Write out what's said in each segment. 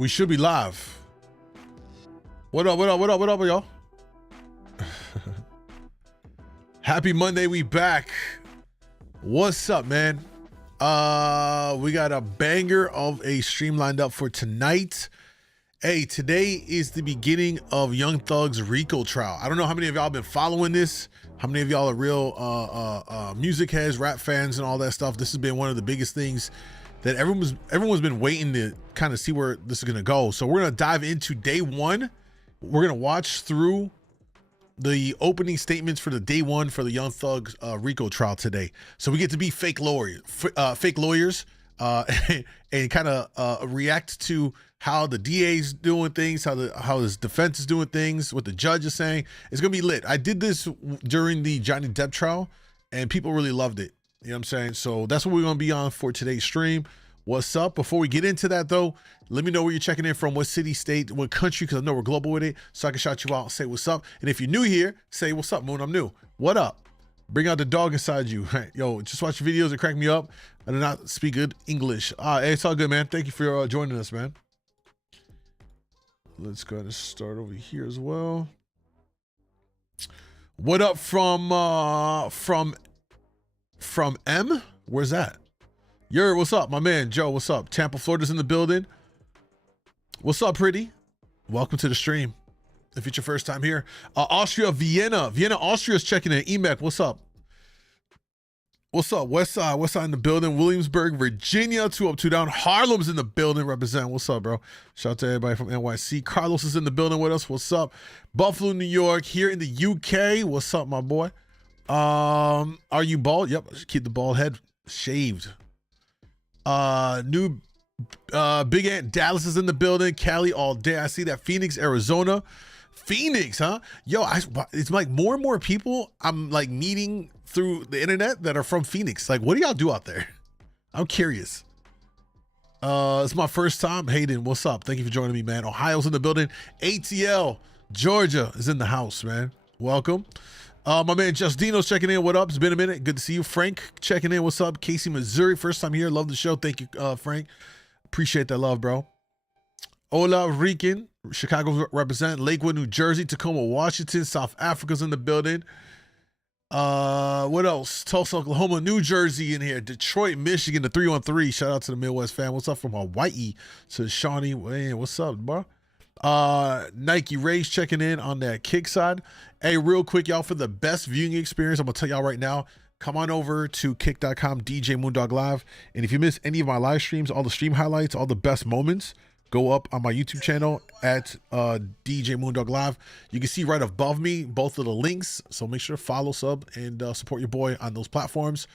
We should be live. What up, y'all? Happy Monday, we back. What's up, man? We got a banger of a stream lined up for tonight. Hey, today is the beginning of Young Thug's RICO trial. I don't know how many of y'all been following this, how many of y'all are real music heads, rap fans, and all that stuff. This has been one of the biggest things that everyone's been waiting to kind of see where this is gonna go. So we're gonna dive into day one. We're gonna watch through the opening statements for the day one for the Young Thug RICO trial today. So we get to be fake lawyers, and kind of react to how the DA's doing things, how his defense is doing things, what the judge is saying. It's gonna be lit. I did this during the Johnny Depp trial, and people really loved it. You know what I'm saying? So that's what we're going to be on for today's stream. What's up? Before we get into that, though, let me know where you're checking in from, what city, state, what country, because I know we're global with it, so I can shout you out and say what's up. And if you're new here, say what's up, Moon, I'm new. What up? Bring out the dog inside you. Yo, just watch videos and crack me up. I do not speak good English. Hey, it's all good, man. Thank you for joining us, man. Let's go ahead and start over here as well. What up from M? Where's that? What's up, my man? Joe, what's up? Tampa, Florida's in the building. What's up, pretty? Welcome to the stream. If it's your first time here. Austria, Vienna, Austria's checking in. EMEC, what's up? What's up? West side in the building. Williamsburg, Virginia, 2 up, 2 down. Harlem's in the building, represent. What's up, bro? Shout out to everybody from NYC. Carlos is in the building with us. What's up? Buffalo, New York, here in the UK. What's up, my boy? Are you bald? Yep, keep the bald head shaved. New Big Ant Dallas is in the building. Cali all day. I see that. Phoenix, Arizona. Phoenix, huh? Yo, it's like more and more people I'm like meeting through the internet that are from Phoenix. Like, what do y'all do out there? I'm curious. It's my first time. Hayden, what's up? Thank you for joining me, man. Ohio's in the building. ATL, Georgia is in the house, man. Welcome. My man Justino's checking in. What up? It's been a minute. Good to see you. Frank checking in. What's up? Casey, Missouri. First time here. Love the show. Thank you, Frank. Appreciate that love, bro. Ola Rican, Chicago represent. Lakewood, New Jersey. Tacoma, Washington. South Africa's in the building. What else? Tulsa, Oklahoma, New Jersey in here. Detroit, Michigan, the 313. Shout out to the Midwest fam. What's up from Hawaii? To Shawnee. Hey, what's up, bro? Nike Ray's checking in on that kick side. Hey, real quick, y'all, for the best viewing experience, I'm gonna tell y'all right now, come on over to kick.com djmoondawglive, and if you miss any of my live streams, all the stream highlights, all the best moments, go up on my YouTube channel at djmoondawglive. You can see right above me both of the links, so make sure to follow, sub, and support your boy on those platforms.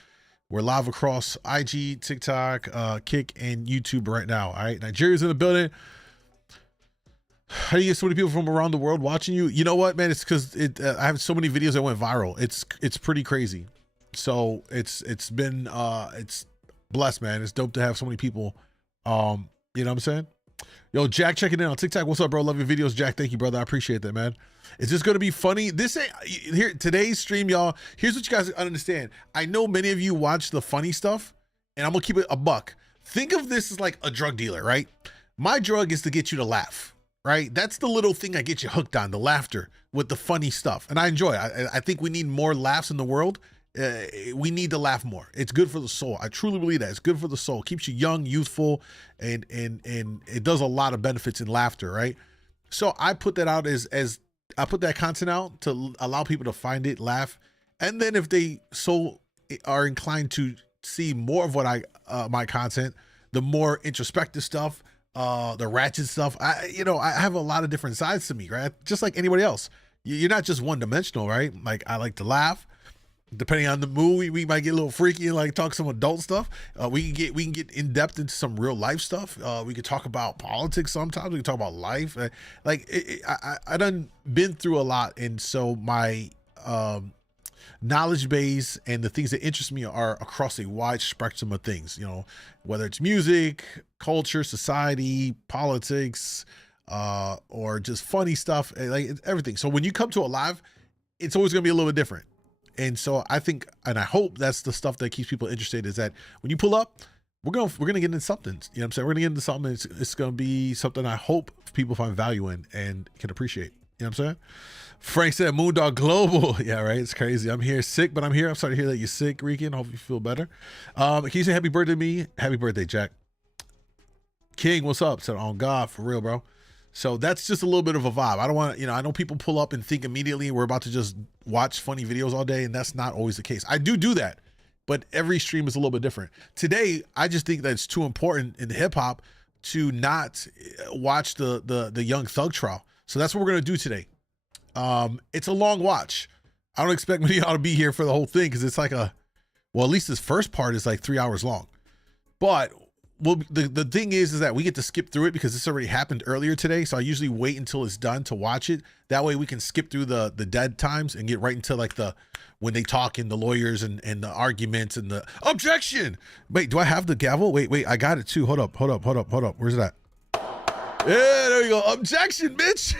We're live across IG, TikTok, Kick, and YouTube right now. All right, Nigeria's in the building. How do you get so many people from around the world watching you? You know what, man? It's because I have so many videos that went viral. It's pretty crazy. So it's been it's blessed, man. It's dope to have so many people. You know what I'm saying? Yo, Jack checking in on TikTok. What's up, bro? Love your videos, Jack. Thank you, brother. I appreciate that, man. Is this gonna be funny? This ain't here today's stream, y'all. Here's what you guys understand. I know many of you watch the funny stuff, and I'm gonna keep it a buck. Think of this as like a drug dealer, right? My drug is to get you to laugh. Right? That's the little thing I get you hooked on, the laughter with the funny stuff. And I enjoy it. I think we need more laughs in the world. We need to laugh more. It's good for the soul. I truly believe that. It's good for the soul. Keeps you young, youthful, and it does a lot of benefits in laughter, right? So I put that out as I put that content out to allow people to find it, laugh. And then if they so are inclined to see more of what my content, the more introspective stuff, the ratchet stuff. I have a lot of different sides to me, right? Just like anybody else. You're not just one dimensional, right? Like I like to laugh. Depending on the mood, we might get a little freaky and like talk some adult stuff. We can get in depth into some real life stuff. We can talk about politics sometimes. We can talk about life. I done been through a lot, and so my knowledge base and the things that interest me are across a wide spectrum of things, whether it's music, culture, society, politics, or just funny stuff, like everything. So when you come to a live, it's always going to be a little bit different. And so I think, and I hope that's the stuff that keeps people interested, is that when you pull up, we're gonna get into something. You know what I'm saying? We're gonna get into something. It's gonna be something I hope people find value in and can appreciate. You know what I'm saying? Frank said MoonDawg Global. Yeah, right. It's crazy. I'm here sick, but I'm here. I'm sorry to hear that you're sick, Rican. Hope you feel better. Can you say happy birthday to me? Happy birthday, Jack. King, what's up? Said on God, for real, bro. So that's just a little bit of a vibe. I don't want to, you know, I know people pull up and think immediately we're about to just watch funny videos all day, and that's not always the case. I do that, but every stream is a little bit different. Today, I just think that it's too important in hip hop to not watch the Young Thug trial. So that's what we're gonna do today. It's a long watch. I don't expect many of y'all to be here for the whole thing because it's like well, at least this first part is like 3 hours long. But the thing is that we get to skip through it because this already happened earlier today. So I usually wait until it's done to watch it. That way we can skip through the dead times and get right into like when they talk in the lawyers and the arguments and the objection. Wait, do I have the gavel? Wait, I got it too. Hold up. Where's that? Yeah, there you go. Objection, bitch.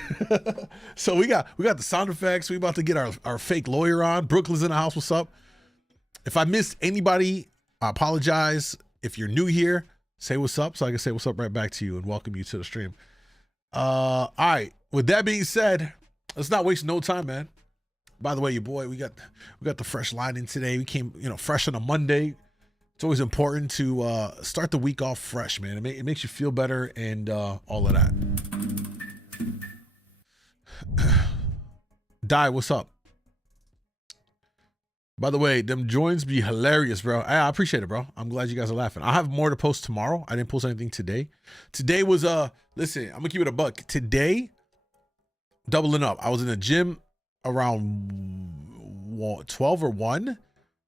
So we got the sound effects. We about to get our fake lawyer on. Brooklyn's in the house. What's up? If I missed anybody, I apologize. If you're new here, say what's up so I can say what's up right back to you and welcome you to the stream. All right. With that being said, let's not waste no time, man. By the way, your boy, we got the fresh line in today. We came, fresh on a Monday. It's always important to start the week off fresh, man. It makes you feel better and all of that. Die, what's up? By the way, them joins be hilarious, bro. I appreciate it, bro. I'm glad you guys are laughing. I'll have more to post tomorrow. I didn't post anything today. Today was listen, I'm gonna keep it a buck. Today, doubling up. I was in the gym around 12 or 1.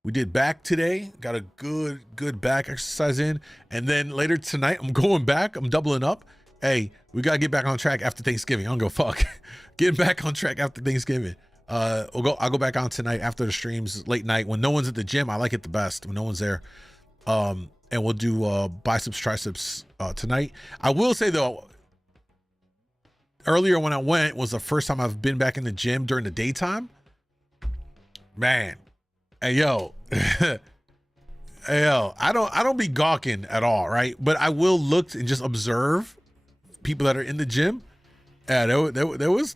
We did back today. Got a good back exercise in. And then later tonight, I'm going back. I'm doubling up. Hey, we gotta get back on track after Thanksgiving. I don't give a fuck. Getting back on track after Thanksgiving. I'll go back on tonight after the streams, late night when no one's at the gym. I like it the best when no one's there. And we'll do biceps, triceps tonight. I will say though, earlier when I went was the first time I've been back in the gym during the daytime. Man, hey yo, hey yo, I don't be gawking at all, right? But I will look and just observe people that are in the gym. Yeah, there was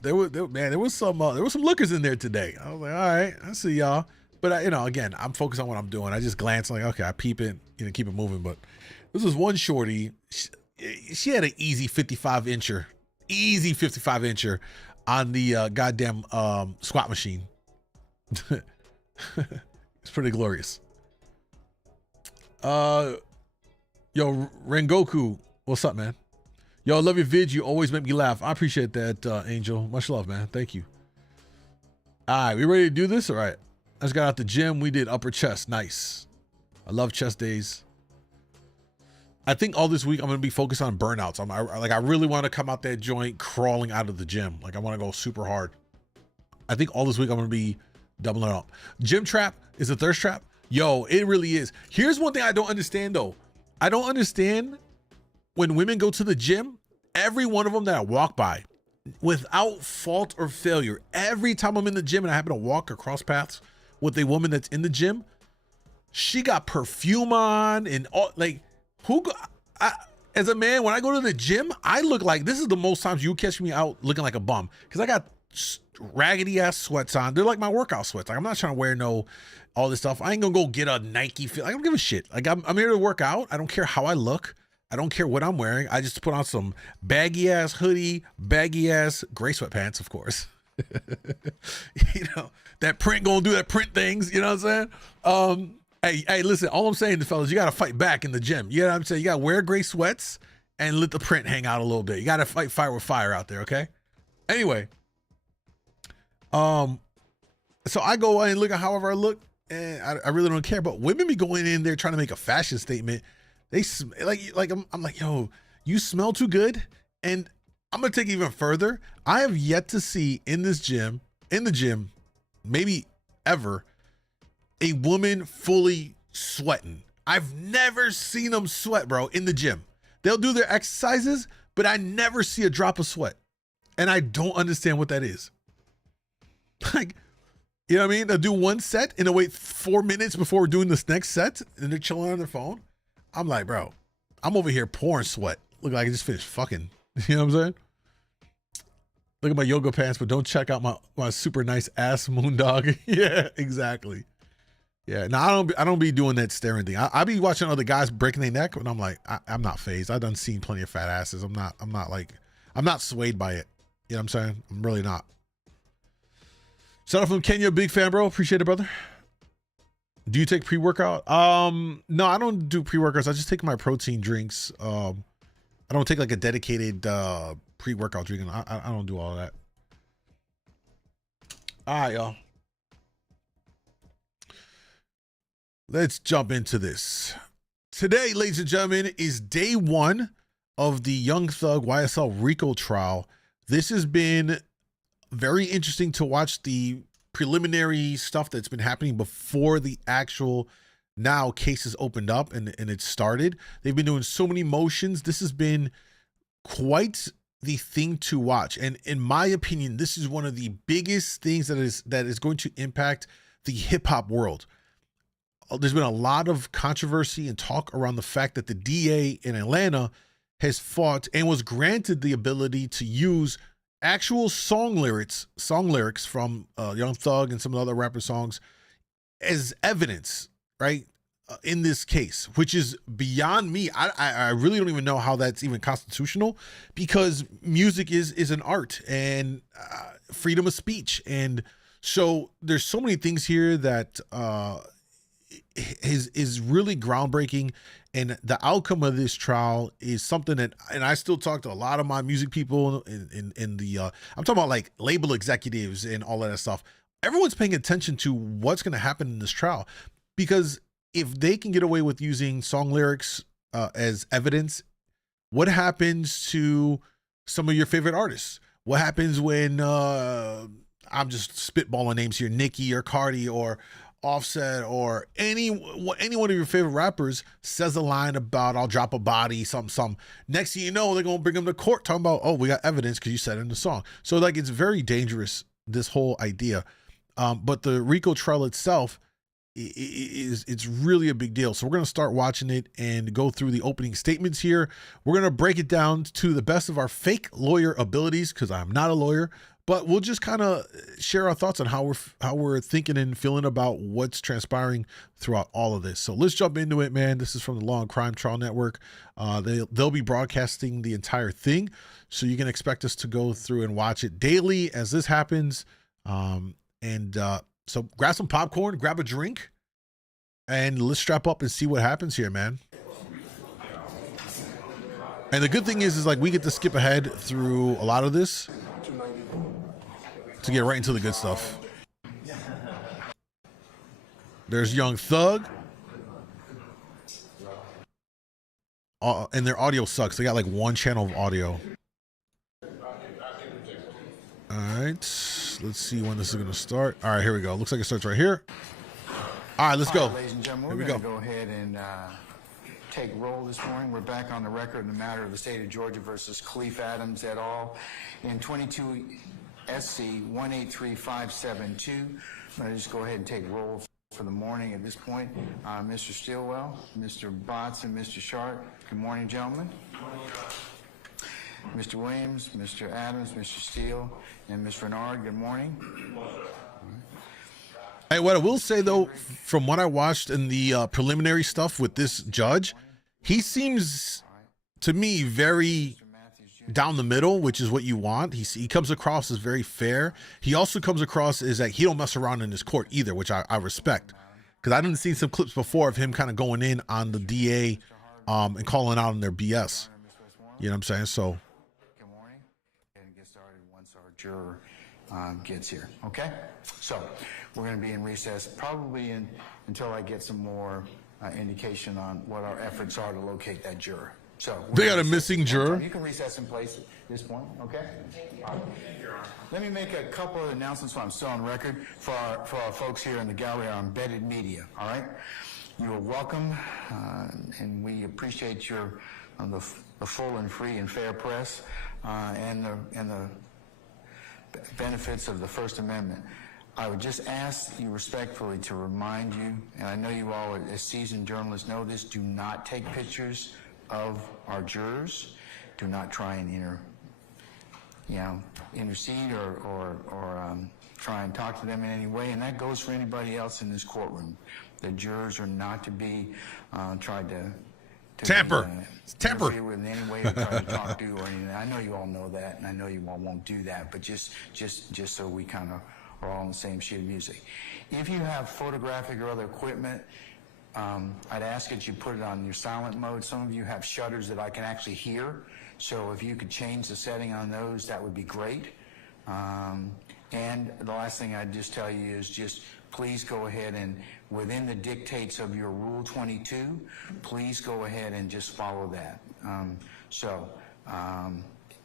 some lookers in there today. I was like, all right, I see y'all. But again, I'm focused on what I'm doing. I just glance like, okay, I peep it, keep it moving. But this was one shorty. She had an easy 55 incher on the goddamn squat machine. It's pretty glorious. Yo, Rengoku, what's up, man? Yo, I love your vid. You always make me laugh. I appreciate that, Angel. Much love, man. Thank you. All right, we ready to do this? All right. I just got out the gym. We did upper chest. Nice. I love chest days. I think all this week I'm going to be focused on burnouts. I really want to come out that joint crawling out of the gym. Like I want to go super hard. I think all this week I'm going to be doubling up. Gym trap is a thirst trap. Yo, it really is. Here's one thing I don't understand though. I don't understand when women go to the gym, every one of them that I walk by, without fault or failure, every time I'm in the gym and I happen to walk across paths with a woman that's in the gym, she got perfume on and all, like, as a man, when I go to the gym, I look like, this is the most times you catch me out looking like a bum because I got raggedy ass sweats on. They're like my workout sweats. Like I'm not trying to wear all this stuff. I ain't gonna go get a Nike fit. I don't give a shit. Like I'm here to work out. I don't care how I look. I don't care what I'm wearing. I just put on some baggy ass hoodie, baggy ass gray sweatpants, of course. That print gonna do that print things. You know what I'm saying? Hey, listen. All I'm saying, fellas, you gotta fight back in the gym. You know what I'm saying? You gotta wear gray sweats and let the print hang out a little bit. You gotta fight fire with fire out there. Okay. Anyway, so I go and look at however I look, and I really don't care. But women be going in there trying to make a fashion statement. They I'm like, yo, you smell too good. And I'm gonna take it even further. I have yet to see in the gym, maybe ever, a woman fully sweating. I've never seen them sweat, bro, in the gym. They'll do their exercises, but I never see a drop of sweat. And I don't understand what that is. Like, you know what I mean? They'll do one set and they'll wait 4 minutes before we're doing this next set and they're chilling on their phone. I'm like, bro, I'm over here pouring sweat. Look like I just finished fucking. You know what I'm saying? Look at my yoga pants, but don't check out my super nice ass MoonDawg. Yeah, exactly. Yeah, no, I don't be doing that staring thing. I be watching other guys breaking their neck, and I'm like, I'm not phased. I done seen plenty of fat asses. I'm not swayed by it. You know what I'm saying? I'm really not. Shout out from Kenya, big fan, bro. Appreciate it, brother. Do you take pre-workout? No, I don't do pre-workouts. I just take my protein drinks. I don't take like a dedicated pre-workout drink. I don't do all that. All right, y'all. Let's jump into this. Today, ladies and gentlemen, is day one of the Young Thug YSL RICO trial. This has been very interesting to watch the preliminary stuff that's been happening before the actual now cases opened up and it started. They've been doing so many motions. This has been quite the thing to watch. And in my opinion, this is one of the biggest things that is going to impact the hip hop world. There's been a lot of controversy and talk around the fact that the DA in Atlanta has fought and was granted the ability to use actual song lyrics from Young Thug and some of the other rapper songs as evidence, right? In this case, which is beyond me. I really don't even know how that's even constitutional, because music is an art and freedom of speech. And so there's so many things here that is really groundbreaking, and the outcome of this trial is something that, and I still talk to a lot of my music people in the I'm talking about like label executives and all of that stuff. Everyone's paying attention to what's going to happen in this trial, because if they can get away with using song lyrics as evidence, what happens to some of your favorite artists? What happens when I'm just spitballing names here, Nicki or Cardi or Offset or any one of your favorite rappers says a line about I'll drop a body, something. Next thing you know, they're gonna bring them to court talking about, oh, we got evidence because you said it in the song. So like, it's very dangerous, this whole idea. But the RICO trial itself it's really a big deal. So we're gonna start watching it and go through the opening statements here. We're gonna break it down to the best of our fake lawyer abilities, because I'm not a lawyer. But we'll just kind of share our thoughts on how we're thinking and feeling about what's transpiring throughout all of this. So let's jump into it, man. This is from the Law and Crime Trial Network. They'll be broadcasting the entire thing, so you can expect us to go through and watch it daily as this happens. So grab some popcorn, grab a drink, and let's strap up and see what happens here, man. And the good thing is like we get to skip ahead through a lot of this to get right into the good stuff. There's Young Thug. And their audio sucks. They got like one channel of audio. All right. Let's see when this is going to start. All right, here we go. Looks like it starts right here. All right, let's go. Ladies and gentlemen, we're going to go ahead and take roll this morning. We're back on the record in the matter of the state of Georgia versus Khalif Adams et al. In 22 SC 183572. I'm going to just go ahead and take roll for the morning at this point. Mr. Stilwell, Mr. Botts, and Mr. Sharp. Good morning, gentlemen. Good morning. Mr. Williams, Mr. Adams, Mr. Steele, and Ms. Renard, good morning. Hey, what I will say, though, from what I watched in the preliminary stuff with this judge, he seems, to me, very down the middle, which is what you want. He comes across as very fair. He also comes across as that he don't mess around in his court either, which I respect. Because I didn't see some clips before of him kind of going in on the DA and calling out on their BS. You know what I'm saying? So. Good morning. And get started once our juror gets here. Okay? So we're going to be in recess probably until I get some more indication on what our efforts are to locate that juror. So they got a missing juror. You can recess in place at this point, okay? All right. Let me make a couple of announcements while I'm still on record for our folks here in the gallery on embedded media. All right, you are welcome, and we appreciate your the full and free and fair press and the benefits of the First Amendment. I would just ask you respectfully to remind you, and I know you all as seasoned journalists know this, do not take pictures of our jurors. Do not try and intercede or try and talk to them in any way, and that goes for anybody else in this courtroom. The jurors are not to be tried to tamper. Tamper with in any way or try to talk to or anything. I know you all know that, and I know you all won't do that, but just so we kind of are all on the same sheet of music. If you have photographic or other equipment, I'd ask that you put it on your silent mode. Some of you have shutters that I can actually hear, so if you could change the setting on those, that would be great. And the last thing I'd just tell you is just please go ahead and, within the dictates of your Rule 22, please go ahead and just follow that.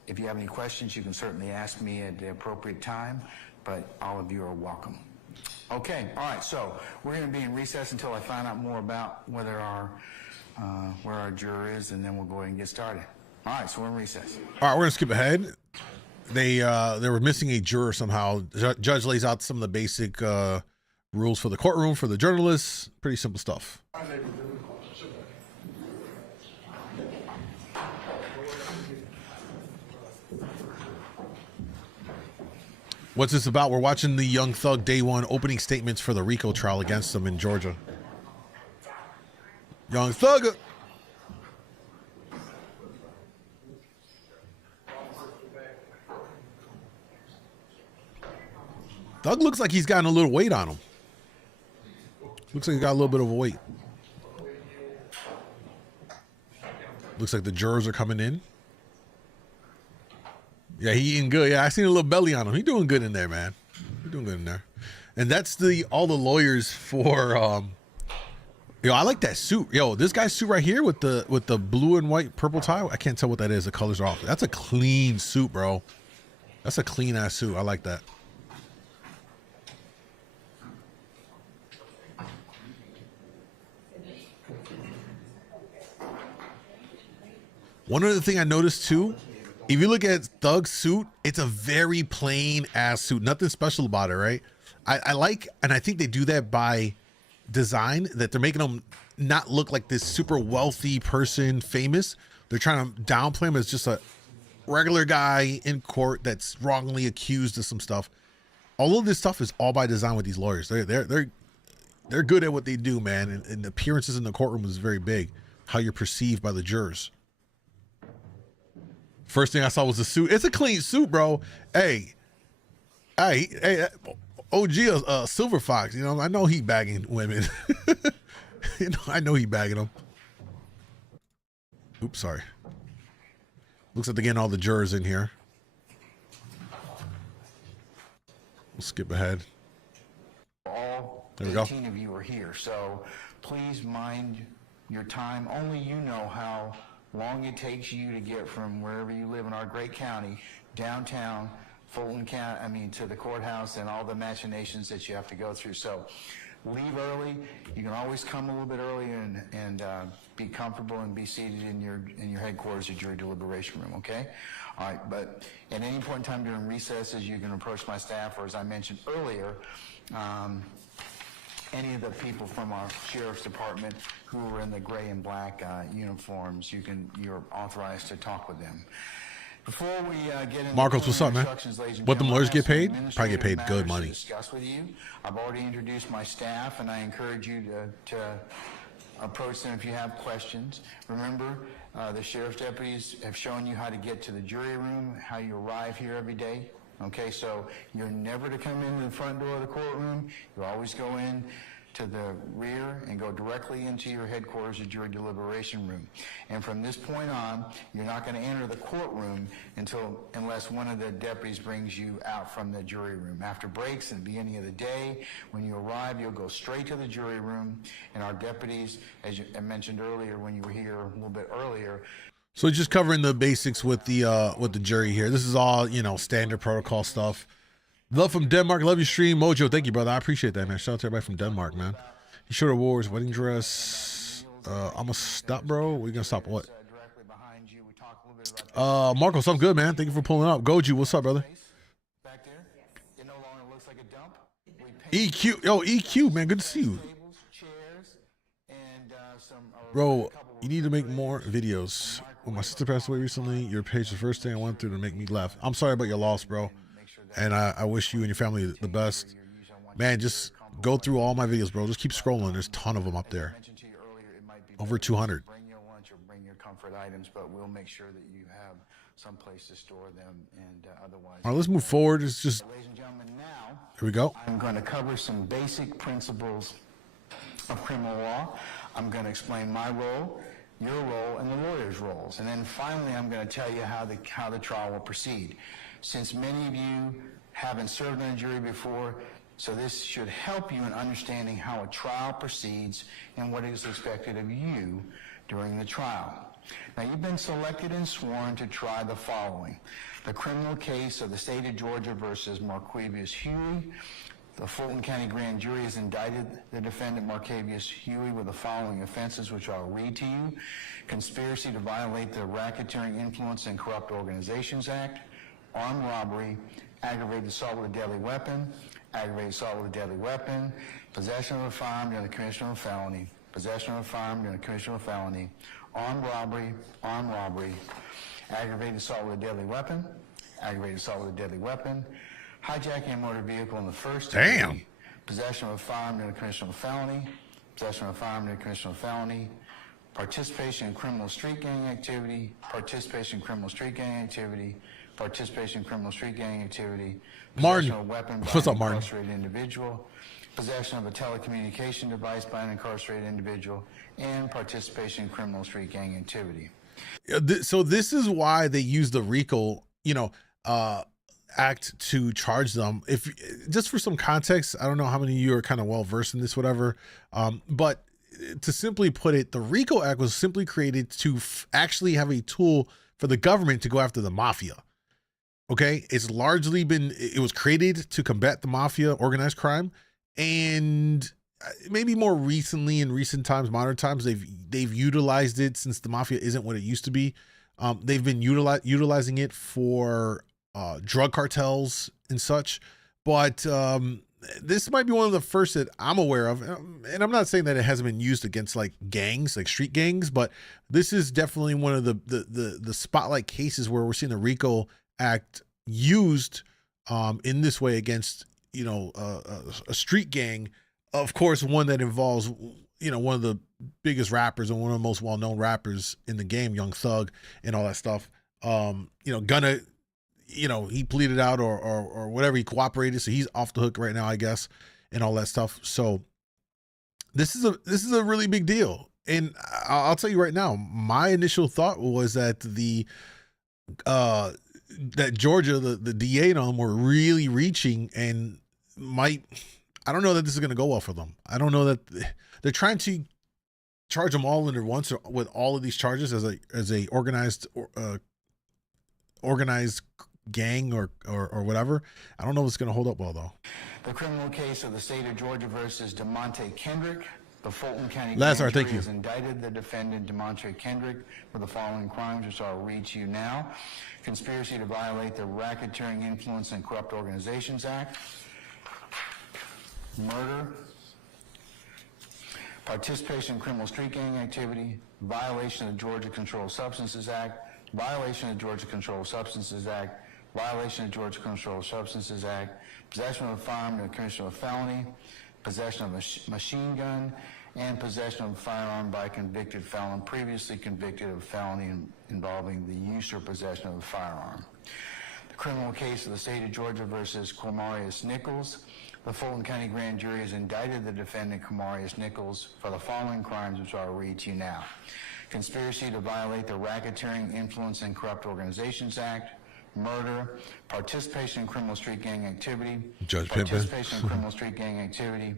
If you have any questions, you can certainly ask me at the appropriate time, but all of you are welcome. Okay, all right, so we're going to be in recess until I find out more about whether where our juror is, and then we'll go ahead and get started. All right, so we're in recess. All right, we're going to skip ahead. They were missing a juror somehow. Judge lays out some of the basic rules for the courtroom, for the journalists. Pretty simple stuff. What's this about? We're watching the Young Thug Day One opening statements for the RICO trial against them in Georgia. Young Thug. Thug looks like he's gotten a little weight on him. Looks like he got a little bit of a weight. Looks like the jurors are coming in. Yeah, he eating good. Yeah, I seen a little belly on him. He doing good in there, man. He doing good in there. And that's all the lawyers for yo, I like that suit. Yo, this guy's suit right here with the blue and white purple tie. I can't tell what that is. The colors are off. That's a clean suit, bro. That's a clean ass suit. I like that. One other thing I noticed too, if you look at Thug's suit, it's a very plain ass suit. Nothing special about it, right? I like, and I think they do that by design, that they're making him not look like this super wealthy person, famous. They're trying to downplay him as just a regular guy in court that's wrongly accused of some stuff. All of this stuff is all by design with these lawyers. They're good at what they do, man. And appearances in the courtroom is very big. How you're perceived by the jurors. First thing I saw was the suit. It's a clean suit, bro. Hey, OG, Silver Fox. You know, I know he bagging women. You know, I know he bagging them. Oops, sorry. Looks like they're getting all the jurors in here. We'll skip ahead. All there we go. 18 of you are here, so please mind your time. Only you know how long it takes you to get from wherever you live in our great county downtown Fulton County, to the courthouse and all the machinations that you have to go through. So leave early. You can always come a little bit earlier and be comfortable and be seated in your headquarters at your deliberation room, okay? All right, but at any point in time during recesses, you can approach my staff, or as I mentioned earlier, any of the people from our sheriff's department who are in the gray and black uniforms, you're authorized to talk with them. Before we get into Marcos, what's up, man? What them lawyers get paid? Probably get paid good money. Discuss with you. I've already introduced my staff, and I encourage you to approach them if you have questions. Remember, the sheriff's deputies have shown you how to get to the jury room, how you arrive here every day. Okay, so you're never to come into the front door of the courtroom. You always go in to the rear and go directly into your headquarters at your deliberation room. And from this point on, you're not going to enter the courtroom unless one of the deputies brings you out from the jury room. After breaks at the beginning of the day, when you arrive, you'll go straight to the jury room, and our deputies, as I mentioned earlier when you were here a little bit earlier. So just covering the basics with the jury here. This is all, you know, standard protocol stuff. Love from Denmark. Love your stream. Mojo, thank you, brother. I appreciate that, man. Shout out to everybody from Denmark, man. He showed Wars wedding dress. I'm gonna stop, bro. We're gonna stop what? Marcos, I'm good, man. Thank you for pulling up. Goju, what's up, brother? Back there, it no longer looks like a dump. EQ, yo, EQ, man, good to see you. Tables, chairs, and Bro, you need to make more videos. When my sister passed away recently, your page the first thing I went through to make me laugh. I'm sorry about your loss, bro. And I wish you and your family the best. Man, just go through all my videos, bro. Just keep scrolling. There's a ton of them up there. Over 200. Bring your lunch or bring your comfort items, but we'll make sure that you have some place to store them, and otherwise. All right, let's move forward. It's just, Ladies and gentlemen, now here we go. I'm going to cover some basic principles of criminal law. I'm going to explain my role, your role, and the lawyer's roles. And then finally, I'm going to tell you how the trial will proceed. Since many of you haven't served on a jury before, so this should help you in understanding how a trial proceeds and what is expected of you during the trial. Now, you've been selected and sworn to try the following: the criminal case of the state of Georgia versus Marquavius Huey. The Fulton County Grand Jury has indicted the defendant Marquavius Huey with the following offenses, which I'll read to you: conspiracy to violate the Racketeering Influence and Corrupt Organizations Act, armed robbery, aggravated assault with a deadly weapon, aggravated assault with a deadly weapon, possession of a firearm during the commission of a felony, possession of a firearm during the commission of a felony, armed robbery, aggravated assault with a deadly weapon, aggravated assault with a deadly weapon, hijacking a motor vehicle in the first degree, Damn. possession of a firearm during the commission of a felony, possession of a firearm during the commission of a felony, participation in criminal street gang activity, participation in criminal street gang activity, participation in criminal street gang activity, Martin. possession of a weapon by What's an up, Martin? incarcerated individual, possession of a telecommunication device by an incarcerated individual, and participation in criminal street gang activity. So this is why they use the RICO, act to charge them. If just for some context, I don't know how many of you are kind of well versed in this, whatever. But to simply put it, the RICO Act was simply created to actually have a tool for the government to go after the mafia. Okay, it's largely been, it was created to combat the mafia, organized crime, and maybe more recently, in recent times, modern times, they've utilized it, since the mafia isn't what it used to be. They've been utilizing it for drug cartels and such, but this might be one of the first that I'm aware of, and I'm not saying that it hasn't been used against like gangs, like street gangs, but this is definitely one of the spotlight cases where we're seeing the RICO Act used in this way against a street gang, of course, one that involves one of the biggest rappers and one of the most well-known rappers in the game, Young Thug, and all that stuff. Gunna, he pleaded out or whatever, he cooperated, so he's off the hook right now, I guess, and all that stuff. So this is a really big deal, and I'll tell you right now, my initial thought was that that Georgia, the DA and them were really reaching and I don't know that this is going to go well for them. I don't know that they're trying to charge them all under once with all of these charges as a organized gang or whatever. I don't know if it's going to hold up well though. The criminal case of the state of Georgia versus DeMonte Kendrick. The Fulton County Lazar, Grand thank Jury you. has indicted the defendant DeMonte Kendrick for the following crimes, which I'll read to you now: conspiracy to violate the Racketeering Influence and Corrupt Organizations Act, murder, participation in criminal street gang activity, violation of the Georgia Controlled Substances Act, violation of the Georgia Controlled Substances Act, violation of the Georgia Controlled Substances Act, possession of a firearm in the commission of a felony, possession of a machine gun, and possession of a firearm by a convicted felon previously convicted of a felony involving the use or possession of a firearm. The criminal case of the state of Georgia versus Quamarius Nichols. The Fulton County Grand Jury has indicted the defendant Quamarius Nichols for the following crimes, which I'll read to you now: conspiracy to violate the Racketeering Influence and Corrupt Organizations Act, murder, participation in criminal street gang activity, Judge Pimpin. participation in criminal street gang activity,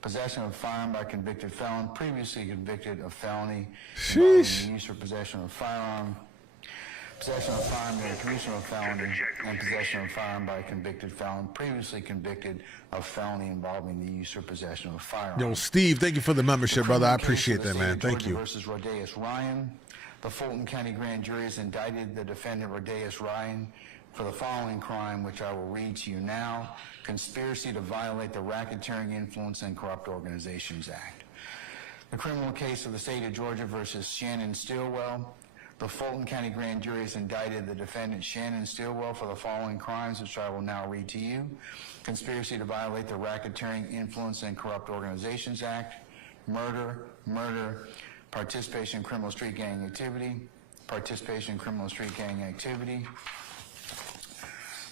possession of a firearm by a convicted felon previously convicted of felony involving the use or possession of a firearm, possession of a firearm during the commission of a felony, and possession of a firearm by a convicted felon previously convicted of felony involving the use or possession of a firearm. Yo, Steve, thank you for the membership, brother. I appreciate that, man. Thank you. Versus Rodeus Ryan. The Fulton County Grand Jury has indicted the defendant Rodeus Ryan for the following crime, which I will read to you now: conspiracy to violate the Racketeering Influence and Corrupt Organizations Act. The criminal case of the state of Georgia versus Shannon Stillwell. The Fulton County Grand Jury has indicted the defendant Shannon Stillwell for the following crimes, which I will now read to you: conspiracy to violate the Racketeering Influence and Corrupt Organizations Act, murder, participation in criminal street gang activity,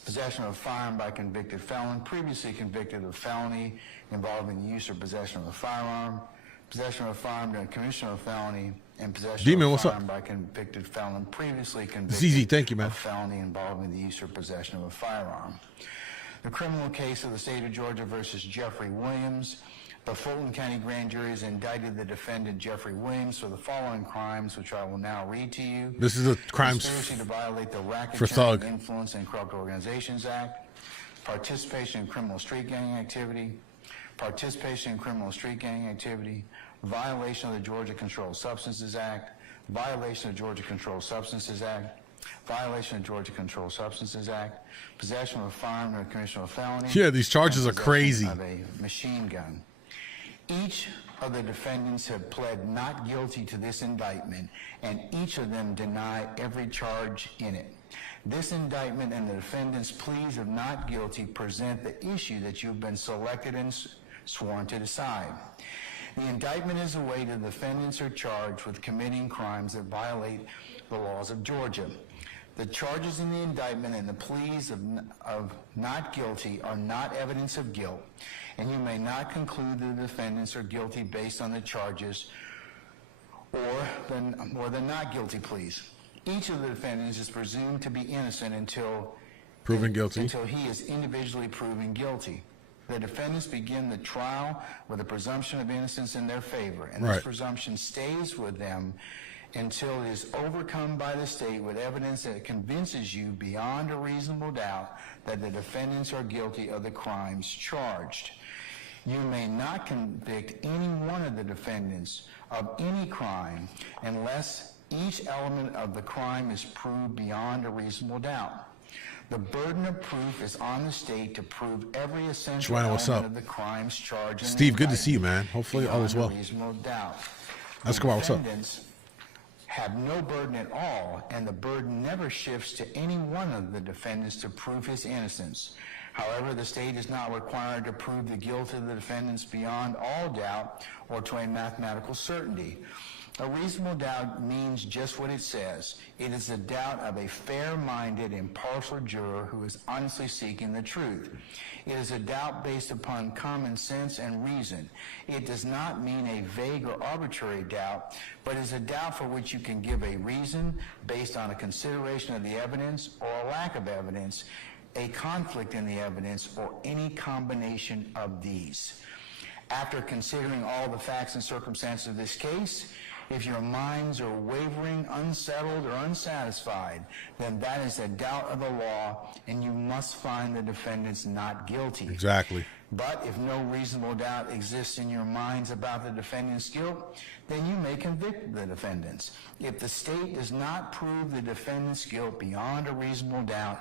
possession of a firearm by convicted felon, previously convicted of felony involving the use or possession of a firearm, possession of a firearm during commission of a felony, and possession of a firearm by convicted felon, previously convicted thank you, man. of felony involving the use or possession of a firearm. The criminal case of the state of Georgia versus Jeffrey Williams. The Fulton County Grand Jury has indicted the defendant Jeffrey Williams for the following crimes, which I will now read to you. This is the crimes conspiracy to violate the for Thug. Racketeering Influence and Corrupt Organizations Act, participation in criminal street gang activity, violation of the Georgia Controlled Substances Act, violation of Georgia Controlled Substances Act, possession of a firearm or commission of a felony. Yeah, these charges are crazy. Of a machine gun. Each of the defendants have pled not guilty to this indictment, and each of them deny every charge in it. This indictment and the defendants' pleas of not guilty present the issue that you've been selected and sworn to decide. The indictment is the way the defendants are charged with committing crimes that violate the laws of Georgia. The charges in the indictment and the pleas of not guilty are not evidence of guilt, and you may not conclude the defendants are guilty based on the charges or the not guilty pleas. Each of the defendants is presumed to be innocent until proven guilty. Until he is individually proven guilty. The defendants begin the trial with a presumption of innocence in their favor, and this presumption stays with them until it is overcome by the state with evidence that convinces you beyond a reasonable doubt that the defendants are guilty of the crimes charged. You may not convict any one of the defendants of any crime unless each element of the crime is proved beyond a reasonable doubt. The burden of proof is on the state to prove every essential element of the crimes charged. Steve, good to see you, man. Hopefully all is well. Reasonable doubt. Let's go. What's up? Have no burden at all, and the burden never shifts to any one of the defendants to prove his innocence. However, the state is not required to prove the guilt of the defendants beyond all doubt or to a mathematical certainty. A reasonable doubt means just what it says. It is the doubt of a fair-minded, impartial juror who is honestly seeking the truth. It is a doubt based upon common sense and reason. It does not mean a vague or arbitrary doubt, but is a doubt for which you can give a reason based on a consideration of the evidence or a lack of evidence, a conflict in the evidence, or any combination of these. After considering all the facts and circumstances of this case, if your minds are wavering, unsettled, or unsatisfied, then that is a doubt of the law, and you must find the defendants not guilty. Exactly. But if no reasonable doubt exists in your minds about the defendant's guilt, then you may convict the defendants. If the state does not prove the defendant's guilt beyond a reasonable doubt,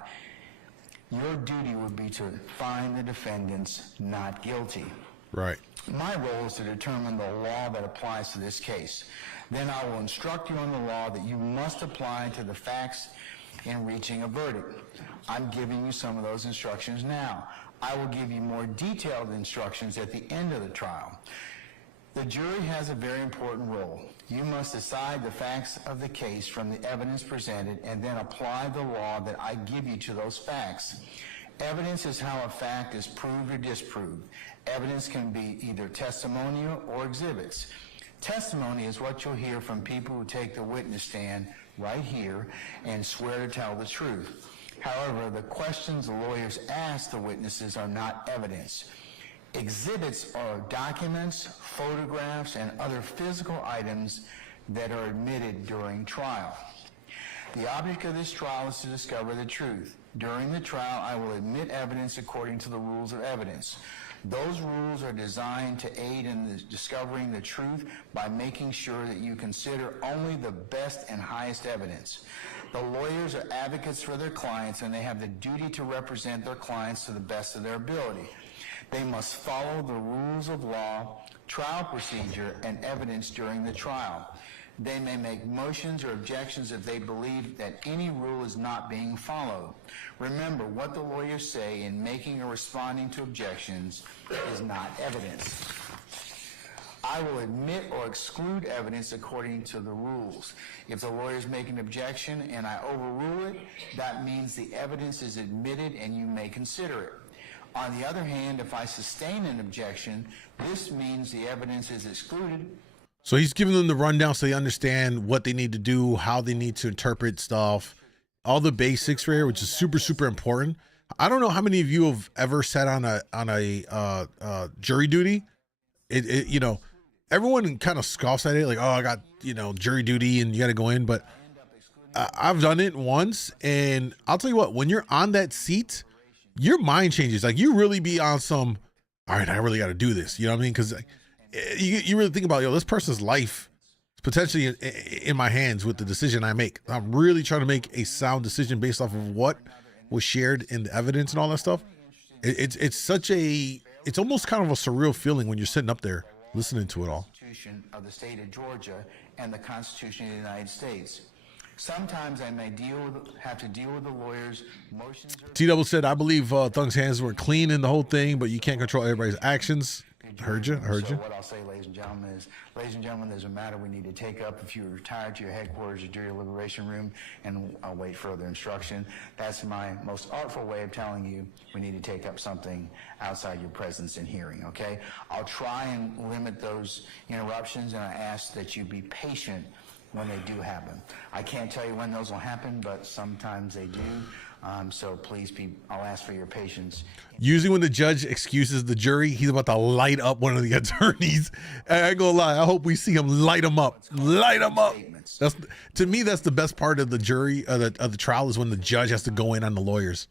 your duty would be to find the defendants not guilty. Right. My role is to determine the law that applies to this case. Then I will instruct you on the law that you must apply to the facts in reaching a verdict. I'm giving you some of those instructions now. I will give you more detailed instructions at the end of the trial. The jury has a very important role. You must decide the facts of the case from the evidence presented and then apply the law that I give you to those facts. Evidence is how a fact is proved or disproved. Evidence can be either testimonial or exhibits. Testimony is what you'll hear from people who take the witness stand right here and swear to tell the truth. However, the questions the lawyers ask the witnesses are not evidence. Exhibits are documents, photographs, and other physical items that are admitted during trial. The object of this trial is to discover the truth. During the trial, I will admit evidence according to the rules of evidence. Those rules are designed to aid in discovering the truth by making sure that you consider only the best and highest evidence. The lawyers are advocates for their clients, and they have the duty to represent their clients to the best of their ability. They must follow the rules of law, trial procedure, and evidence during the trial. They may make motions or objections if they believe that any rule is not being followed. Remember, what the lawyers say in making or responding to objections is not evidence. I will admit or exclude evidence according to the rules. If the lawyers make an objection and I overrule it, that means the evidence is admitted and you may consider it. On the other hand, if I sustain an objection, this means the evidence is excluded. So he's giving them the rundown so they understand what they need to do, how they need to interpret stuff, all the basics right here, which is super, super important. I don't know how many of you have ever sat on a jury duty. You know, everyone kind of scoffs at it, like, oh, I got, you know, jury duty and you got to go in. But I've done it once, and I'll tell you what, when you're on that seat, your mind changes. Like, you really be on some, all right, I really got to do this. You know what I mean? Because you really think about, yo, this person's life is potentially in my hands with the decision I make. I'm really trying to make a sound decision based off of what was shared in the evidence and all that stuff. It's almost kind of a surreal feeling when you're sitting up there listening to it all. Constitution of the state of Georgia and the Constitution of the United States. Sometimes I may have to deal with the lawyers' motions. T-Double said, I believe Thug's hands were clean in the whole thing, but you can't control everybody's actions. Heard you. So what I'll say, ladies and gentlemen, is, there's a matter we need to take up. If you retire to your headquarters or jury deliberation room and await further instruction, that's my most artful way of telling you we need to take up something outside your presence and hearing, okay? I'll try and limit those interruptions, and I ask that you be patient when they do happen. I can't tell you when those will happen, but sometimes they do. So please I'll ask for your patience. Usually when the judge excuses the jury, he's about to light up one of the attorneys. I ain't gonna lie, I hope we see him light him up. Light him up. To me, that's the best part of the jury, of the trial, is when the judge has to go in on the lawyers.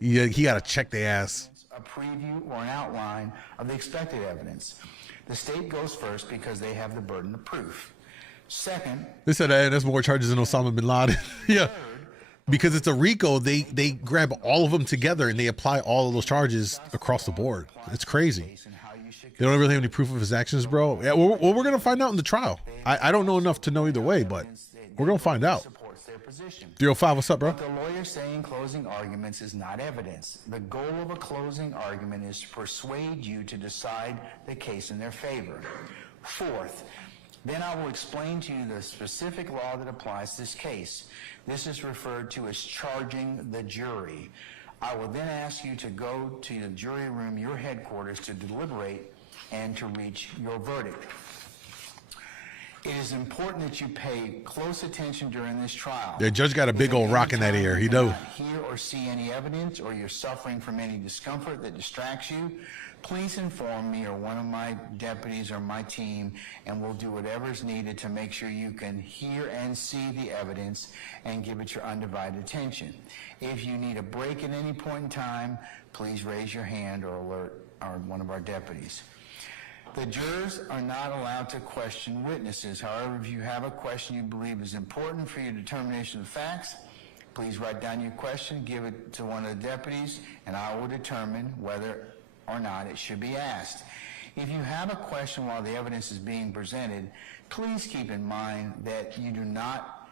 He got to check their ass. A preview or an outline of the expected evidence. The state goes first because they have the burden of proof. Second, they said, hey, there's more charges than Osama bin Laden. Yeah. Because it's a RICO, they grab all of them together and they apply all of those charges across the board. It's crazy. They don't really have any proof of his actions, bro. Yeah, well, we're going to find out in the trial. I don't know enough to know either way, but we're going to find out. 305, what's up, bro? What the lawyers say in closing arguments is not evidence. The goal of a closing argument is to persuade you to decide the case in their favor. Fourth, then I will explain to you the specific law that applies to this case. This is referred to as charging the jury. I will then ask you to go to the jury room, your headquarters, to deliberate and to reach your verdict. It is important that you pay close attention during this trial. The judge got a big old rock in that ear. He does. Hear or see any evidence, or you're suffering from any discomfort that distracts you, please inform me or one of my deputies or my team, and we'll do whatever is needed to make sure you can hear and see the evidence and give it your undivided attention. If you need a break at any point in time, please raise your hand or alert one of our deputies. The jurors are not allowed to question witnesses. However, if you have a question you believe is important for your determination of facts, please write down your question, give it to one of the deputies, and I will determine whether or not it should be asked. If you have a question while the evidence is being presented, please keep in mind that you do not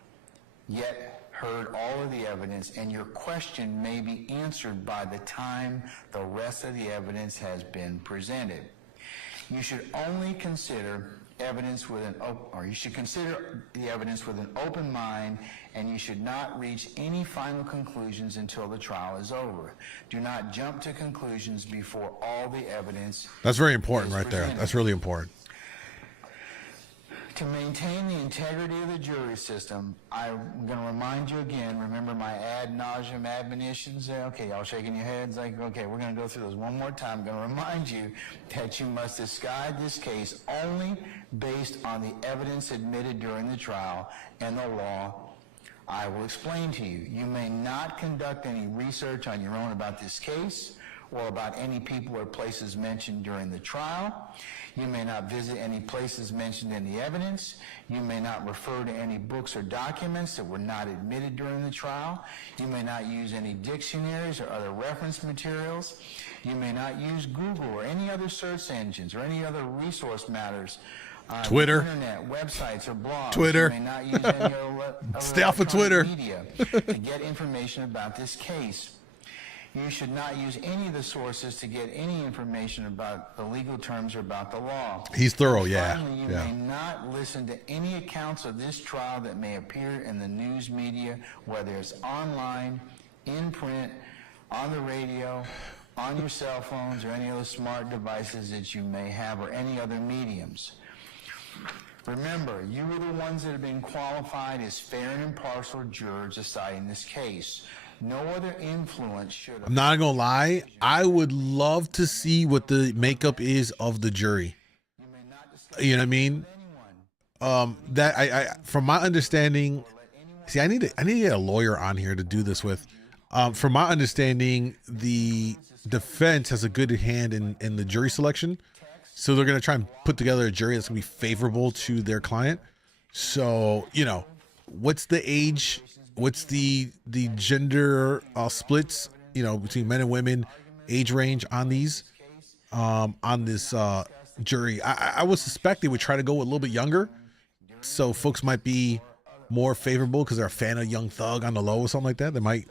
yet heard all of the evidence, and your question may be answered by the time the rest of the evidence has been presented. You should only consider evidence with you should consider the evidence with an open mind, and you should not reach any final conclusions until the trial is over. Do not jump to conclusions before all the evidence. That's very important right there. That's really important. To maintain the integrity of the jury system, I'm going to remind you again, remember my ad nauseum admonitions there? Okay, y'all shaking your heads like, okay, we're going to go through those one more time. I'm going to remind you that you must decide this case only based on the evidence admitted during the trial and the law I will explain to you. You may not conduct any research on your own about this case or about any people or places mentioned during the trial. You may not visit any places mentioned in the evidence. You may not refer to any books or documents that were not admitted during the trial. You may not use any dictionaries or other reference materials. You may not use Google or any other search engines or any other resource matters. Twitter, internet, websites, or blogs. Twitter. You may not use any other Stay off of Twitter. Media to get information about this case. You should not use any of the sources to get any information about the legal terms or about the law. He's thorough, yeah. Finally, you may not listen to any accounts of this trial that may appear in the news media, whether it's online, in print, on the radio, on your cell phones, or any other smart devices that you may have, or any other mediums. Remember, you are the ones that have been qualified as fair and impartial jurors deciding this case. No other influence should have... I'm not gonna lie, I would love to see what the makeup is of the jury. You know what I mean? That I from my understanding, see, I need to get a lawyer on here to do this with. From my understanding, the defense has a good hand in the jury selection. So they're going to try and put together a jury that's going to be favorable to their client. So, you know, what's the age? What's the gender splits, you know, between men and women, age range on these, on this jury? I would suspect they would try to go a little bit younger. So folks might be more favorable because they're a fan of Young Thug on the low or something like that. They might,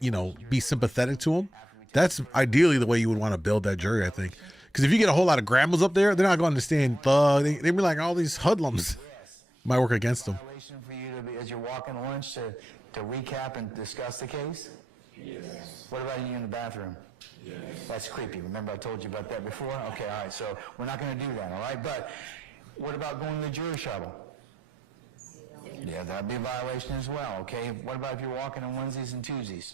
you know, be sympathetic to him. That's ideally the way you would want to build that jury, I think. Because if you get a whole lot of grandmas up there, they're not going to understand Thug. They'd be like, all these hoodlums might work against them. For you to be, as you're walking lunch, to recap and discuss the case? Yes. What about you in the bathroom? Yes. That's creepy. Remember I told you about that before? Okay, all right. So we're not going to do that, all right? But what about going to the jury shuttle? Yeah, that'd be a violation as well, okay? What about if you're walking on onesies and twosies?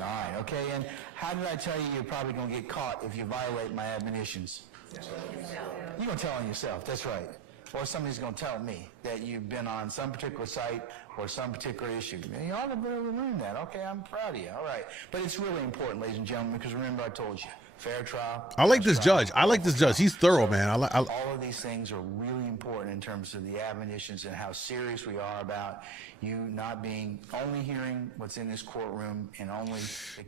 All right, okay, and how did I tell you you're probably going to get caught if you violate my admonitions? You're going to tell on yourself, that's right. Or somebody's going to tell me that you've been on some particular site or some particular issue. You ought to be able to learn that. Okay, I'm proud of you. All right. But it's really important, ladies and gentlemen, because remember I told you, fair trial. I like this judge. I like this judge. He's thorough, man. All of these things are really important in terms of the admonitions and how serious we are about you not being only hearing what's in this courtroom and only...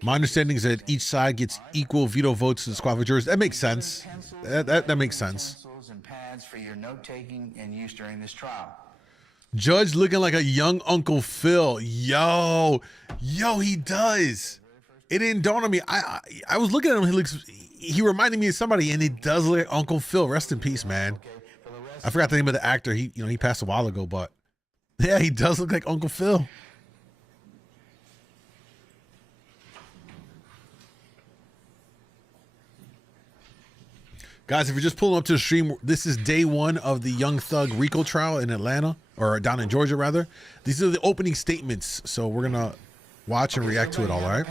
My understanding is that each side gets equal veto votes to the squad of jurors. That makes sense. That makes sense. And pads for your note-taking and use during this trial. Judge looking like a young Uncle Phil. Yo, he does. It didn't dawn on me. I was looking at him. He reminded me of somebody, and it does look like Uncle Phil. Rest in peace, man. I forgot the name of the actor. He passed a while ago, but yeah, he does look like Uncle Phil. Guys, if you're just pulling up to the stream, this is day one of the Young Thug RICO trial in Atlanta, or down in Georgia, rather. These are the opening statements, so we're going to watch and react to it all right?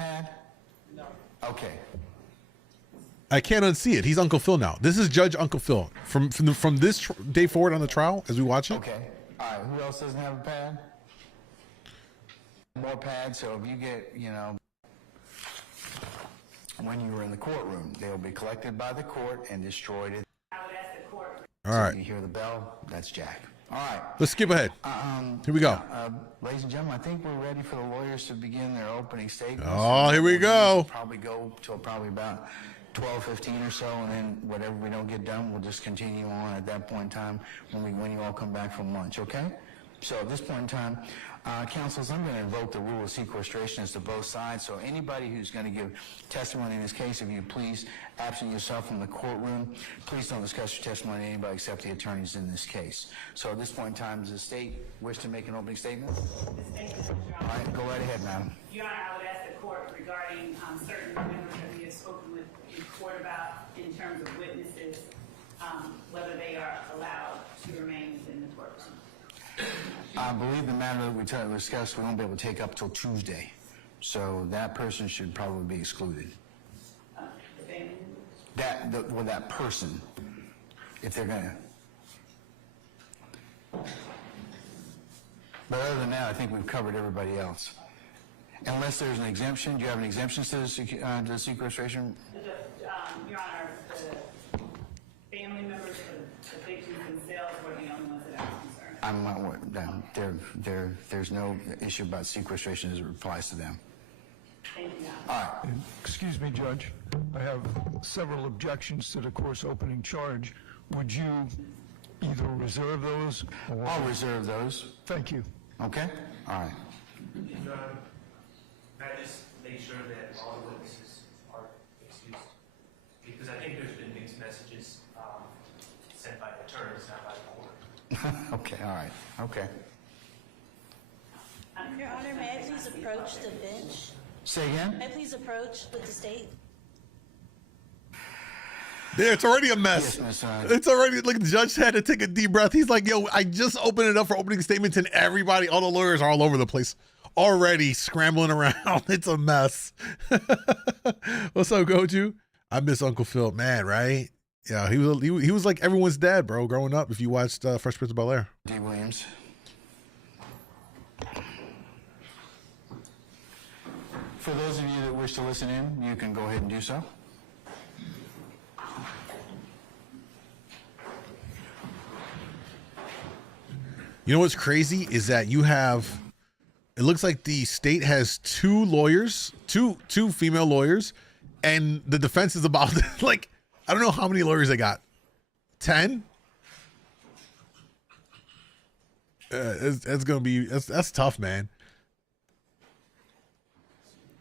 No. Okay. I can't unsee it. He's Uncle Phil now. This is Judge Uncle Phil. From this day forward on the trial, as we watch it. Okay. All right. Who else doesn't have a pad? More pads, so if you get, when you were in the courtroom, they'll be collected by the court and destroyed. I would ask the court. All right. So you hear the bell? That's Jack. All right. Let's skip ahead. Here we go. Ladies and gentlemen, I think we're ready for the lawyers to begin their opening statements. Oh, here we go. Probably go till probably about 12:15 or so, and then whatever we don't get done, we'll just continue on at that point in time when you all come back from lunch, okay? So at this point in time, counsels, I'm going to invoke the rule of sequestration as to both sides. So anybody who's going to give testimony in this case, if you please absent yourself from the courtroom, please don't discuss your testimony to anybody except the attorneys in this case. So at this point in time, does the state wish to make an opening statement? All right, go right ahead, madam. Your Honor, I would ask the court regarding certain members that we have spoken with in court about in terms of witnesses, whether they are allowed to remain within the courtroom. I believe the matter that we discussed, we won't be able to take up till Tuesday. So that person should probably be excluded. That person, if they're going to. But other than that, I think we've covered everybody else. Unless there's an exemption. Do you have an exemption to the sequestration? Your Honor, the family members of the victims themselves were the only ones that I was concerned. There's no issue about sequestration as it applies to them. Thank you, Your All Honor. right. Excuse me, Judge. I have several objections to the course opening charge. Would you either reserve those or... I'll reserve those. Thank you. Okay? All right. Your Honor, can I just make sure that all the witnesses are excused? Because I think there's been mixed messages sent by the attorneys, not by the court. Okay, all right. Okay. Your Honor, may I please approach the bench? Say again? May I please approach with the state? There, it's already a mess. Yes, Miss, It's already, like, the judge had to take a deep breath. He's like, yo, I just opened it up for opening statements and everybody, all the lawyers are all over the place already scrambling around. It's a mess. What's up, Goju? I miss Uncle Phil. Man, right? Yeah, he was like everyone's dad, bro, growing up, if you watched Fresh Prince of Bel-Air. D. Williams. For those of you that wish to listen in, you can go ahead and do so. You know what's crazy is that you have, it looks like the state has two lawyers, two female lawyers, and the defense is about, like, I don't know how many lawyers they got. 10? It's gonna be, that's tough, man.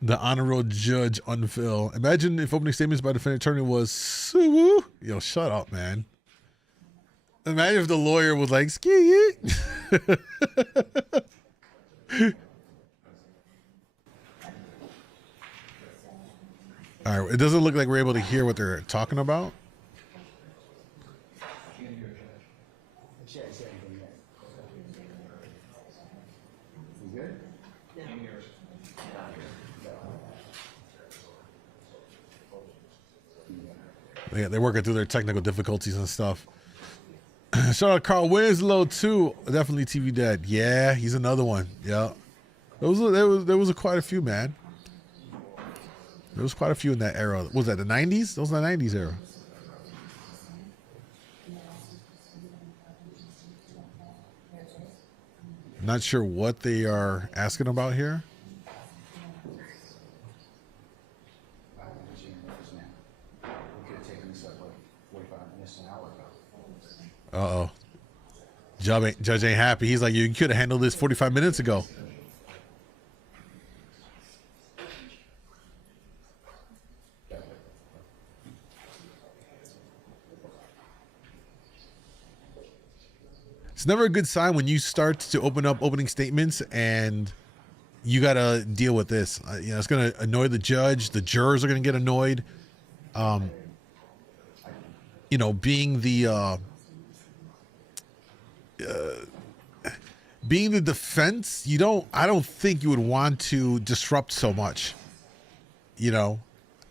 The honorable judge unfill. Imagine if opening statements by defendant attorney was Suwoo. Yo, shut up, man. Imagine if the lawyer was like, ski it. All right, it doesn't look like we're able to hear what they're talking about. Yeah, they're working through their technical difficulties and stuff. Shout out Carl Winslow too. Definitely TV dad. Yeah, he's another one. Yeah, there was quite a few, man. There was quite a few in that era. What was that, the 90s? Those were the 90s era. Not sure what they are asking about here. Uh-oh. Judge ain't happy. He's like, you could have handled this 45 minutes ago. It's never a good sign when you start to open up opening statements and you got to deal with this. You know, it's going to annoy the judge. The jurors are going to get annoyed. You know, being the defense, I don't think you would want to disrupt so much. You know,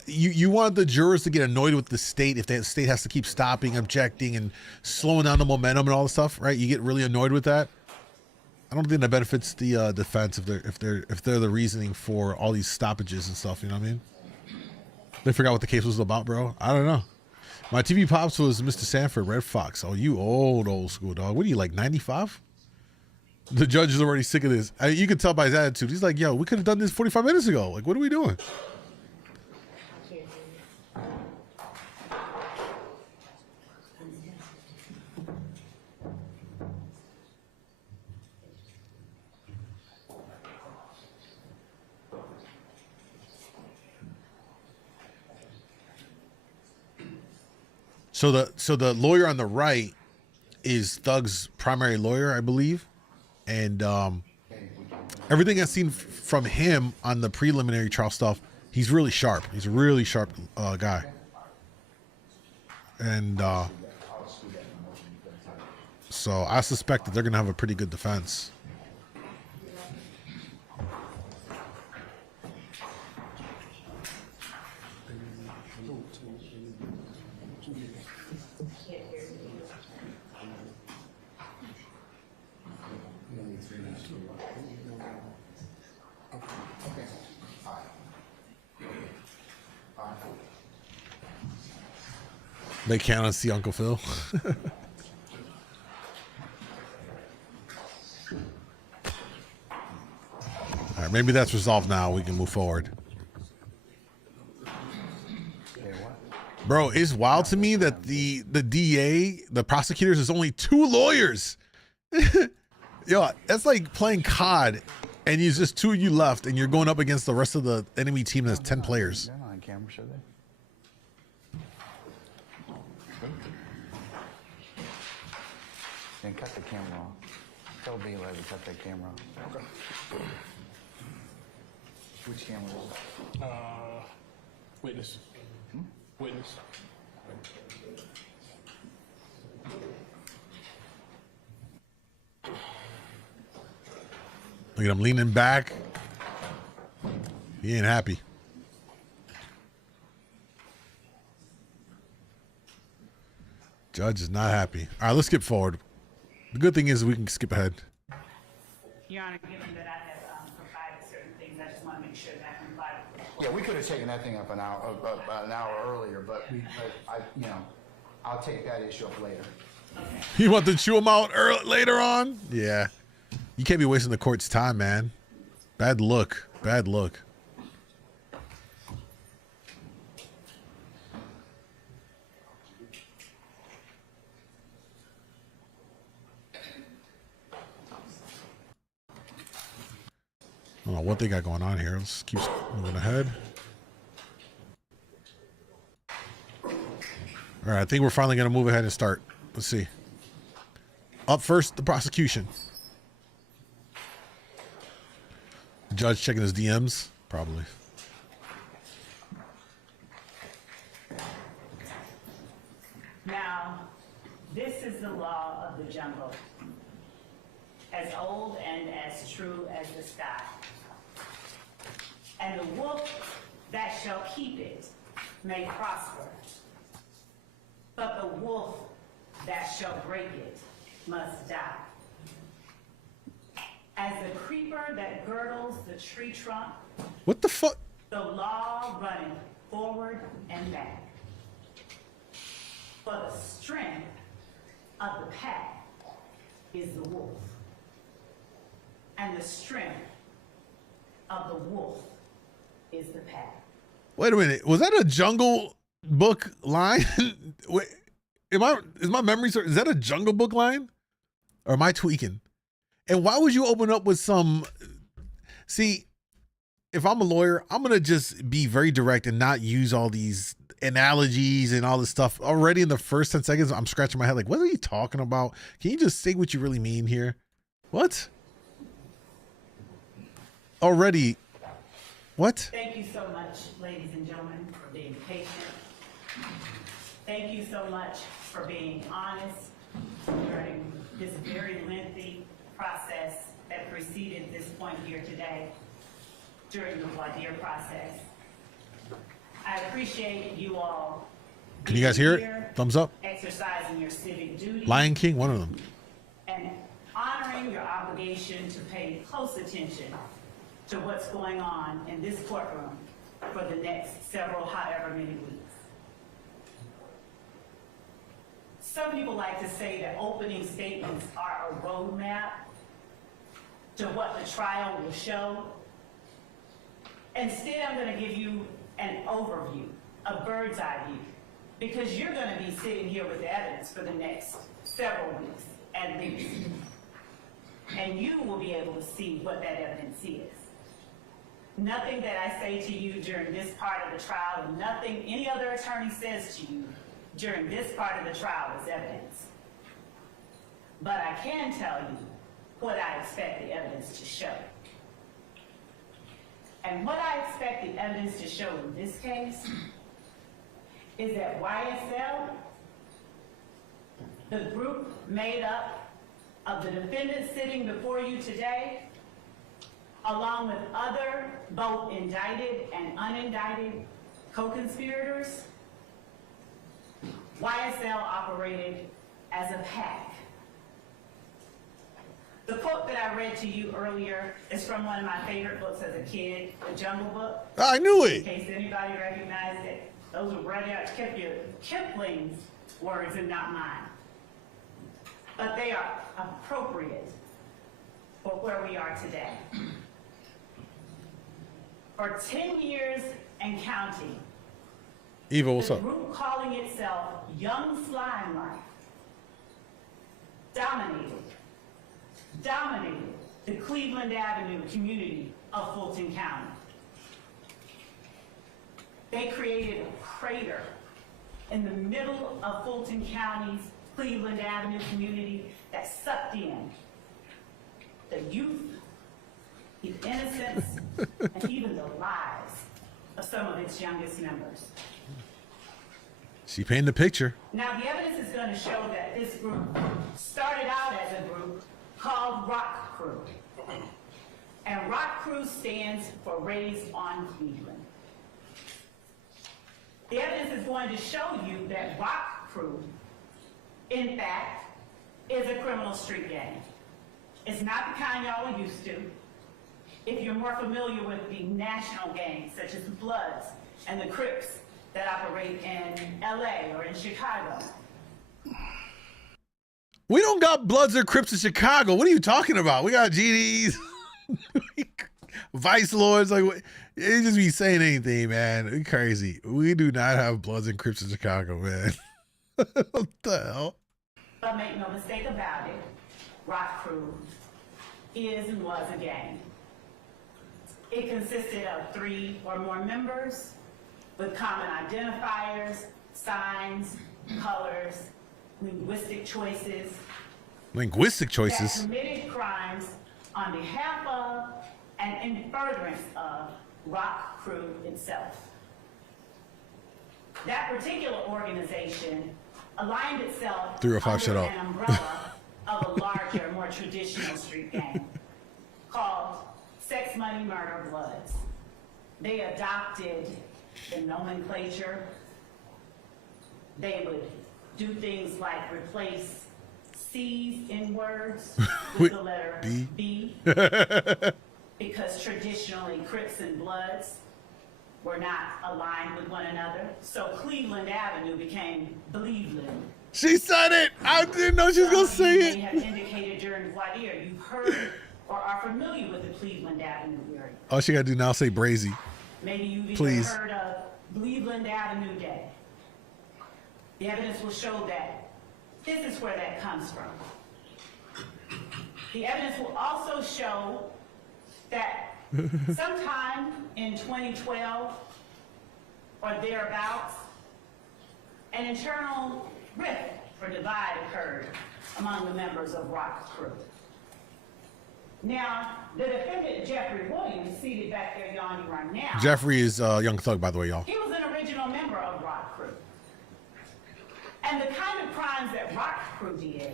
you want the jurors to get annoyed with the state if the state has to keep stopping, objecting, and slowing down the momentum and all this stuff, right? You get really annoyed with that. I don't think that benefits the defense if they're the reasoning for all these stoppages and stuff. You know what I mean? They forgot what the case was about, bro. I don't know. My TV pops was Mr. Sanford, Red Fox. Oh, you old school dog. What are you, like 95? The judge is already sick of this. You can tell by his attitude. He's like, yo, we could have done this 45 minutes ago. Like, what are we doing? So the lawyer on the right is Thug's primary lawyer, I believe, and everything I've seen from him on the preliminary trial stuff, he's really sharp. He's a really sharp guy, and so I suspect that they're gonna have a pretty good defense. They can't unsee Uncle Phil. All right, maybe that's resolved now. We can move forward. Bro, it's wild to me that the DA, the prosecutors, is only 2 lawyers. Yo, that's like playing COD, and it's just 2 of you left, and you're going up against the rest of the enemy team that's 10 players. They're not on camera, should they? Then cut the camera off. Tell B to cut that camera off. Okay. Which camera is it? Witness. Witness. Look at him leaning back. He ain't happy. Judge is not happy. All right, let's skip forward. The good thing is we can skip ahead. Your Honor, given that I have provided certain things, I just want to make sure that I comply with the Yeah, we could have taken that thing up an hour earlier, but I'll take that issue up later. You want to chew him out later on? Yeah. You can't be wasting the court's time, man. Bad look. Bad look. I don't know what they got going on here. Let's keep moving ahead. All right, I think we're finally going to move ahead and start. Let's see. Up first, the prosecution. Judge checking his DMs, probably. Now, this is the law of the jungle, as old and as true as the sky. And the wolf that shall keep it may prosper, but the wolf that shall break it must die. As the creeper that girdles the tree trunk, What the fuck? the law running forward and back. For the strength of the pack is the wolf, and the strength of the wolf is the pack. Wait a minute. Was that a Jungle Book line? Wait, is my memory, is that a Jungle Book line? Or am I tweaking? And why would you open up with some, see, if I'm a lawyer, I'm going to just be very direct and not use all these analogies and all this stuff. Already in the first 10 seconds, I'm scratching my head like, what are you talking about? Can you just say what you really mean here? What? Already. What? Thank you so much, ladies and gentlemen, for being patient. Thank you so much for being honest during this very lengthy process that preceded this point here today during the voir dire process. I appreciate you all. Can you guys hear it? Thumbs up. Exercising your civic duty. Lion King, one of them. And honoring your obligation to pay close attention to what's going on in this courtroom for the next several, however many weeks. Some people like to say that opening statements are a roadmap to what the trial will show. Instead, I'm going to give you an overview, a bird's eye view, because you're going to be sitting here with evidence for the next several weeks at least. And you will be able to see what that evidence is. Nothing that I say to you during this part of the trial, and nothing any other attorney says to you during this part of the trial is evidence. But I can tell you what I expect the evidence to show. And what I expect the evidence to show in this case is that YSL, the group made up of the defendants sitting before you today, along with other both indicted and unindicted co-conspirators, YSL operated as a pack. The quote that I read to you earlier is from one of my favorite books as a kid, The Jungle Book. I knew In it. case anybody recognized it, those were Rudyard Kipling's words and not mine. But they are appropriate for where we are today. For 10 years and counting, Eva, what's the up? group calling itself Young Slime Life dominated the Cleveland Avenue community of Fulton County. They created a crater in the middle of Fulton County's Cleveland Avenue community that sucked in the youth, the innocence, and even the lives of some of its youngest members. She painted the picture. Now, the evidence is going to show that this group started out as a group called Rock Crew. And Rock Crew stands for Raised on Cleveland. The evidence is going to show you that Rock Crew, in fact, is a criminal street gang. It's not the kind y'all are used to. If you're more familiar with the national gangs, such as the Bloods and the Crips that operate in LA or in Chicago. We don't got Bloods or Crips in Chicago. What are you talking about? We got GDs, Vice Lords. Like, it just be saying anything, man. We crazy. We do not have Bloods and Crips in Chicago, man. What the hell? But make no mistake about it, Rock Crew is and was a gang. It consisted of 3 or more members with common identifiers, signs, colors, linguistic choices. Linguistic That choices. committed crimes on behalf of and in furtherance of Rock Crew itself. That particular organization aligned itself 305, shut under up. an umbrella of a larger, more traditional street gang called Sex, Money, Murder, Bloods. They adopted the nomenclature. They would do things like replace C's in words with the letter B, because traditionally Crips and Bloods were not aligned with one another. So Cleveland Avenue became Believeland. She said it. I didn't know she was going to say Some of you it. may have indicated during voir dire you've heard or are familiar with the Cleveland Avenue area. All she got to do now is say Brazy. Maybe you've even Please. heard of Cleveland Avenue Day. The evidence will show that this is where that comes from. The evidence will also show that sometime in 2012 or thereabouts, an internal rift or divide occurred among the members of Rock Crew. Now, the defendant, Jeffrey Williams, seated back there yawning right now, Jeffrey is Young Thug, by the way, y'all. he was an original member of Rock Crew. And the kind of crimes that Rock Crew did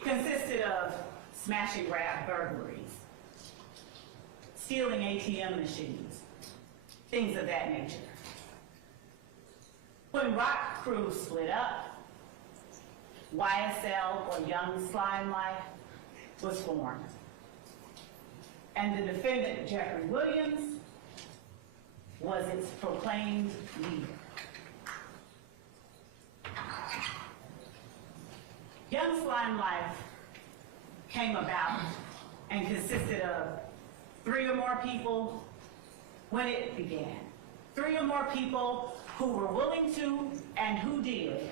consisted of smash and grab burglaries, stealing ATM machines, things of that nature. When Rock Crew split up, YSL, or Young Slime Life, was formed. And the defendant, Jeffrey Williams, was its proclaimed leader. Young Slime Life came about and consisted of 3 or more people when it began. 3 or more people who were willing to and who did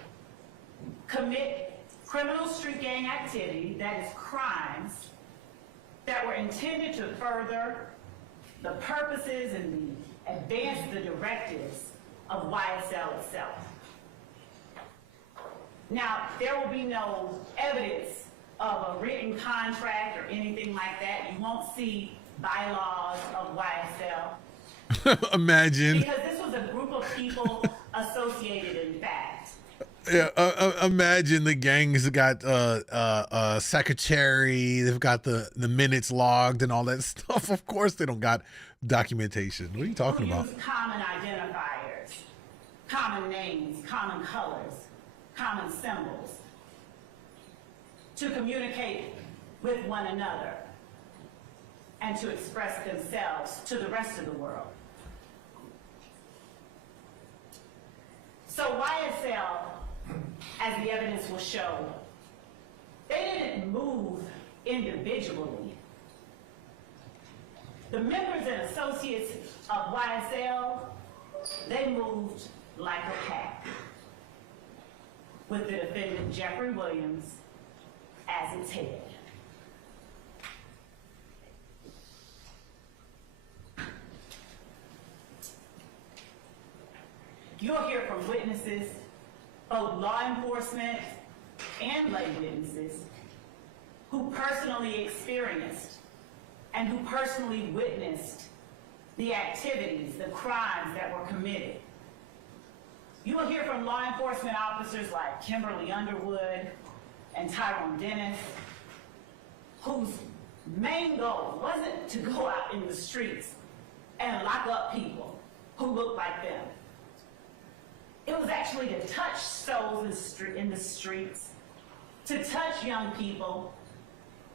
commit criminal street gang activity, that is crimes, that were intended to further the purposes and advance the directives of YSL itself. Now, there will be no evidence of a written contract or anything like that. You won't see bylaws of YSL. Imagine. Because this was a group of people associated in fact. Yeah, imagine the gangs got secretary. They've got the minutes logged and all that stuff. Of course, they don't got documentation. What are you talking about? Use common identifiers, common names, common colors, common symbols to communicate with one another and to express themselves to the rest of the world. So YSL as the evidence will show, they didn't move individually. The members and associates of YSL, they moved like a pack, with the defendant Jeffrey Williams as its head. You'll hear from witnesses, both law enforcement and lay witnesses, who personally experienced and who personally witnessed the activities, the crimes that were committed. You will hear from law enforcement officers like Kimberly Underwood and Tyrone Dennis, whose main goal wasn't to go out in the streets and lock up people who looked like them. It was actually to touch souls in the streets, to touch young people,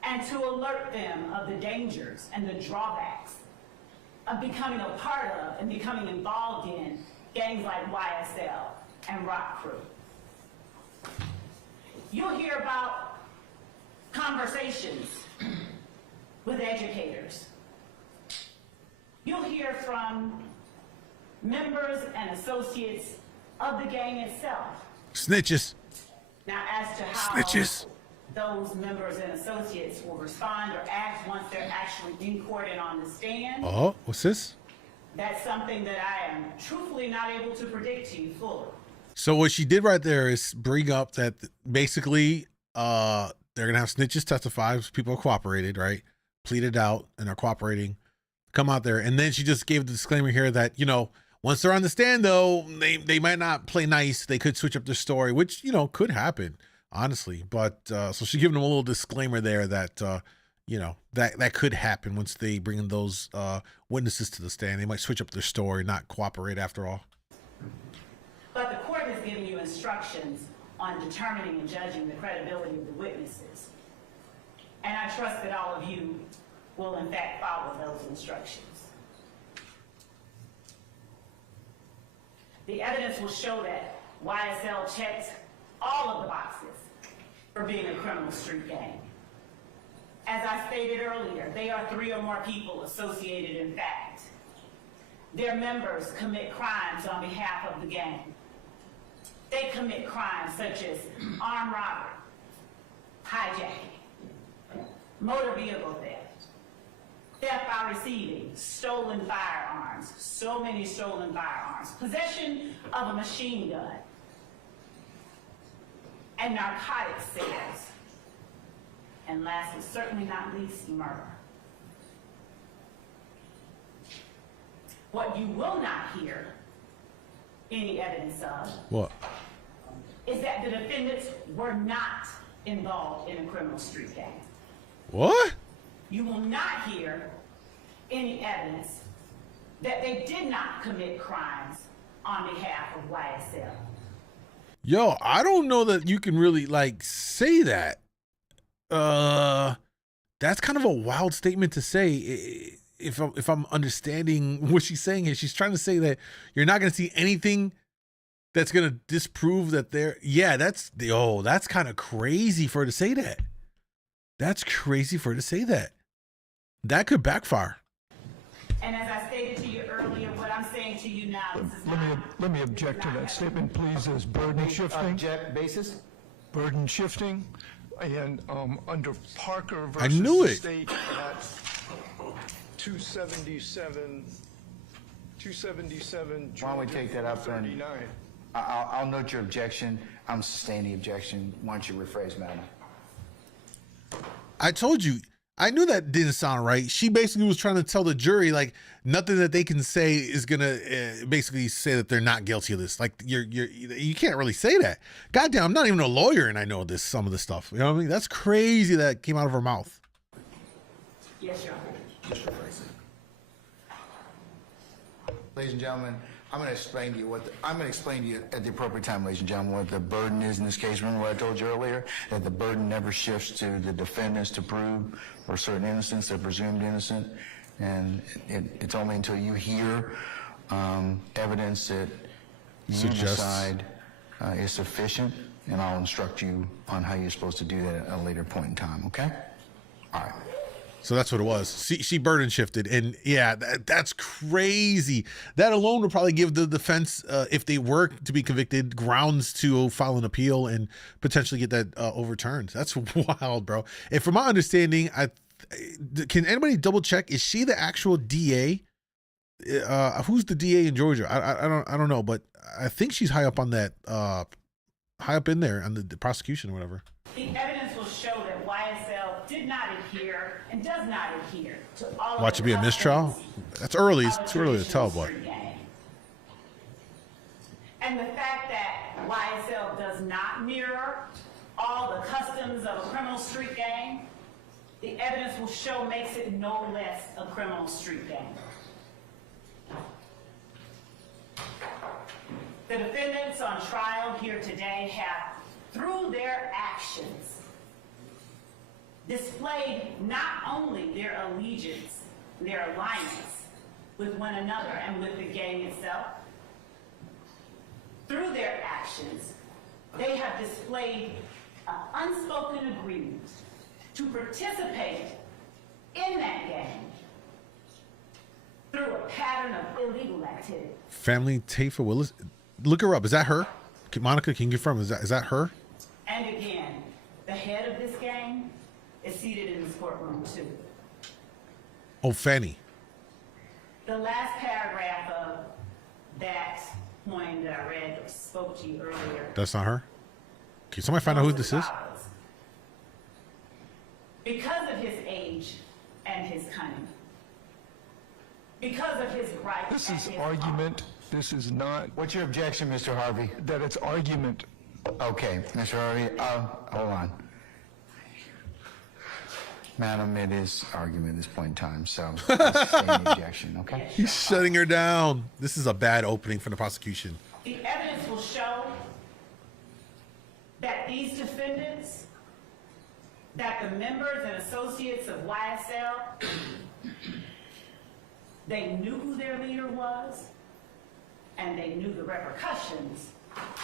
and to alert them of the dangers and the drawbacks of becoming a part of and becoming involved in gangs like YSL and Rock Crew. You'll hear about conversations with educators. You'll hear from members and associates of the gang itself. Snitches. Now, as to how Snitches. those members and associates will respond or act once they're actually in court and on the stand, Oh, what's this? that's something that I am truthfully not able to predict to you fully. So what she did right there is bring up that basically they're gonna have snitches testify. People are cooperated, right? Pleaded out and are cooperating. Come out there, and then she just gave the disclaimer here that, you know, once they're on the stand, though, they might not play nice. They could switch up their story, which, you know, could happen, honestly. But so she's giving them a little disclaimer there that, you know, that could happen once they bring in those witnesses to the stand. They might switch up their story, not cooperate after all. But the court has given you instructions on determining and judging the credibility of the witnesses. And I trust that all of you will, in fact, follow those instructions. The evidence will show that YSL checks all of the boxes for being a criminal street gang. As I stated earlier, they are 3 or more people associated in fact. Their members commit crimes on behalf of the gang. They commit crimes such as armed robbery, hijacking, motor vehicle theft, theft by receiving, stolen firearms, so many stolen firearms, possession of a machine gun, and narcotic sales. And last but certainly not least, murder. What you will not hear any evidence of What? is that the defendants were not involved in a criminal street gang. What? You will not hear any evidence that they did not commit crimes on behalf of YSL. Yo, I don't know that you can really like say that. That's kind of a wild statement to say. If I'm understanding what she's saying here, she's trying to say that you're not going to see anything that's going to disprove that they're, yeah, that's kind of crazy for her to say that. That's crazy for her to say that. That could backfire. And as I stated to you earlier, what I'm saying to you now, this is not. Let me object to that statement, please, as burden shifting. Object basis? Burden shifting, and under Parker I versus knew the it. state at 277. Why don't we take that up and 39. I'll note your objection. I'm sustaining the objection. Why don't you rephrase, madam? I told you, I knew that didn't sound right. She basically was trying to tell the jury, like, nothing that they can say is gonna basically say that they're not guilty of this. Like, you can't really say that. Goddamn, I'm not even a lawyer, and I know some of this stuff. You know what I mean? That's crazy that came out of her mouth. Yes, Your Honor. Just rephrase it. Ladies and gentlemen, I'm going to explain to you at the appropriate time, ladies and gentlemen, what the burden is in this case. Remember what I told you earlier? That the burden never shifts to the defendants to prove for certain innocence, they're presumed innocent. And it's only until you hear evidence that you decide is sufficient and I'll instruct you on how you're supposed to do that at a later point in time, okay? All right. So that's what it was. She burden shifted, and yeah, that's crazy. That alone would probably give the defense, if they were to be convicted, grounds to file an appeal and potentially get that overturned. That's wild, bro. And from my understanding, can anybody double check? Is she the actual DA? Who's the DA in Georgia? I don't know, but I think she's high up on that, high up in there on the prosecution or whatever. The evidence will show that YSL did not adhere and does not adhere to all of Watch it be a mistrial? That's early. It's too early to tell, but. And the fact that YSL does not mirror all the customs of a criminal street gang, the evidence will show makes it no less a criminal street gang. The defendants on trial here today have, through their actions, displayed not only their allegiance, their alliance with one another and with the gang itself. Through their actions, they have displayed an unspoken agreement to participate in that gang through a pattern of illegal activity. Family Tafa Willis. Look her up. Is that her? Monica, can you confirm? Is that her? And again, the head of this gang is seated in this courtroom too. Oh, Fanny. The last paragraph of that poem that I read or spoke to you earlier. That's not her? Can somebody find out who this is? Because of his age and his cunning. Because of his right. This is argument. This is not What's your objection, Mr. Harvey? that it's argument. Okay, Mr. Harvey, hold on. Madam, it is argument at this point in time, so sustain the objection, okay? He's shutting her down. This is a bad opening for the prosecution. The evidence will show that these defendants, that the members and associates of YSL, they knew who their leader was, and they knew the repercussions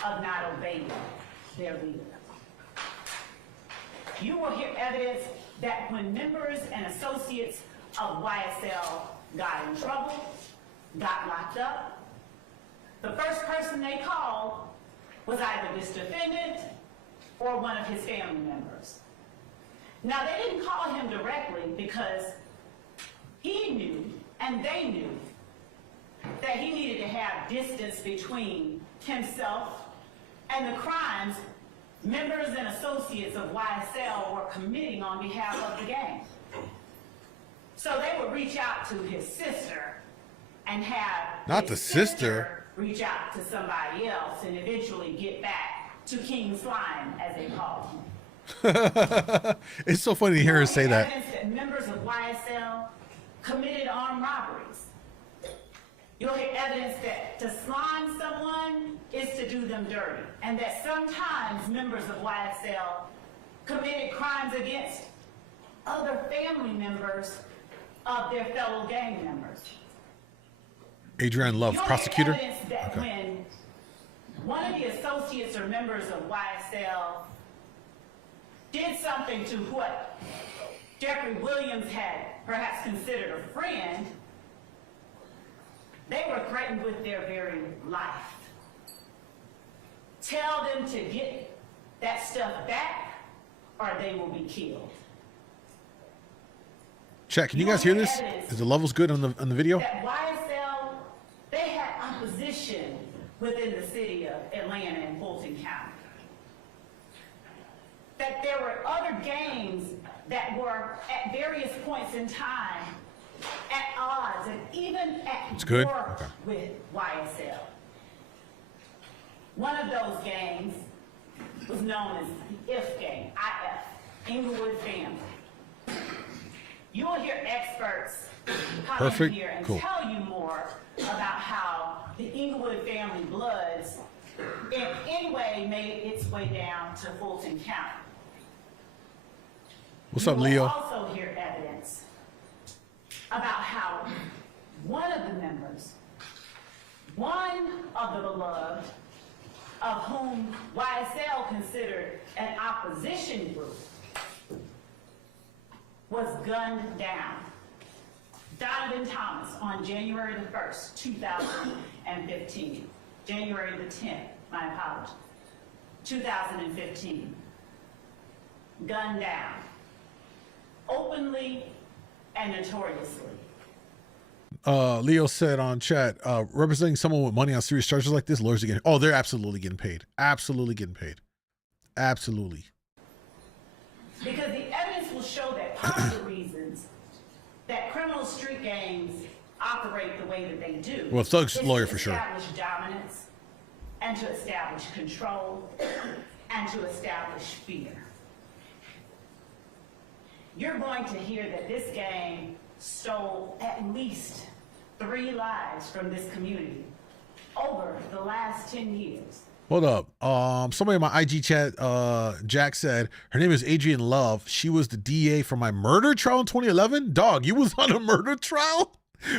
of not obeying their leader. You will hear evidence that when members and associates of YSL got in trouble, got locked up, the first person they called was either this defendant or one of his family members. Now, they didn't call him directly because he knew and they knew that he needed to have distance between himself and the crimes members and associates of YSL were committing on behalf of the gang. So they would reach out to his sister and have Not his the sister. reach out to somebody else and eventually get back to King Slime, as they called him. It's so funny to hear her say that. Evidence that members of YSL committed armed robberies. You'll hear evidence that to slime someone is to do them dirty, and that sometimes members of YSL committed crimes against other family members of their fellow gang members. Adrienne Love, You'll prosecutor. hear evidence that when one of the associates or members of YSL did something to what Jeffrey Williams had perhaps considered a friend, they were threatened with their very life. Tell them to get that stuff back or they will be killed. Chat, can you guys hear this? Is the levels good on the video? That YSL, they had opposition within the city of Atlanta and Fulton County. That there were other gangs that were at various points in time at odds and even at It's good? war Okay. with YSL. One of those gangs was known as the IF gang, IF, Inglewood Family. You will hear experts come Perfect. in here and Cool. tell you more about how the Inglewood family bloods in any way made its way down to Fulton County. What's up, You will Leo? also hear evidence about how one of the members, one of the beloved, of whom YSL considered an opposition group, was gunned down. Donovan Thomas on January the 1st, 2015. January the 10th, my apologies, 2015. Gunned down. Openly and notoriously. Leo said on chat, representing someone with money on serious charges like this, lawyers are getting, oh, they're absolutely getting paid. Absolutely getting paid. Absolutely. Because the evidence will show that part of the reasons that criminal street gangs operate the way that they do. Well, Thug's lawyer for sure. To establish dominance, and to establish control, and to establish fear. You're going to hear that this gang stole at least 3 lives from this community over the last 10 years. Hold up. Somebody in my IG chat, Jack said, her name is Adrian Love. She was the DA for my murder trial in 2011. Dog, you was on a murder trial?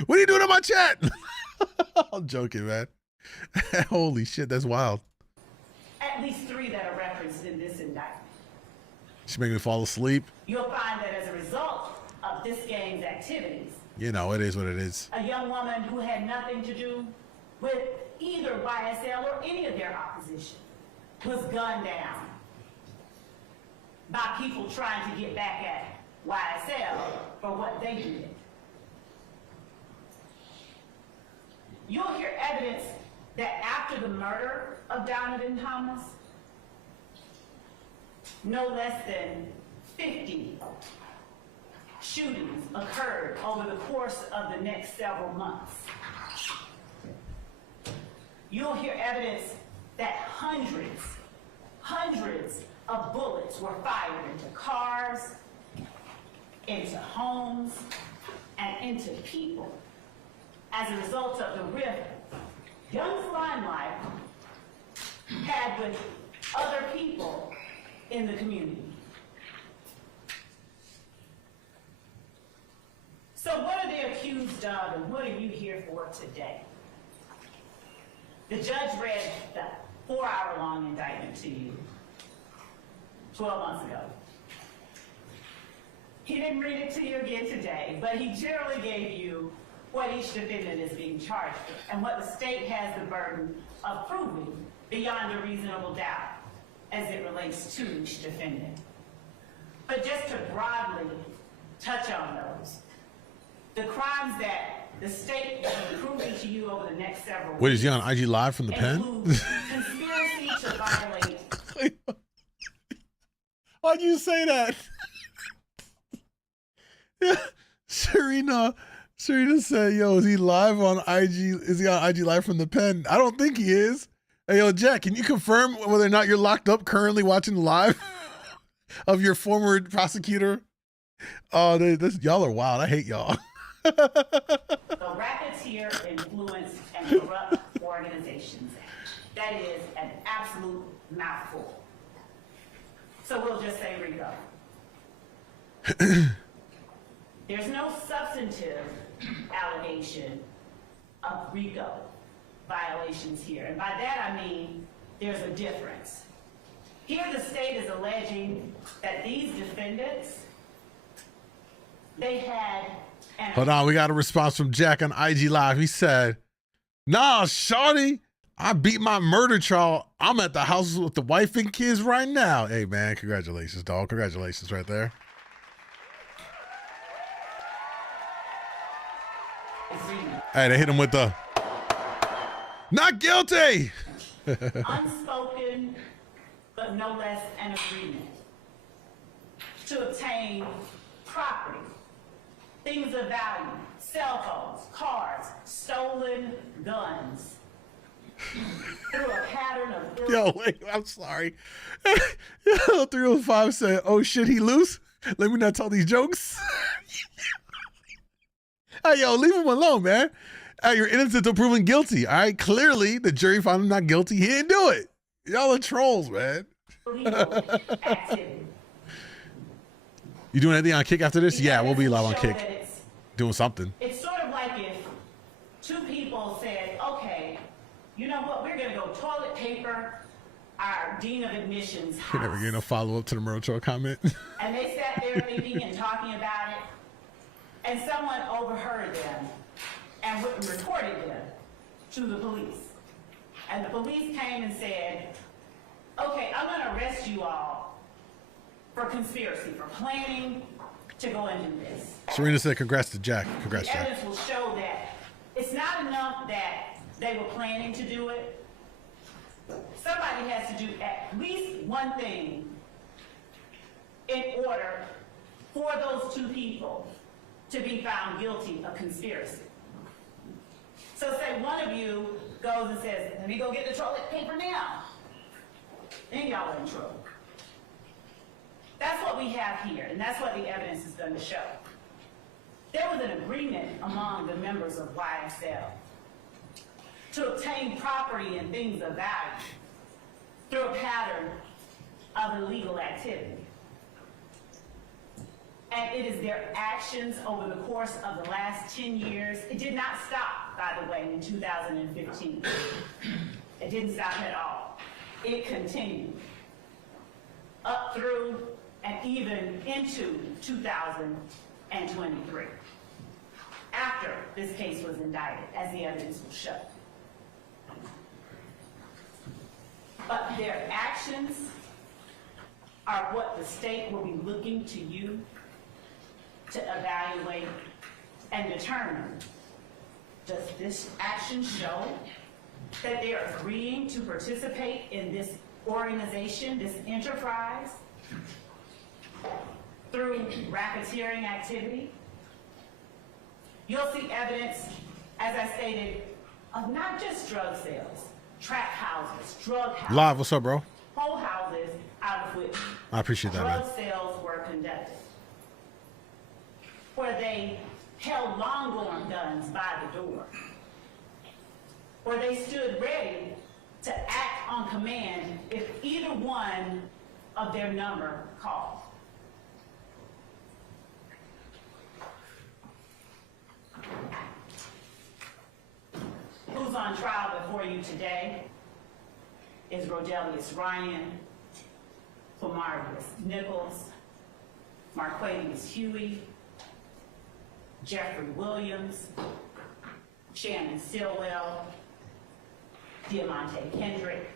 What are you doing in my chat? I'm joking, man. Holy shit, that's wild. At least 3 that are referenced in this indictment. She made me fall asleep. You'll find that as a result of this gang's activities, You know, it is what it is. a young woman who had nothing to do with either YSL or any of their opposition was gunned down by people trying to get back at YSL for what they did. You'll hear evidence that after the murder of Donovan Thomas, no less than 50 shootings occurred over the course of the next several months. You'll hear evidence that hundreds of bullets were fired into cars, into homes, and into people as a result of the rift Young's Limelight had with other people in the community. So what are they accused of, and what are you here for today? The judge read the 4-hour-long indictment to you 12 months ago. He didn't read it to you again today, but he generally gave you what each defendant is being charged with and what the state has the burden of proving beyond a reasonable doubt as it relates to each defendant. But just to broadly touch on those, the crimes that the state will be proving to you over the next several weeks. Wait, is he on IG Live from the pen? Conspiracy to violate. Why'd you say that? Yeah, Serena said, yo, is he live on IG? Is he on IG Live from the pen? I don't think he is. Hey, yo, Jack, can you confirm whether or not you're locked up currently watching live of your former prosecutor? Oh, y'all are wild. I hate y'all. The Racketeer Influence and Corrupt Organizations Act. That is an absolute mouthful. So we'll just say RICO. There's no substantive allegation of RICO violations here. And by that I mean there's a difference. Here the state is alleging that these defendants, they had an... Hold on, we got a response from Jack on IG Live. He said, nah, shawty, I beat my murder trial. I'm at the house with the wife and kids right now. Hey, man, congratulations, dog. Congratulations right there. Hey, they hit him with the not guilty. Unspoken, but no less an agreement to obtain property, things of value, cell phones, cars, stolen guns, through a pattern of... Yo, wait, I'm sorry. Yo, 305 said, oh shit, he loose? Let me not tell these jokes. Hey, yo, leave him alone, man. Hey, you're innocent until proven guilty. All right, clearly the jury found him not guilty. He didn't do it. Y'all are trolls, man. You doing anything on Kick after this? Yeah, we'll be live on Kick. Doing something. It's sort of like if 2 people said, okay, you know what, we're going to go toilet paper our dean of admissions You're never house. getting a follow up to the Murotro comment. And they sat there thinking and talking about it, and someone overheard them and reported them to the police. And the police came and said, okay, I'm gonna arrest you all for conspiracy, for planning to go and do this. Serena said, "Congrats to Jack. Congrats, The Jack." evidence will show that it's not enough that they were planning to do it. Somebody has to do at least one thing in order for those two people to be found guilty of conspiracy. So say one of you goes and says, let me go get the toilet paper now. Then y'all are in trouble. That's what we have here, and that's what the evidence is going to show. There was an agreement among the members of YSL to obtain property and things of value through a pattern of illegal activity. And it is their actions over the course of the last 10 years. It did not stop, by the way, in 2015. It didn't stop at all. It continued up through and even into 2023, after this case was indicted, as the evidence will show. But their actions are what the state will be looking to you to evaluate and determine, does this action show that they're agreeing to participate in this organization, this enterprise, through racketeering activity? You'll see evidence, as I stated, of not just drug sales, trap houses, drug houses. Live, what's up, bro? Whole houses out of which I appreciate that, man. drug sales were conducted, where they held long-arm guns by the door, where they stood ready to act on command if either one of their number called. Who's on trial before you today is Rodelius Ryan, Flamarius Nichols, Marquavius Huey, Jeffrey Williams, Shannon Stillwell, Diamante Kendrick.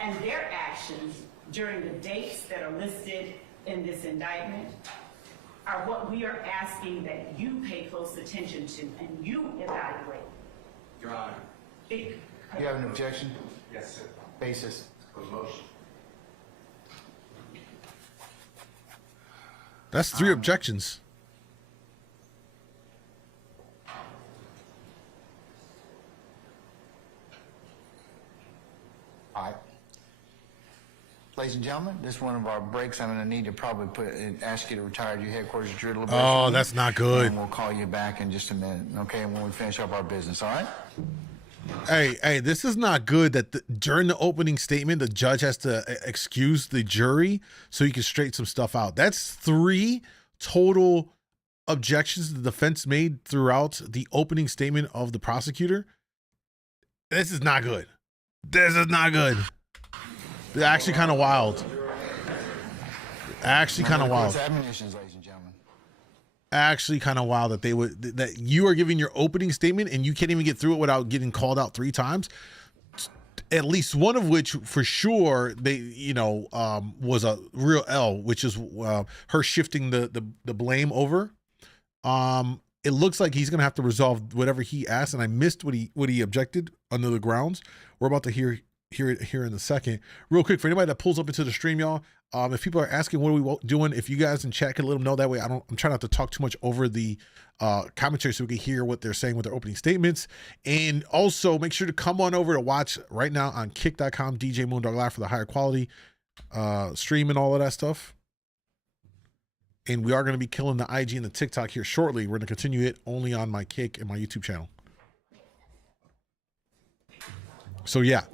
And their actions during the dates that are listed in this indictment are what we are asking that you pay close attention to and you evaluate. Your Honor. It- You have an objection? Yes, sir. Basis? For the motion. That's 3 objections. All right. Ladies and gentlemen, this is one of our breaks. I'm going to need to probably ask you to retire to your headquarters at your deliberation. Oh, that's not good. And we'll call you back in just a minute, okay, when we finish up our business, all right? Hey, this is not good that during the opening statement, the judge has to excuse the jury so he can straighten some stuff out. That's 3 total objections the defense made throughout the opening statement of the prosecutor. This is not good. This is not good. They're actually kind of wild. Actually kind of wild. Admonitions, ladies and gentlemen. Actually kind of wild that you are giving your opening statement and you can't even get through it without getting called out 3 times. At least one of which, for sure, was a real L, which is her shifting the blame over. It looks like he's gonna have to resolve whatever he asked, and I missed what he objected under the grounds. We're about to hear it here in a second. Real quick, for anybody that pulls up into the stream, y'all, if people are asking what are we doing, if you guys in chat can let them know, that way I'm trying not to talk too much over the commentary so we can hear what they're saying with their opening statements. And also make sure to come on over to watch right now on kick.com djmoondawglive for the higher quality stream and all of that stuff. And we are going to be killing the IG and the TikTok here shortly. We're going to continue it only on my Kick and my YouTube channel. So yeah.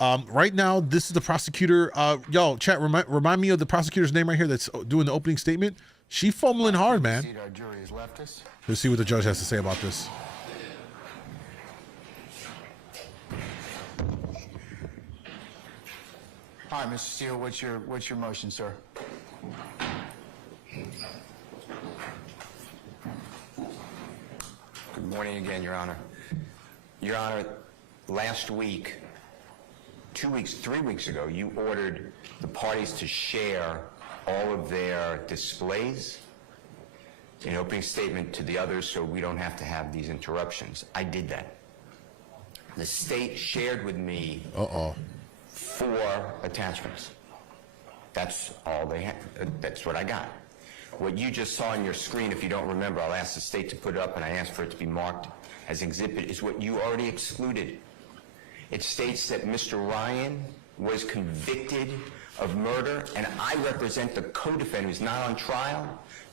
Right now, this is the prosecutor. Yo, chat, remind me of the prosecutor's name right here that's doing the opening statement. She fumbling hard, man. Our jury has left us. Let's see what the judge has to say about this. All right, Mr. Steele, what's your motion, sir? Good morning again, Your Honor. Your Honor, last week, 2 weeks, 3 weeks ago, you ordered the parties to share all of their displays in opening statement to the others so we don't have to have these interruptions. I did that. The state shared with me 4 attachments. That's all they had. That's what I got. What you just saw on your screen, if you don't remember, I'll ask the state to put it up, and I asked for it to be marked as exhibit, is what you already excluded. It states that Mr. Ryan was convicted of murder, and I represent the co-defendant who's not on trial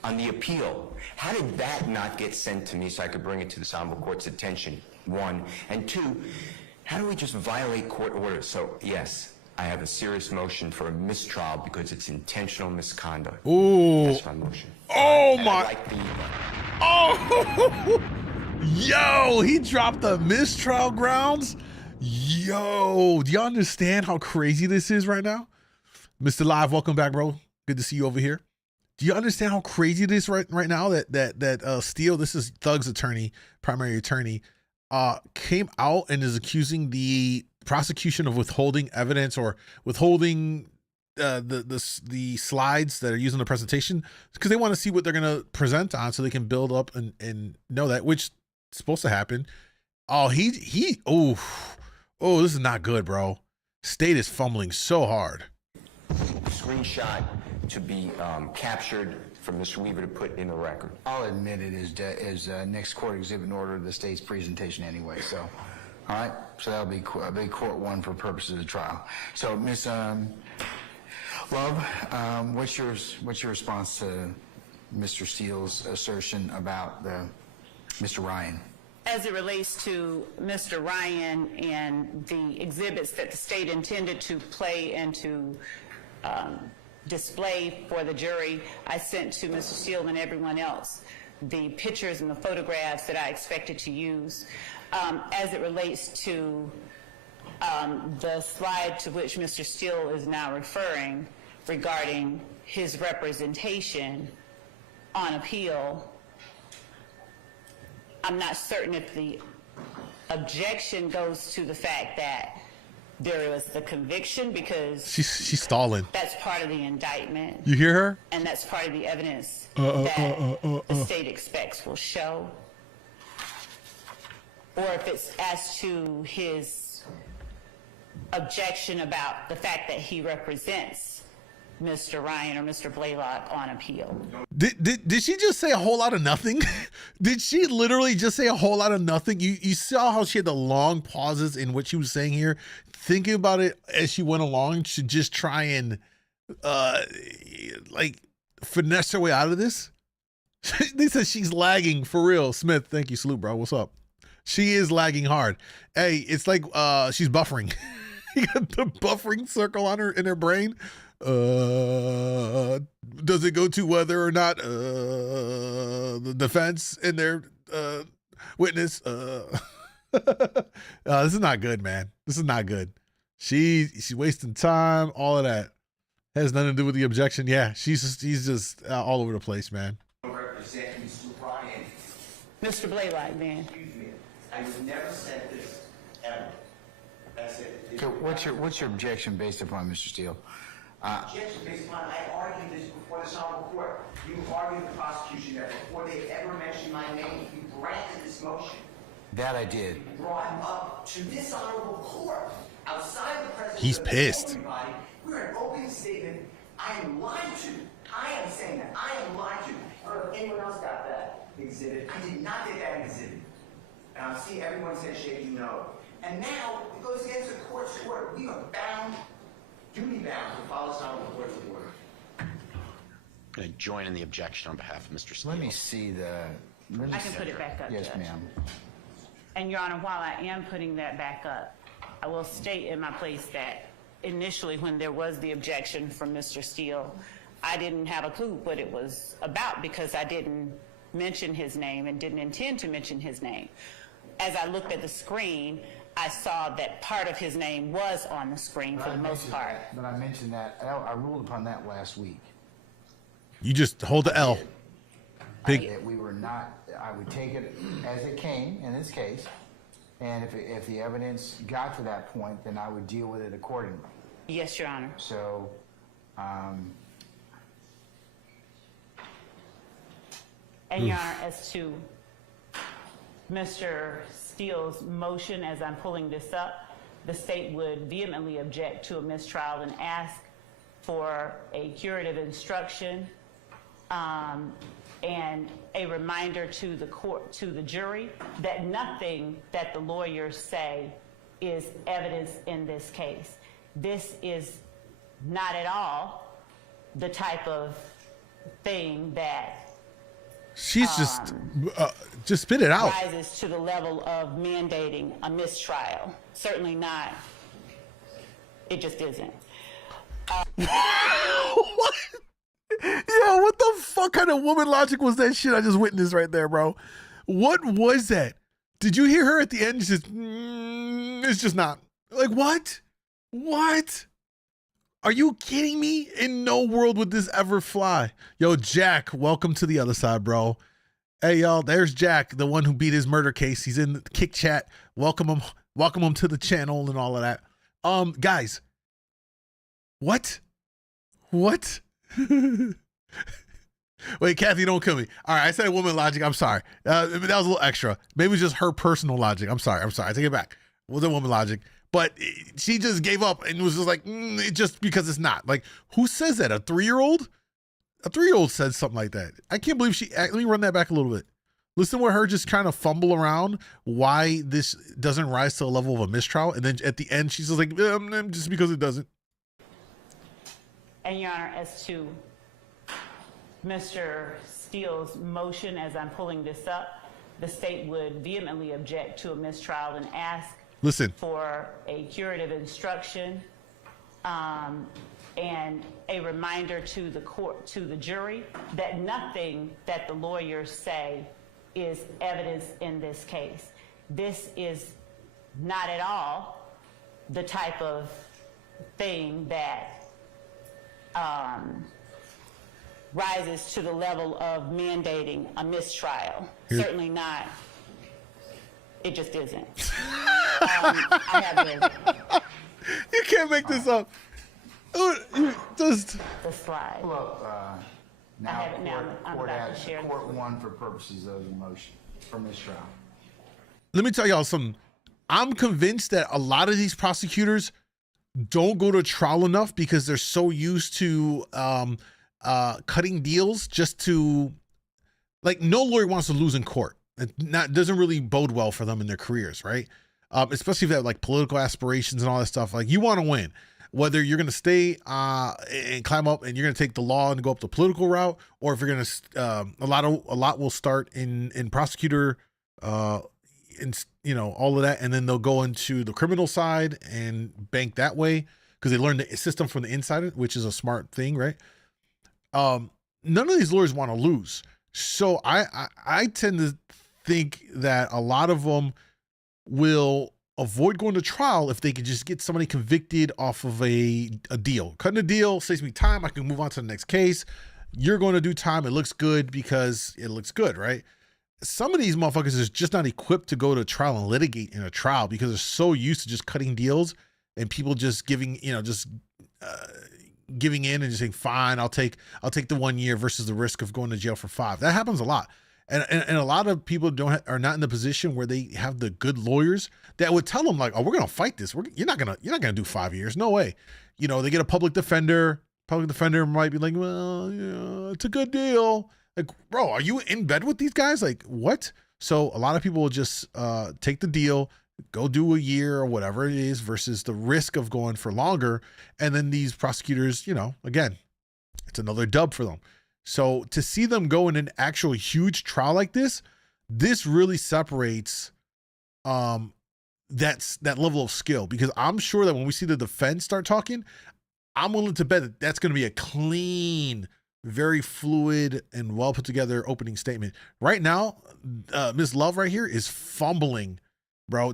on the appeal. How did that not get sent to me so I could bring it to this honorable court's attention, 1? And 2, how do we just violate court orders? So, yes, I have a serious motion for a mistrial because it's intentional misconduct. Ooh. That's my motion. Oh, And my. I like the, Oh, yo, he dropped the mistrial grounds. Yo, do y'all understand how crazy this is right now? Mr. Live, welcome back, bro. Good to see you over here. Do you understand how crazy it is right now that Steele, this is Thug's attorney, primary attorney, came out and is accusing the prosecution of withholding evidence or withholding the slides that are used in the presentation because they want to see what they're going to present on so they can build up and know that, which is supposed to happen. Oh, this is not good, bro. State is fumbling so hard. screenshot to be captured for Mr. Weaver to put in the record. I'll admit it is next court exhibit in order of the state's presentation anyway, so. All right, so that'll be court 1 for purposes of the trial. So, Ms. Love, what's your response to Mr. Steele's assertion about Mr. Ryan? As it relates to Mr. Ryan and the exhibits that the state intended to play and to display for the jury, I sent to Mr. Steele and everyone else the pictures and the photographs that I expected to use. As it relates to the slide to which Mr. Steele is now referring regarding his representation on appeal, I'm not certain if the objection goes to the fact that there was the conviction, because she's stalling. that's part of the indictment. You hear her? And that's part of the evidence that the state expects will show. Or if it's as to his objection about the fact that he represents Mr. Ryan or Mr. Blaylock on appeal. Did she just say a whole lot of nothing? Did she literally just say a whole lot of nothing? You saw how she had the long pauses in what she was saying here, thinking about it as she went along to just try and like finesse her way out of this. They said she's lagging for real. Smith, thank you. Salute, bro. What's up? She is lagging hard. Hey, it's like she's buffering. You got the buffering circle on her in her brain. Does it go to whether or not the defense and their witness this is not good, man. This is not good. She's wasting time, all of that. Has nothing to do with the objection. Yeah, he's just all over the place, man. Represent Mr. Ryan. Mr. Blaylock, man. Excuse me. I would never said this ever. That's it. Okay, what's your objection based upon, Mr. Steele? Objection based upon, I argued this before this honorable court. You argued the prosecution that before they ever mentioned my name, you granted this motion. That I did. You brought him up to this honorable court outside the presence He's of pissed. everybody. We're an open statement. I am lied to. I am saying that. I am lied to. I don't know if anyone else got that exhibit. I did not get that exhibit. And I'm seeing everyone say shaking no. And now it goes against the court's order. We are bound, duty bound to follow this honorable court's order. I'm going to join in the objection on behalf of Mr. Steele. Let me see the... I can put it back up, Yes, Judge. ma'am. And Your Honor, while I am putting that back up, I will state in my place that initially when there was the objection from Mr. Steele, I didn't have a clue what it was about because I didn't mention his name and didn't intend to mention his name. As I looked at the screen, I saw that part of his name was on the screen for the most part. But I mentioned that, I ruled upon that last week. You just hold the L. Big. That we were not, I would take it as it came in this case, and if the evidence got to that point, then I would deal with it accordingly. Yes, Your Honor. So, And Your Honor, as to Mr. Steele's motion, as I'm pulling this up, the state would vehemently object to a mistrial and ask for a curative instruction and a reminder to the court, to the jury, that nothing that the lawyers say is evidence in this case. This is not at all the type of thing that She's just spit it out. rises to the level of mandating a mistrial. Certainly not. It just isn't. What? Yo, what the fuck kind of woman logic was that shit I just witnessed right there, bro? What was that? Did you hear her at the end? She says, it's just not. Like, what? What? Are you kidding me? In no world would this ever fly. Yo, Jack, welcome to the other side, bro. Hey, y'all, there's Jack, the one who beat his murder case. He's in the Kick Chat. Welcome him to the channel and all of that. Guys, what? Wait, Kathy, don't kill me. All right, I said woman logic. I'm sorry. That was a little extra. Maybe it was just her personal logic. I'm sorry. I take it back. It wasn't woman logic. But she just gave up and was just like, just because it's not. Like, who says that? A 3-year-old? A 3-year-old said something like that. I can't believe let me run that back a little bit. Listen to her just trying to fumble around why this doesn't rise to the level of a mistrial. And then at the end, she's just like, just because it doesn't. And Your Honor, as to Mr. Steele's motion, as I'm pulling this up, the state would vehemently object to a mistrial and ask for a curative instruction and a reminder to the court, to the jury, that nothing that the lawyers say is evidence in this case. This is not at all the type of thing that rises to the level of mandating a mistrial. Certainly not. It just isn't. I have you can't make this up. Just the slide. well, now I have it now. I'm about to share. Court won for purposes of the motion for mistrial. let me tell y'all something. I'm convinced that a lot of these prosecutors don't go to trial enough because they're so used to cutting deals just to, like, no lawyer wants to lose in court. It doesn't really bode well for them in their careers, right? Especially if they have like political aspirations and all that stuff. Like, you want to win, whether you're going to stay and climb up and you're going to take the law and go up the political route, or if you're going to, a lot will start in prosecutor, all of that, and then they'll go into the criminal side and bank that way because they learn the system from the inside, which is a smart thing, right? None of these lawyers want to lose, so I tend to think that a lot of them will avoid going to trial if they can just get somebody convicted off of a deal. Cutting a deal saves me time. I can move on to the next case. You're going to do time. It looks good because it looks good, right? Some of these motherfuckers is just not equipped to go to trial and litigate in a trial because they're so used to just cutting deals and people just giving, giving in and just saying, fine, I'll take the 1 year versus the risk of going to jail for 5. That happens a lot. And a lot of people are not in the position where they have the good lawyers that would tell them like, oh, we're going to fight this. You're not going to do 5 years. No way. They get a public defender. Public defender might be like, well, yeah, it's a good deal. Like, bro, are you in bed with these guys? Like, what? So a lot of people will just take the deal, go do a year or whatever it is versus the risk of going for longer. And then these prosecutors, again, it's another dub for them. So to see them go in an actual huge trial like this really separates that level of skill, because I'm sure that when we see the defense start talking, I'm willing to bet that that's going to be a clean, very fluid and well put together opening statement. Right now, Ms. Love right here is fumbling bro.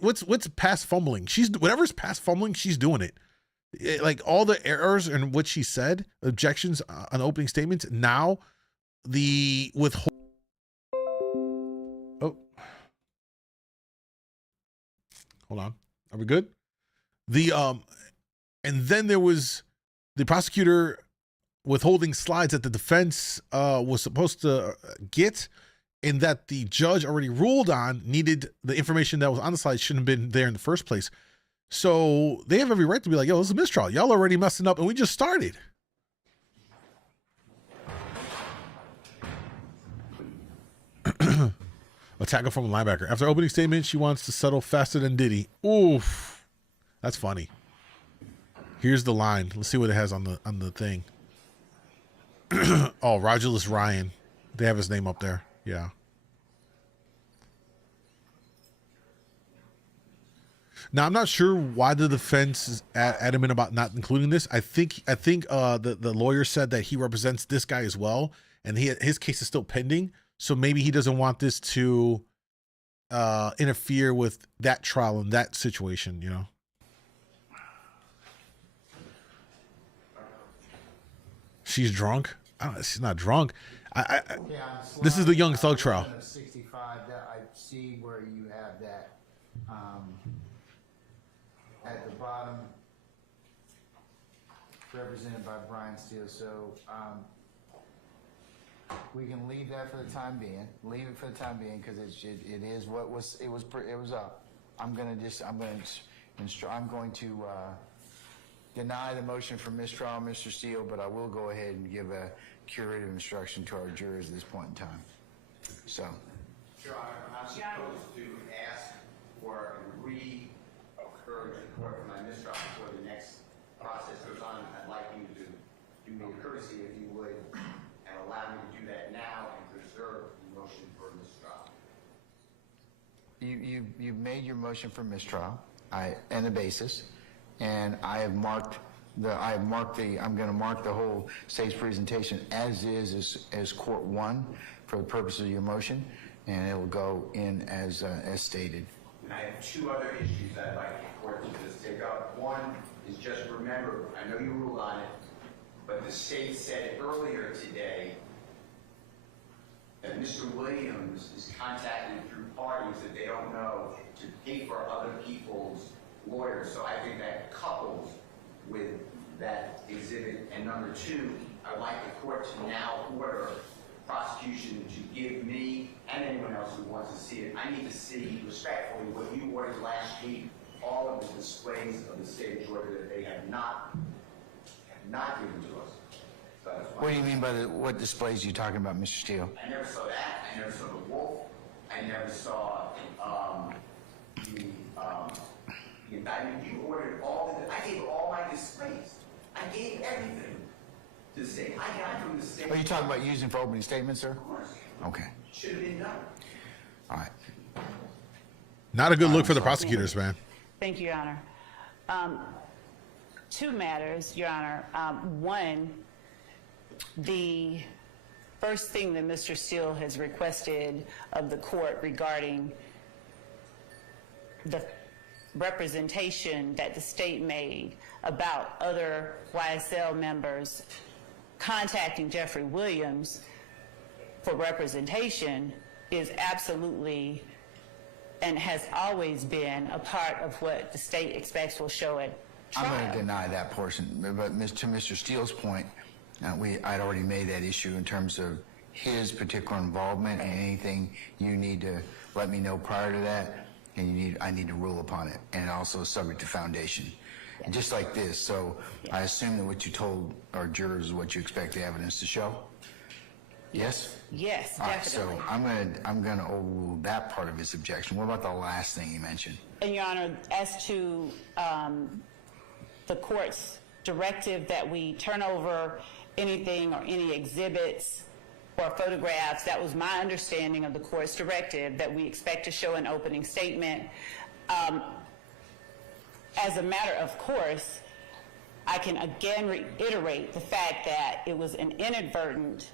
What's past fumbling? Whatever's past fumbling, she's doing it. Like all the errors in what she said, objections on opening statements. Now the withhold. Oh, hold on. Are we good? And then there was the prosecutor withholding slides that the defense was supposed to get, and that the judge already ruled on, needed the information that was on the slide, shouldn't have been there in the first place. So they have every right to be like, yo, this is a mistrial. Y'all already messing up and we just started. A tackle from a linebacker. After opening statement, she wants to settle faster than Diddy. Oof. That's funny. Here's the line. Let's see what it has on the thing. Oh, Rogerless Ryan. They have his name up there. Yeah. Now I'm not sure why the defense is adamant about not including this. I think the lawyer said that he represents this guy as well, and his case is still pending. So maybe he doesn't want this to interfere with that trial and that situation, you know. She's drunk. She's not drunk. This is the Young Thug trial. 65, that I see where you have that at the bottom, represented by Brian Steele. So we can leave that for the time being. Leave it for the time being because it is what was it was up. I'm going to deny the motion for mistrial, Mr. Steele, but I will go ahead and give a curative instruction to our jurors at this point in time. So. Your Honor, I'm supposed to ask for a re-occurrence report for my mistrial before the next process goes on. I'd like you to do me a courtesy, if you would, and allow me to do that now and preserve the motion for mistrial. You've made your motion for mistrial, and the basis, and I'm going to mark the whole state's presentation as court one for the purpose of your motion, and it will go in as stated. And I have two other issues I'd like the court to just take up. One is just remember, I know you ruled on it, but the state said earlier today that Mr. Williams is contacting through parties that they don't know to pay for other people's lawyers. So I think that couples with that exhibit. And number two, I'd like the court to now order prosecution to give me and anyone else who wants to see it. I need to see respectfully what you ordered last week, all of the displays of the state of Georgia that they have not given to us. So What do you mean by what displays are you talking about, Mr. Steele? I never saw that. I never saw the wolf. I never saw the indictment. You ordered I gave all my displays. I gave everything to the state. I got from the state. Are you talking about using for opening statements, sir? Of course. Okay. Should have been done. All right. Not a good look for the prosecutors, man. Thank you, Your Honor. Two matters, Your Honor. One, the first thing that Mr. Steele has requested of the court regarding the representation that the state made about other YSL members contacting Jeffrey Williams for representation is absolutely and has always been a part of what the state expects will show at trial. I'm going to deny that portion. But to Mr. Steele's point, I'd already made that issue in terms of his particular involvement, and anything you need to let me know prior to that, and I need to rule upon it, and also subject to foundation. Yes. Just like this. So yes. I assume that what you told our jurors is what you expect the evidence to show? Yes? Yes, all definitely. Right, so I'm gonna overrule that part of his objection. What about the last thing you mentioned? And Your Honor, as to the court's directive that we turn over anything or any exhibits or photographs, that was my understanding of the court's directive, that we expect to show an opening statement. As a matter of course, I can again reiterate the fact that it was an inadvertent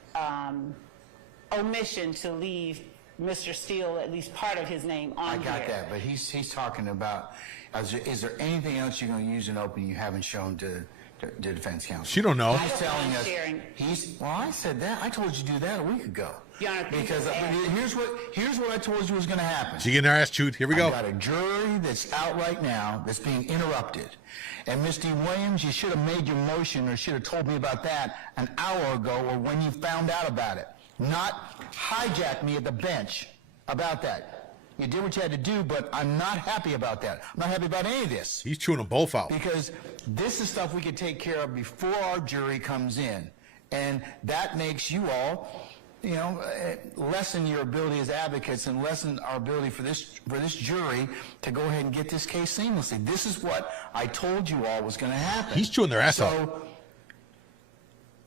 omission to leave Mr. Steele, at least part of his name on I here. got that, but he's talking about, is there anything else you're going to use in opening you haven't shown to defense counsel? She don't know. He's telling us, Sharing. well, I said that. I told you to do that a week ago. Your Honor, Because here's what I told you was going to happen. She getting her ass chewed. Here we I go. got a jury that's out right now that's being interrupted. And Mr. Williams, you should have made your motion or should have told me about that an hour ago or when you found out about it. Not hijack me at the bench about that. You did what you had to do, but I'm not happy about that. I'm not happy about any of this. He's chewing them both out. Because this is stuff we could take care of before our jury comes in. And that makes you all, lessen your ability as advocates and lessen our ability for this jury to go ahead and get this case seamlessly. This is what I told you all was going to happen. He's chewing their ass out.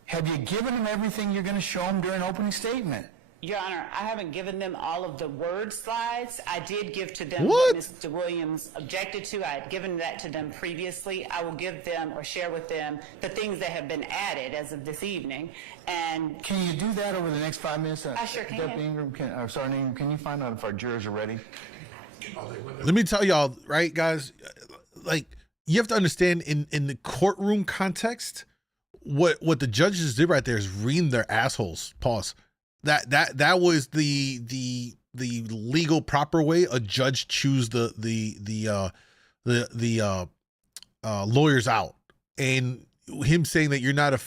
Have you given them everything you're going to show them during opening statement? Your Honor, I haven't given them all of the word slides. I did give to them What? Mr. Williams objected to. I had given that to them previously. I will give them or share with them the things that have been added as of this evening. And Can you do that over the next 5 minutes? I sure can. Deputy Ingram, Ingram, can you find out if our jurors are ready? Let me tell y'all, right, guys, like, you have to understand in the courtroom context, what the judges did right there is ream their assholes. Pause. That was the legal proper way a judge chews the lawyers out. And him saying that you're not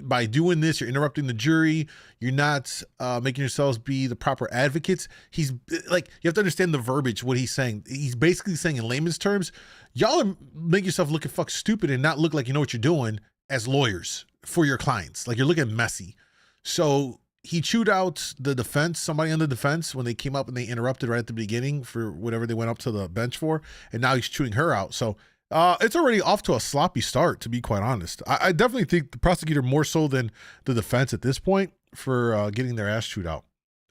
by doing this, you're interrupting the jury, you're not making yourselves be the proper advocates. He's like, you have to understand the verbiage, what he's saying. He's basically saying in layman's terms, y'all make yourself look fuck stupid and not look like you know what you're doing as lawyers for your clients. Like, you're looking messy. So he chewed out the defense, somebody on the defense, when they came up and they interrupted right at the beginning for whatever they went up to the bench for, and now he's chewing her out. So it's already off to a sloppy start, to be quite honest. I definitely think the prosecutor more so than the defense at this point for getting their ass chewed out.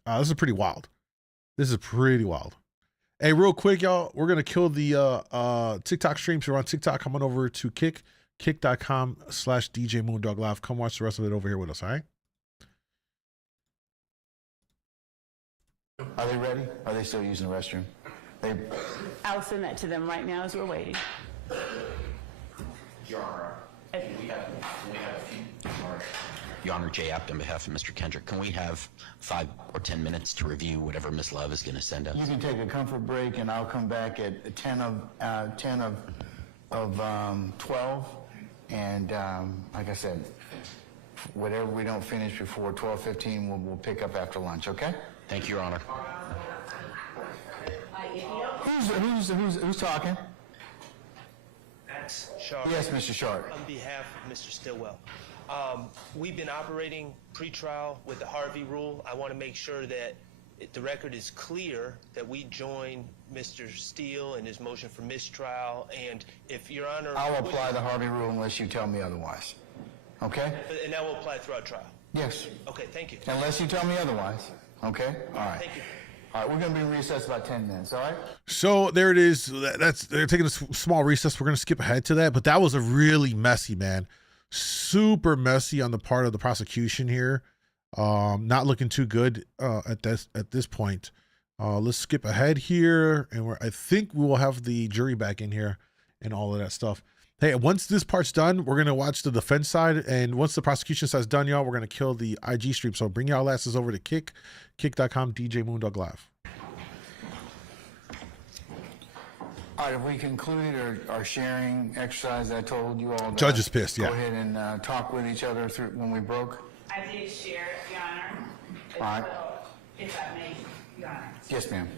This is pretty wild. This is pretty wild. Hey, real quick, y'all, we're going to kill the TikTok stream. So we're on TikTok. Come on over to kick.com/djmoondawglive. Come watch the rest of it over here with us, all right? Are they ready? Are they still using the restroom? I'll send that to them right now as we're waiting. Your Honor, Your Honor, Jay Apt on behalf of Mr. Kendrick, can we have 5 or 10 minutes to review whatever Ms. Love is going to send us? You can take a comfort break, and I'll come back at 10 of 12. And like I said, whatever we don't finish before 12:15, we'll pick up after lunch. Okay? Thank you, Your Honor. Who's talking? Max Sharp. Yes, Mr. Sharp. On behalf of Mr. Stillwell. We've been operating pretrial with the Harvey rule. I want to make sure that the record is clear that we join Mr. Steele in his motion for mistrial, and if Your Honor... I'll apply the Harvey rule unless you tell me otherwise. Okay? And that will apply throughout trial? Yes. Okay, thank you. Unless you tell me otherwise. Okay? All right. Thank you. All right, we're going to be in recess about 10 minutes, all right? So there it is. They're taking a small recess. We're going to skip ahead to that, but that was a really messy, man. Super messy on the part of the prosecution here. Not looking too good at this point. Let's skip ahead here, and I think we will have the jury back in here and all of that stuff. Hey, once this part's done, we're gonna watch the defense side, and once the prosecution side's done, y'all, we're gonna kill the IG stream. So bring y'all asses over to kick.com djmoondawglive. All right, have we concluded our sharing exercise? I told you all that. Judge is pissed, yeah. Go ahead and talk with each other through when we broke. I did share it, Your Honor, as All right. well, if I may, Your Honor. Yes, ma'am.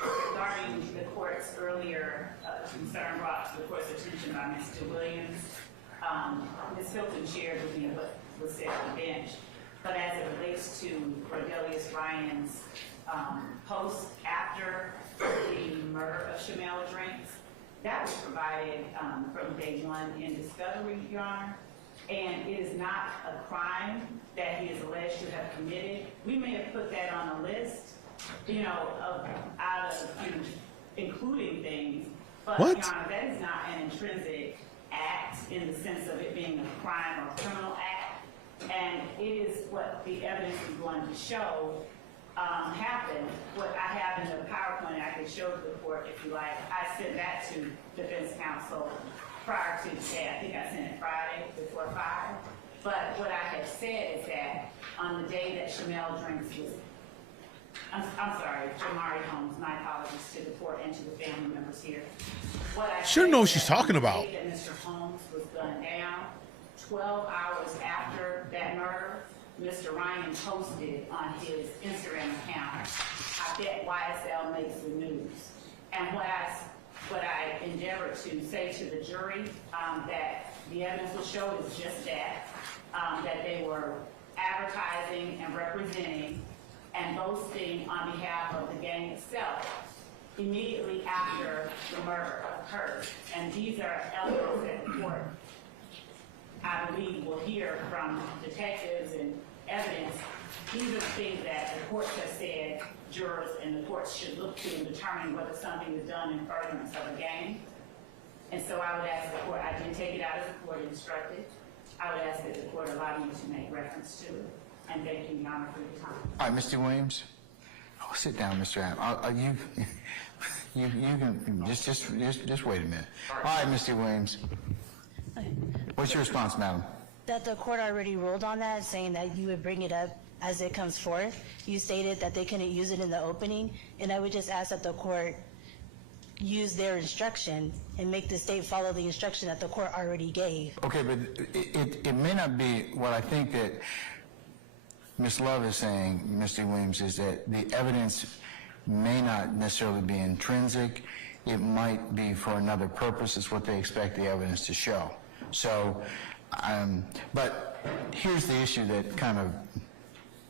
Regarding the court's earlier concern brought to the court's attention by Mr. Williams, Ms. Hilton shared with me what was said on the bench, but as it relates to Cordelius Ryan's post after the murder of Shamel Drinks, that was provided from day one in discovery, Your Honor, and it is not a crime that he is alleged to have committed. We may have put that on a list, out of including things, but what? Your Honor, that is not an intrinsic act in the sense of it being a crime or criminal act, and it is what the evidence is going to show happened, what I have in the PowerPoint, I can show to the court if you like. I sent that to defense counsel prior to today. I think I sent it Friday before 5. But what I have said is that on the day that Shamel Drinks was, I'm sorry, Jamari Holmes, my apologies to the court and to the family members here. What I Shouldn't know what said she's is that talking on the about. day that Mr. Holmes was gunned down, 12 hours after that murder, Mr. Ryan posted on his Instagram account, I bet YSL makes the news. And what I endeavored to say to the jury, that the evidence will show is just that, that they were advertising and representing and boasting on behalf of the gang itself immediately after the murder occurred. And these are elements that the court, I believe, will hear from detectives and evidence. These are the things that the courts have said jurors and the courts should look to in determining whether something is done in furtherance of a gang. And so I would ask the court, I didn't take it out as the court instructed. I would ask that the court allow me to make reference to it. And thank you, Your Honor, for your time. All right, Mr. Williams. Oh, sit down, Mr. App. You can just wait a minute. All right, Mr. Williams. What's your response, madam? That the court already ruled on that, saying that you would bring it up as it comes forth. You stated that they couldn't use it in the opening, and I would just ask that the court use their instruction and make the state follow the instruction that the court already gave. Okay, but it may not be what I think that Ms. Love is saying, Mr. Williams, is that the evidence may not necessarily be intrinsic. It might be for another purpose. It's what they expect the evidence to show. So, but here's the issue that kind of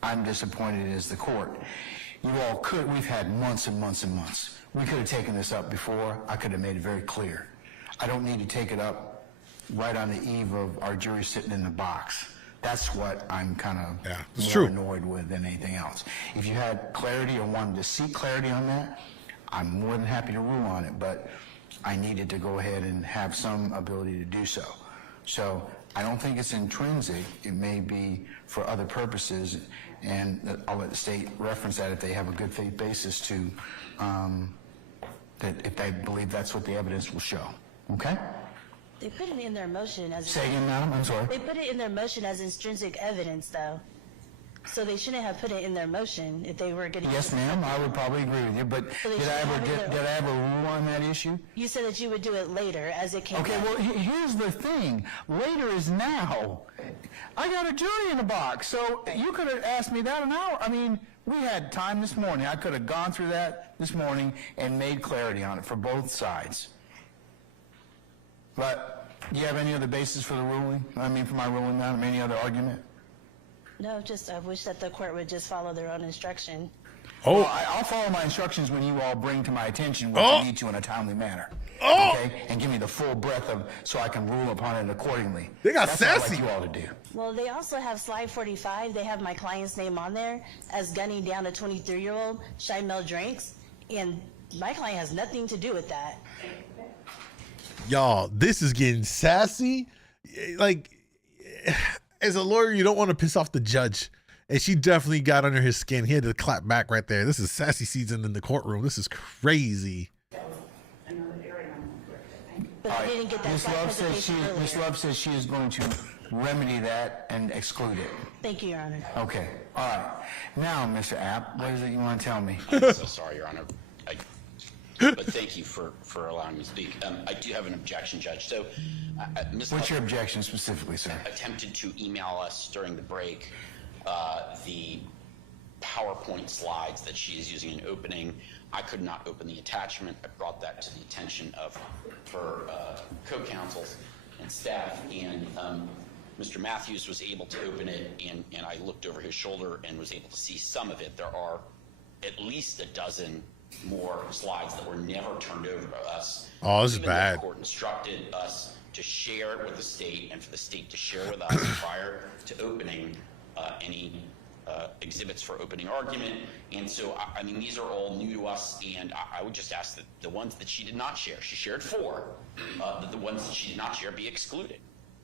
I'm disappointed is the court. You all could, we've had months and months and months. We could have taken this up before. I could have made it very clear. I don't need to take it up right on the eve of our jury sitting in the box. That's what I'm kind of more annoyed with than anything else. If you had clarity or wanted to seek clarity on that, I'm more than happy to rule on it, but I needed to go ahead and have some ability to do so. So I don't think it's intrinsic. It may be for other purposes, and I'll let the state reference that if they have a good faith basis to, that if they believe that's what the evidence will show. Okay? They put it in their motion as... Say again, madam? I'm sorry. They put it in their motion as intrinsic evidence, though. So they shouldn't have put it in their motion if they were going to... Yes, ma'am. I would probably agree with you, but So did I ever rule on that issue? You said that you would do it later as it came Okay, up. well, here's the thing. Later is now. I got a jury in the box, so you could have asked me that an hour. I mean, we had time this morning. I could have gone through that this morning and made clarity on it for both sides. But do you have any other basis for the ruling? I mean, for my ruling, madam, any other argument? No, just I wish that the court would just follow their own instruction. Oh, Well, I'll follow my instructions when you all bring to my attention what you need to in a timely manner. Okay? And give me the full breadth of, so I can rule upon it accordingly. They got That's what I'd sassy. like you all to do. Well, they also have slide 45. They have my client's name on there as gunning down a 23-year-old, Shymel Drinks, and my client has nothing to do with that. y'all, this is getting sassy. Like, as a lawyer, you don't want to piss off the judge. And she definitely got under his skin. He had to clap back right there. This is sassy season in the courtroom. This is crazy. But I didn't get that Ms. slide Love says presentation earlier. Ms. Love says she is going to remedy that and exclude it. Thank you, Your Honor. Okay. All right. Now, Mr. App, what is it you want to tell me? I'm so sorry, Your Honor. But thank you for allowing me to speak. I do have an objection, Judge. So, Ms. What's your Love objection specifically, sir? attempted to email us during the break the PowerPoint slides that she is using in opening. I could not open the attachment. I brought that to the attention of her co-counsels and staff, and Mr. Matthews was able to open it, and I looked over his shoulder and was able to see some of it. There are at least a dozen more slides that were never turned over to us. Oh, this is Even though bad. The court instructed us to share it with the state and for the state to share with us prior to opening any exhibits for opening argument. And so, I mean, these are all new to us, and I would just ask that the ones that she did not share, she shared 4, that the ones that she did not share be excluded.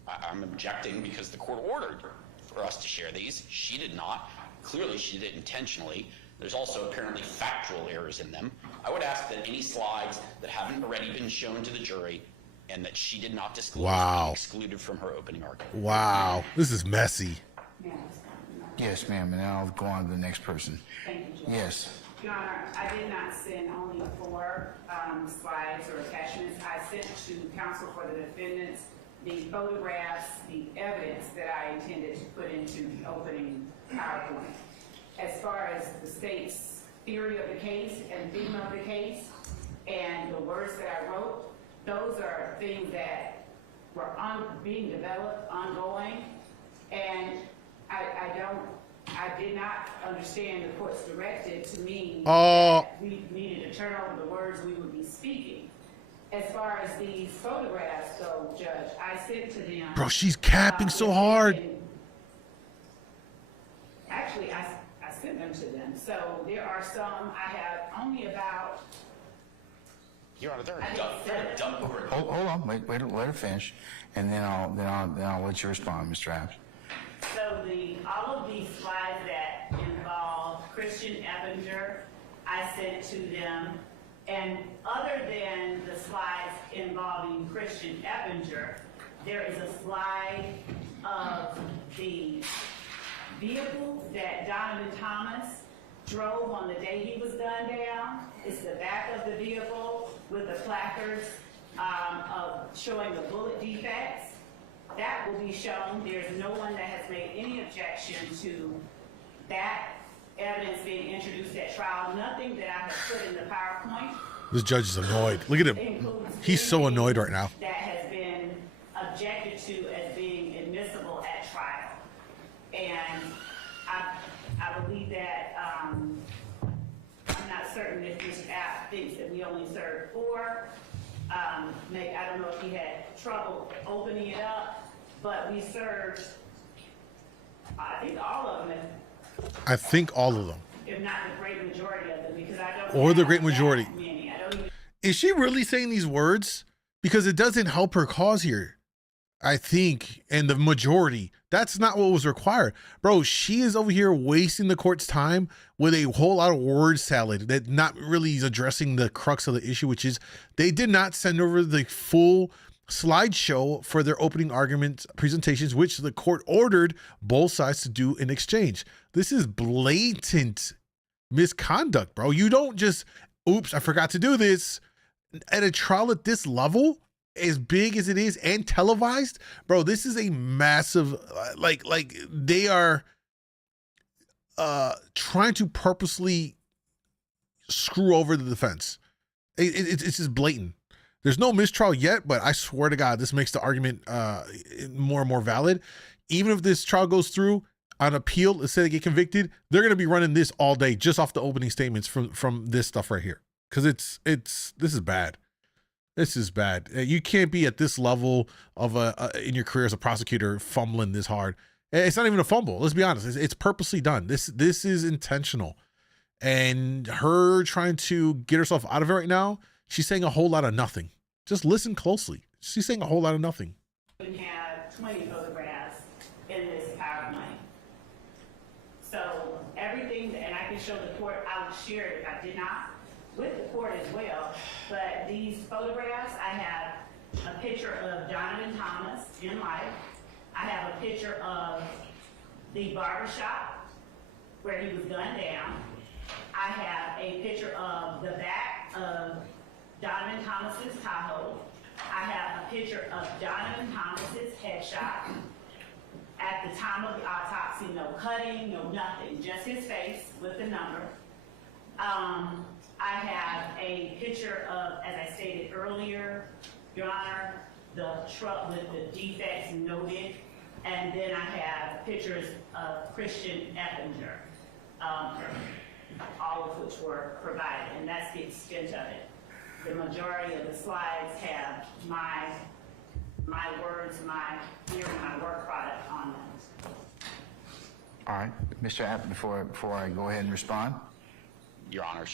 I'm objecting because the court ordered for us to share these. She did not. Clearly, she did it intentionally. There's also apparently factual errors in them. I would ask that any slides that haven't already been shown to the jury and that she did not disclose be excluded from her opening argument. Wow, this is messy. Yes, ma'am, and then I'll go on to the next person. Thank you, Judge. Yes. Your Honor, I did not send only 4 slides or attachments. I sent to counsel for the defendants the photographs, the evidence that I intended to put into the opening PowerPoint. As far as the state's theory of the case and theme of the case and the words that I wrote, those are things that were being developed, ongoing, and I did not understand the court's directive to me that we needed to turn over the words we would be speaking. As far as these photographs go, Judge, I sent to them. Bro, she's capping so hard. Actually, I sent them to them. So there are some, I have only about. Your Honor, they're a dump over. Hold on, wait, let her finish, and then I'll let you respond, Mr. Adams. So all of these slides that involve Christian Eppinger, I sent to them. And other than the slides involving Christian Eppinger, there is a slide of the vehicle that Donovan Thomas drove on the day he was gunned down. It's the back of the vehicle with the placards of showing the bullet defects. That will be shown. There's no one that has made any objection to that evidence being introduced at trial. Nothing that I have put in the PowerPoint. This judge is annoyed. Look at him. He's so annoyed right now. That has been objected to as being admissible at trial. And I believe that I'm not certain if Mr. App thinks that we only served 4. I don't know if he had trouble opening it up, but we served, I think all of them. I think all of them. If not the great majority of them, because I don't. Or the great majority. Is she really saying these words? Because it doesn't help her cause here, I think, and the majority. That's not what was required. Bro, she is over here wasting the court's time with a whole lot of word salad that not really is addressing the crux of the issue, which is they did not send over the full slideshow for their opening argument presentations, which the court ordered both sides to do in exchange. This is blatant misconduct, bro. You don't just, oops, I forgot to do this. At a trial at this level, as big as it is and televised, bro, this is a massive, like they are trying to purposely screw over the defense. It's just blatant. There's no mistrial yet, but I swear to God, this makes the argument more and more valid. Even if this trial goes through on appeal, let's say they get convicted, they're going to be running this all day just off the opening statements from this stuff right here. Because this is bad. This is bad. You can't be at this level of in your career as a prosecutor fumbling this hard. It's not even a fumble. Let's be honest. It's purposely done. This is intentional. And her trying to get herself out of it right now, she's saying a whole lot of nothing. Just listen closely. She's saying a whole lot of nothing. We have 20 photographs in this PowerPoint. So everything, and I can show the court, I would share it if I did not, with the court as well. But these photographs, I have a picture of Donovan Thomas in life. I have a picture of the barbershop where he was gunned down. I have a picture of the back of Donovan Thomas's Tahoe. I have a picture of Donovan Thomas's headshot. At the time of the autopsy, no cutting, no nothing, just his face with the number. I have a picture of, as I stated earlier, Your Honor, the truck with the defects noted, and then I have pictures of Christian Eppinger, all of which were provided, and that's the extent of it. The majority of the slides have my words, my work product on them. All right, Mr. App, before I go ahead and respond. Your Honor,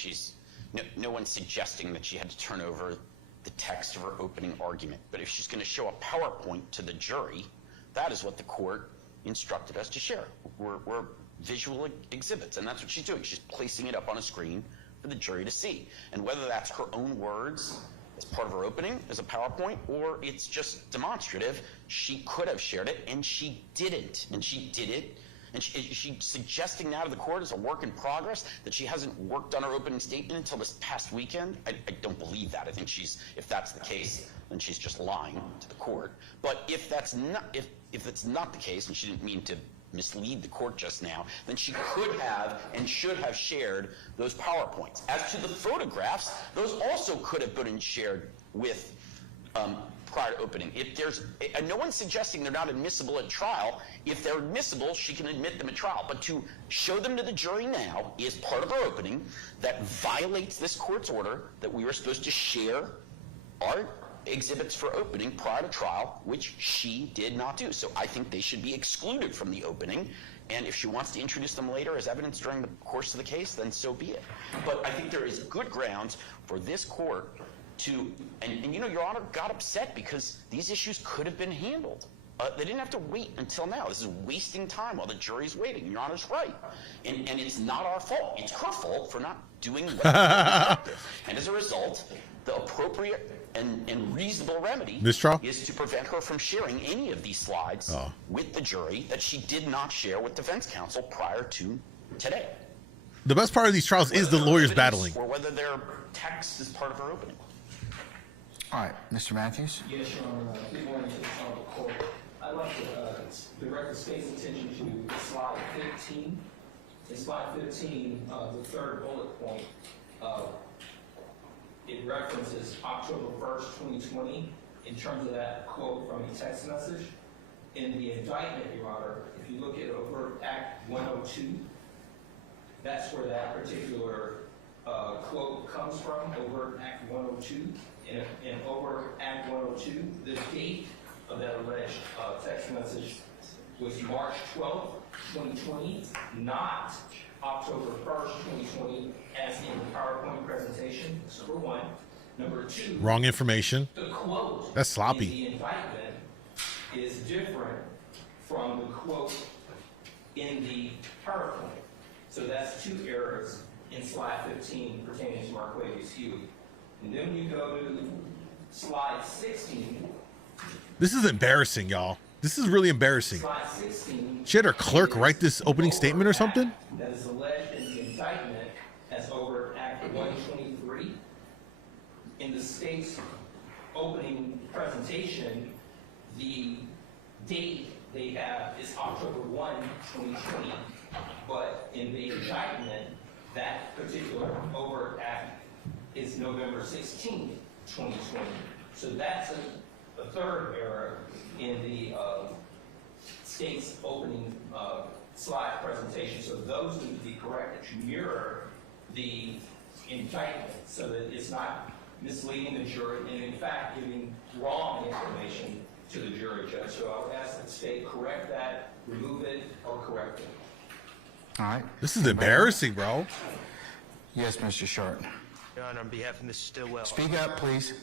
no one's suggesting that she had to turn over the text of her opening argument, but if she's going to show a PowerPoint to the jury, that is what the court instructed us to share. We're visual exhibits, and that's what she's doing. She's placing it up on a screen for the jury to see. And whether that's her own words as part of her opening as a PowerPoint, or it's just demonstrative, she could have shared it, and she didn't. And she did it. And she's suggesting now to the court as a work in progress that she hasn't worked on her opening statement until this past weekend. I don't believe that. I think if that's the case, then she's just lying to the court. But if that's not the case, and she didn't mean to mislead the court just now, then she could have and should have shared those PowerPoints. As to the photographs, those also could have been shared with prior to opening. If there's, and no one's suggesting they're not admissible at trial. If they're admissible, she can admit them at trial. But to show them to the jury now is part of our opening that violates this court's order that we were supposed to share our exhibits for opening prior to trial, which she did not do. So I think they should be excluded from the opening. And if she wants to introduce them later as evidence during the course of the case, then so be it. But I think there is good grounds for this court to, and you know, Your Honor got upset because these issues could have been handled. They didn't have to wait until now. This is wasting time while the jury's waiting. Your Honor's right. And it's not our fault. It's her fault for not doing what and as a result, the appropriate and reasonable remedy is to prevent her from sharing any of these slides with the jury that she did not share with defense counsel prior to today. The best part of these trials is the lawyers battling. Or whether their text is part of her opening. All right, Mr. Matthews. Yes, Your Honor. Good morning to the Honorable Court. I'd like to direct the state's attention to slide 15. In slide 15, the third bullet point, it references October 1st, 2020 in terms of that quote from a text message. In the indictment, Your Honor, if you look at Overt Act 102, that's where that particular quote comes from, Overt Act 102. In Overt Act 102, the date of that alleged text message was March 12th, 2020, not October 1st, 2020, as in the PowerPoint presentation. That's number one. Number two, wrong information. the quote That's sloppy. in the indictment is different from the quote in the PowerPoint. So that's two errors in slide 15 pertaining to Marquez Huey. And then you go to slide 16. This is embarrassing, y'all. This is really embarrassing. Slide 16. She had her clerk write this opening statement or something? That is alleged in the indictment as Overt Act 123. In the state's opening presentation, the date they have is October 1, 2020. But in the indictment, that particular Overt Act is November 16, 2020. So that's a third error in the state's opening slide presentation. So those need to be corrected to mirror the indictment so that it's not misleading the jury and in fact giving wrong information to the jury judge. So I would ask that the state correct that, remove it, or correct it. All right. This is embarrassing, bro. Yes, Mr. Short. Your Honor, on behalf of Mr. Stillwell. Speak up, please.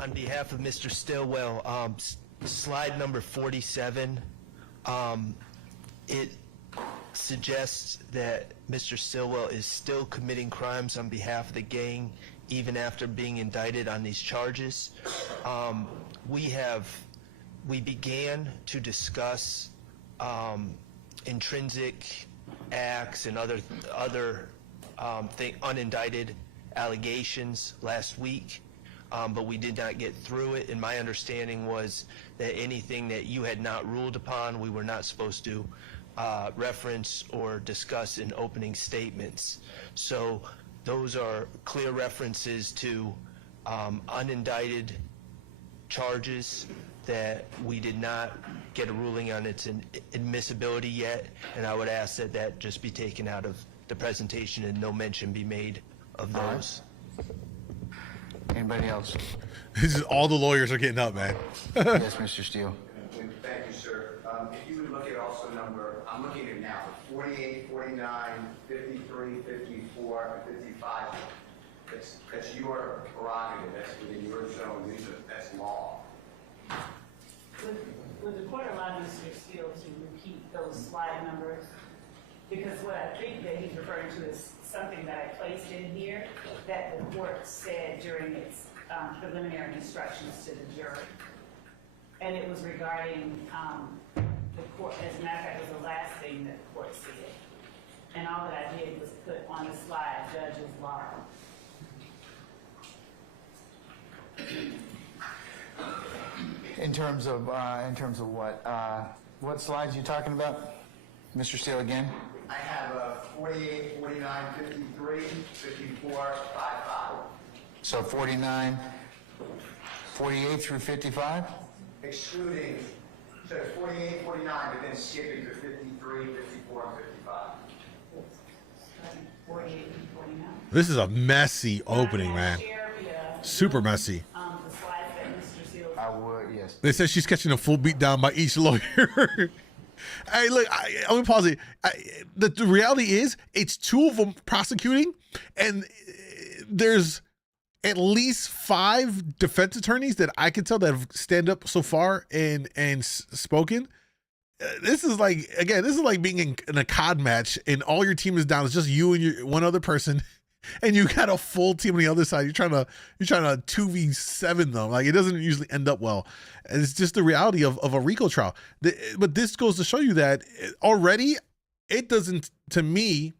On behalf of Mr. Stillwell, slide number 47, it suggests that Mr. Stillwell is still committing crimes on behalf of the gang even after being indicted on these charges. We began to discuss intrinsic acts and other unindicted allegations last week, but we did not get through it. And my understanding was that anything that you had not ruled upon, we were not supposed to reference or discuss in opening statements. So those are clear references to unindicted charges that we did not get a ruling on its admissibility yet, and I would ask that that just be taken out of the presentation and no mention be made of those. Anybody else? This is all the lawyers are getting up, man. Yes, Mr. Steele. Thank you, sir. If you would look at also number, I'm looking at it now, 48, 49, 53, 54, and 55. That's your prerogative. That's within your zone. That's law. Would the court allow Mr. Steele to repeat those slide numbers? Because what I think that he's referring to is something that I placed in here that the court said during its preliminary instructions to the jury. And it was regarding the court, as a matter of fact, it was the last thing that the court said. And all that I did was put on the slide, judge's law. In terms of what slides you talking about? Mr. Steele again? I have 48, 49, 53, 54, 55. So 49, 48 through 55? Excluding, so it's 48, 49, but then skipping to 53, 54, and 55. 48 and 49. This is a messy opening, man. Super messy. The slides that Mr. Steele. I would, yes. They said she's catching a full beat down by each lawyer. Hey, look, I'm gonna pause it. The reality is, it's two of them prosecuting, and there's at least 5 defense attorneys that I can tell that have stand up so far and spoken. This is like, again, this is like being in a COD match and all your team is down. It's just you and your one other person, and you got a full team on the other side. You're trying to 2v7 them. Like, it doesn't usually end up well. And it's just the reality of a RICO trial. But this goes to show you that already it doesn't, to me,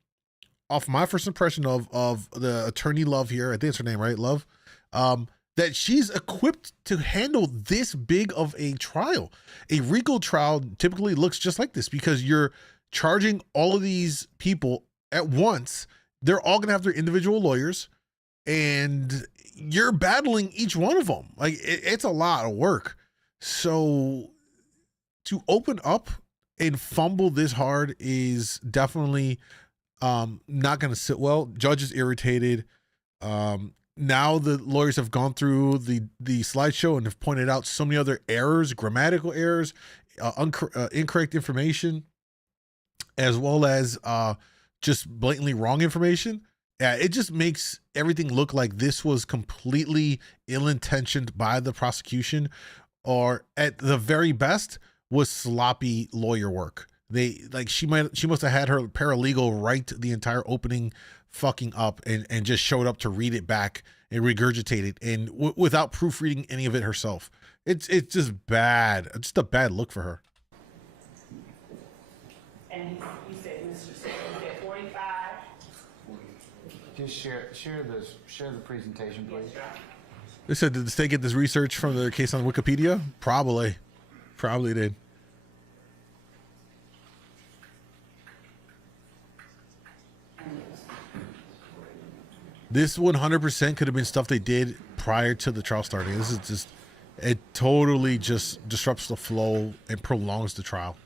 off my first impression of the attorney Love here, I think it's her name, right? Love, that she's equipped to handle this big of a trial. A RICO trial typically looks just like this because you're charging all of these people at once. They're all gonna have their individual lawyers, and you're battling each one of them. Like, it's a lot of work. So to open up and fumble this hard is definitely not going to sit well. Judge is irritated. Now the lawyers have gone through the slideshow and have pointed out so many other errors, grammatical errors, incorrect information, as well as just blatantly wrong information. It just makes everything look like this was completely ill-intentioned by the prosecution, or at the very best was sloppy lawyer work. She must have had her paralegal write the entire opening fucking up and just showed up to read it back and regurgitate it, and without proofreading any of it herself. It's just bad. It's just a bad look for her. And you said, Mr. Steele, you said 45? Just share the presentation, please. They said, did the state get this research from their case on Wikipedia? Probably did. This 100% could have been stuff they did prior to the trial starting. This is just, it totally just disrupts the flow and prolongs the trial.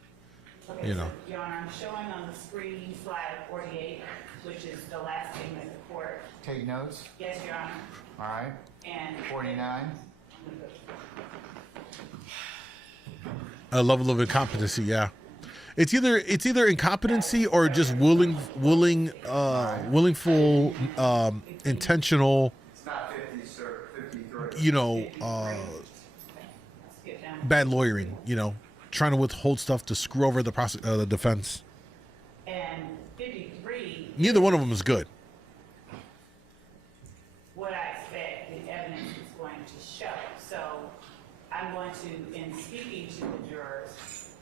Okay, You know. So, Your Honor, I'm showing on the screen slide 48, which is the last thing that the court. Take notes. Yes, Your Honor. All right. And 49. A level of incompetency, yeah. It's either incompetency or just willingful, intentional, It's not 50, sir, 53. you know, bad lawyering, you know, trying to withhold stuff to screw over the defense. And 53. Neither one of them is good. What I expect the evidence is going to show. So I'm going to, in speaking to the jurors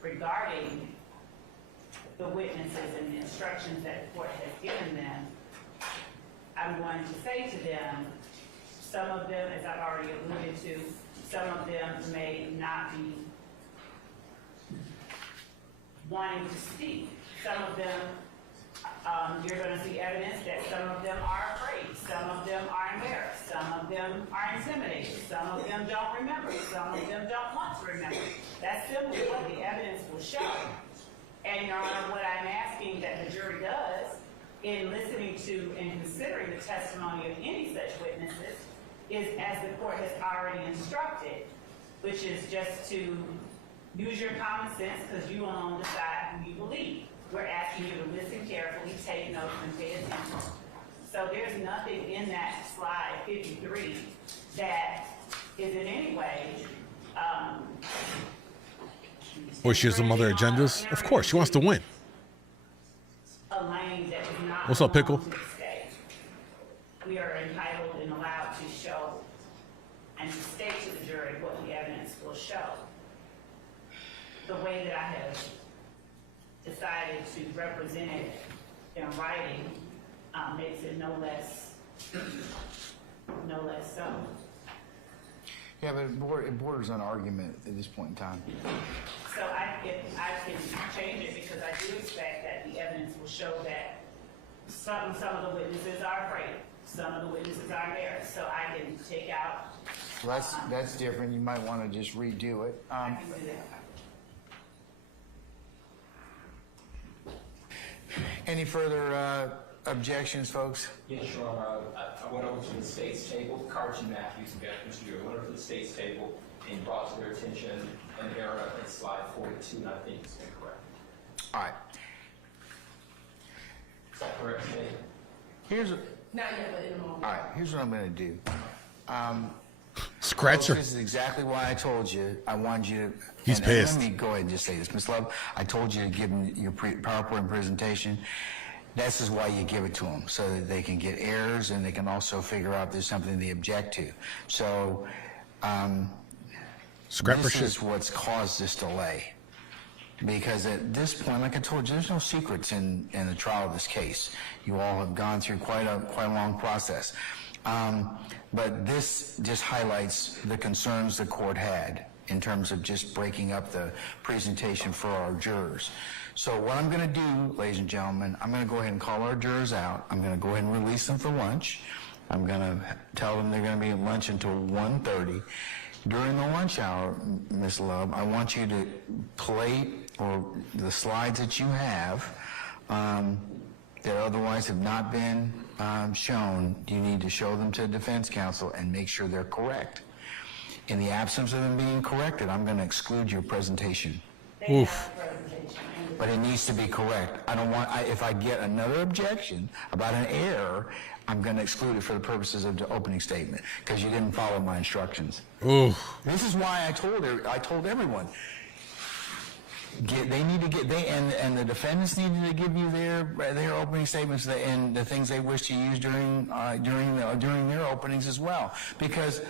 regarding the witnesses and the instructions that the court has given them, I'm going to say to them, some of them, as I've already alluded to, some of them may not be wanting to speak. Some of them, you're going to see evidence that some of them are afraid, some of them are embarrassed, some of them are intimidated, some of them don't remember, some of them don't want to remember. That's simply what the evidence will show. And Your Honor, what I'm asking that the jury does in listening to and considering the testimony of any such witnesses is, as the court has already instructed, which is just to use your common sense because you alone decide who you believe. We're asking you to listen carefully, take notes, and pay attention. So there's nothing in that slide 53 that is in any way Or she has some other agendas. Of course, she wants to win. of a lane that is not What's up, Pickle? belong to the state. We are entitled and allowed to show and to state to the jury what the evidence will show. The way that I have decided to represent it in writing makes it no less so. Yeah, but it borders on argument at this point in time. So I can change it because I do expect that the evidence will show that some of the witnesses are afraid, some of the witnesses are there. So I can take out. Well, that's different. You might want to just redo it. I can do that. Any further objections, folks? Yes, Your Honor. I went over to the state's table, Carter Matthews and Mr. Stewart went over to the state's table and brought to their attention an error in slide 42, and I think it's incorrect. All right. Is that correct, State? Here's Not yet, but in a moment. all right. Here's what I'm going to do. Scratch her. This is exactly why I told you. I wanted you to. He's pissed. Let me go ahead and just say this, Ms. Love. I told you to give them your PowerPoint presentation. This is why you give it to them, so that they can get errors and they can also figure out there's something they object to. So, Scrap her this shit. is what's caused this delay. Because at this point, like I told you, there's no secrets in the trial of this case. You all have gone through quite a long process. But this just highlights the concerns the court had in terms of just breaking up the presentation for our jurors. So what I'm going to do, ladies and gentlemen, I'm going to go ahead and call our jurors out. I'm going to go ahead and release them for lunch. I'm going to tell them they're going to be at lunch until 1:30. During the lunch hour, Ms. Love, I want you to play or the slides that you have that otherwise have not been shown. You need to show them to the defense counsel and make sure they're correct. In the absence of them being corrected, I'm going to exclude your presentation. Oof. But it needs to be correct. I don't want, if I get another objection about an error, I'm going to exclude it for the purposes of the opening statement because you didn't follow my instructions. Oof. This is why I told everyone. They need to get and the defendants needed to give you their opening statements and the things they wish to use during their openings as well, because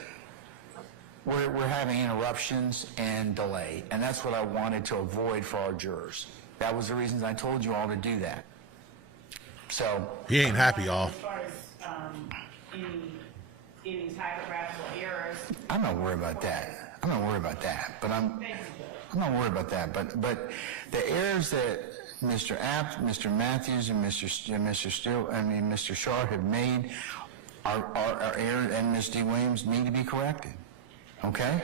we're having interruptions and delay, and that's what I wanted to avoid for our jurors. That was the reasons I told you all to do that. So He ain't happy, y'all. As far as any typographical errors. I'm not worried about that. But I'm not worried about that. But the errors that Mr. Apt, Mr. Matthews, and Mr. Shaw have made are errors, and Ms. D. Williams need to be corrected. Okay?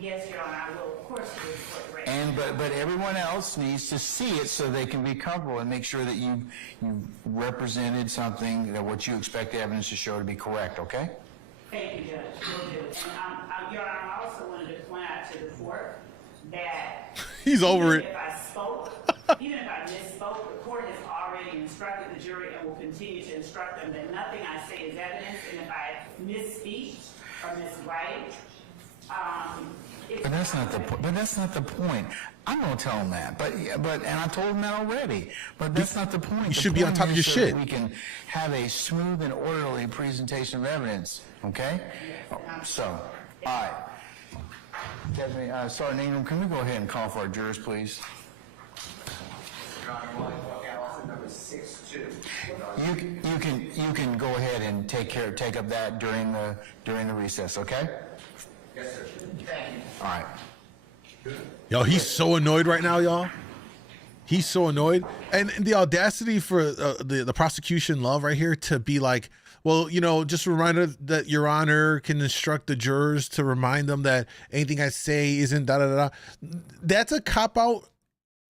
Yes, Your Honor, I will, of course, do it. But everyone else needs to see it so they can be comfortable and make sure that you represented something that what you expect the evidence to show to be correct. Okay? Thank you, Judge. Will do. And Your Honor, I also wanted to point out to the court that He's over it. Even if I misspoke, the court has already instructed the jury and will continue to instruct them that nothing I say is evidence, and if I misspeak or miswrite, But that's not the point. I'm going to tell them that. And I told them that already. But that's not the point. You should be on top of your shit. We can have a smooth and orderly presentation of evidence. Okay? So, all right. Desmond, Sergeant Ingram, can we go ahead and call for our jurors, please? Your Honor, will I look at also number 6-2? You can go ahead and take up that during the recess. Okay? Yes, sir. Thank you. All right. Yo, he's so annoyed right now, y'all. He's so annoyed. And the audacity for the prosecution, Love, right here, to be like, well, just a reminder that Your Honor can instruct the jurors to remind them that anything I say isn't da-da-da-da. That's a cop-out.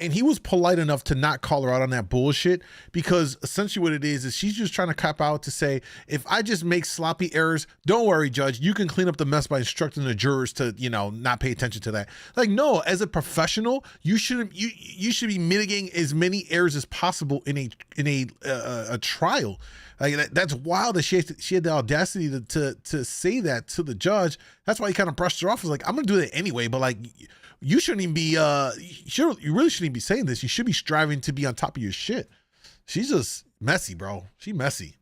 And he was polite enough to not call her out on that bullshit, because essentially what it is she's just trying to cop out to say, if I just make sloppy errors, don't worry, Judge, you can clean up the mess by instructing the jurors to, not pay attention to that. Like, no, as a professional, you should be mitigating as many errors as possible in a trial. Like, that's wild that she had the audacity to say that to the judge. That's why he kind of brushed her off. Like, I'm gonna do that anyway, but like, you shouldn't even be you really shouldn't be saying this. You should be striving to be on top of your shit. She's just messy, bro. She messy.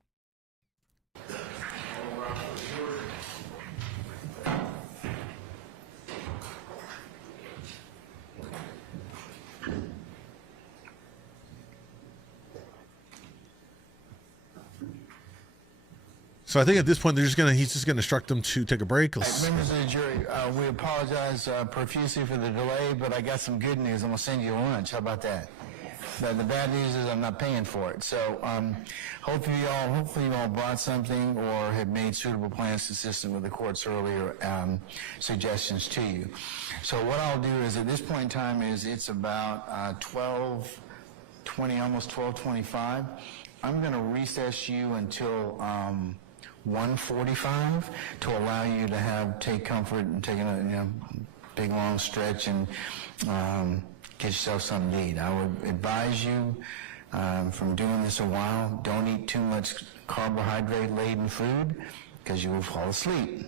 So I think at this point he's just gonna instruct them to take a break. Members of the jury, we apologize profusely for the delay, but I got some good news. I'm gonna send you lunch. How about that? The bad news is I'm not paying for it. So hopefully you all brought something or have made suitable plans consistent with the court's earlier suggestions to you. So what I'll do is at this point in time it's about 12:20, almost 12:25. I'm going to recess you until 1:45 to allow you to take comfort and taking a big long stretch and get yourself something to eat. I would advise you from doing this a while, don't eat too much carbohydrate laden food because you will fall asleep.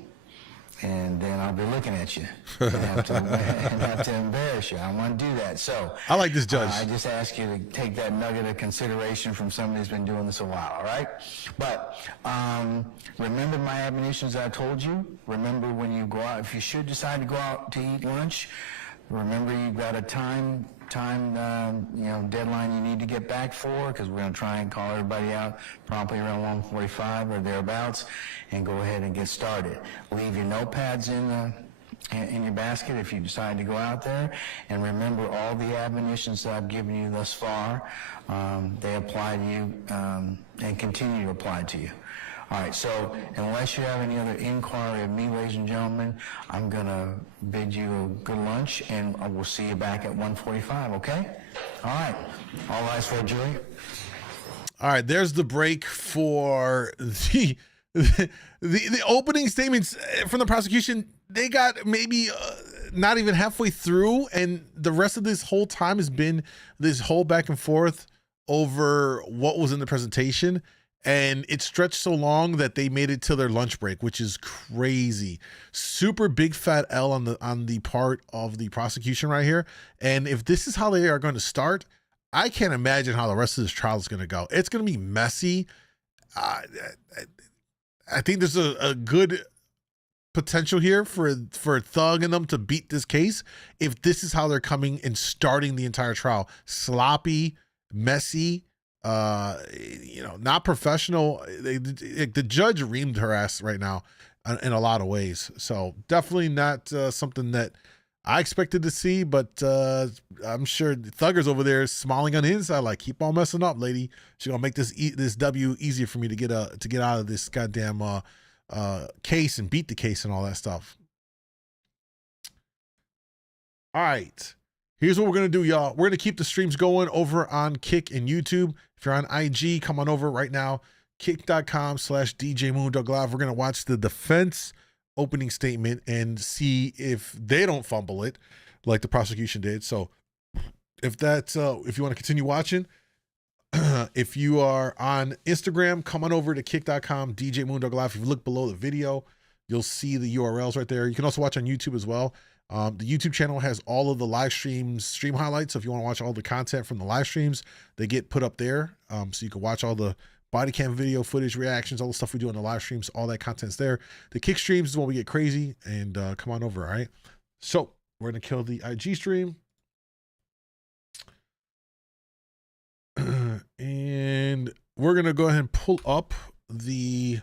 And then I'll be looking at you and have to embarrass you. I don't want to do that. So I like this judge. I just ask you to take that nugget of consideration from somebody who's been doing this a while, all right? But remember my admonitions I told you. Remember when you go out, if you should decide to go out to eat lunch, remember you've got a time deadline you need to get back for, because we're going to try and call everybody out promptly around 1:45 or thereabouts, and go ahead and get started. Leave your notepads in your basket if you decide to go out there, and remember all the admonitions that I've given you thus far, they apply to you and continue to apply to you. All right, so unless you have any other inquiry of me, ladies and gentlemen, I'm going to bid you a good lunch, and we'll see you back at 1:45, okay? All right. All rise for a jury. All right, there's the break for the opening statements from the prosecution. They got maybe not even halfway through, and the rest of this whole time has been this whole back and forth over what was in the presentation. And it stretched so long that they made it to their lunch break, which is crazy. Super big fat L on the part of the prosecution right here. And if this is how they are going to start, I can't imagine how the rest of this trial is going to go. It's going to be messy. I think there's a good potential here for Thug and them to beat this case if this is how they're coming and starting the entire trial. Sloppy, messy, not professional. The judge reamed her ass right now in a lot of ways. So definitely not something that I expected to see, but I'm sure Thugger's over there smiling on the inside, like, keep on messing up, lady. She's gonna make this W easier for me to get out of this goddamn case and beat the case and all that stuff. All right. Here's what we're going to do, y'all. We're going to keep the streams going over on Kick and YouTube. If you're on IG, come on over right now. Kick.com/djmoondawglive. We're going to watch the defense opening statement and see if they don't fumble it like the prosecution did. So if that's, if you want to continue watching, if you are on Instagram, come on over to kick.com/djmoondawglive. If you look below the video, you'll see the URLs right there. You can also watch on YouTube as well. The YouTube channel has all of the live stream highlights. So if you want to watch all the content from the live streams, they get put up there. So you can watch all the body cam video footage, reactions, all the stuff we do on the live streams. All that content's there. The Kick streams is when we get crazy, and come on over. All right. So we're going to kill the IG stream. And we're going to go ahead and pull up the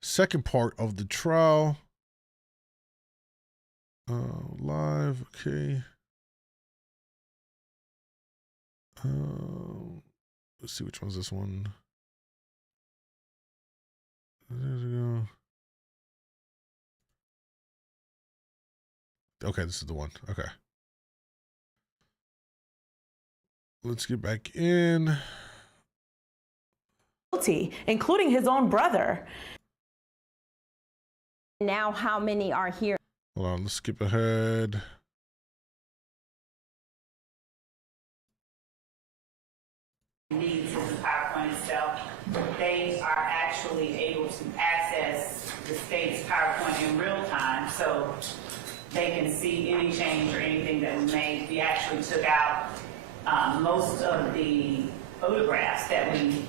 second part of the trial. Live, okay. Let's see, which one's this one? There we go. Okay, this is the one. Okay. Let's get back in. Including his own brother. Now, how many are here? Hold on, let's skip ahead. Needs in the PowerPoint itself, they are actually able to access the state's PowerPoint in real time, so they can see any change or anything that we made. We actually took out most of the photographs that we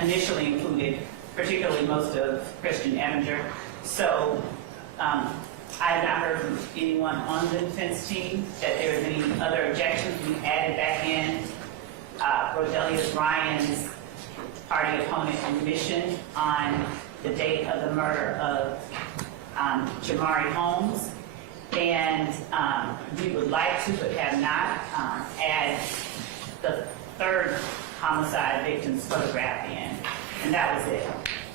initially included, particularly most of Christian Evinger. So I have not heard from anyone on the defense team that there is any other objections. We added back in Rodelius Ryan's party opponent omission on the date of the murder of Jamari Holmes. And we would like to, but have not, add the third homicide victim's photograph in. And that was it.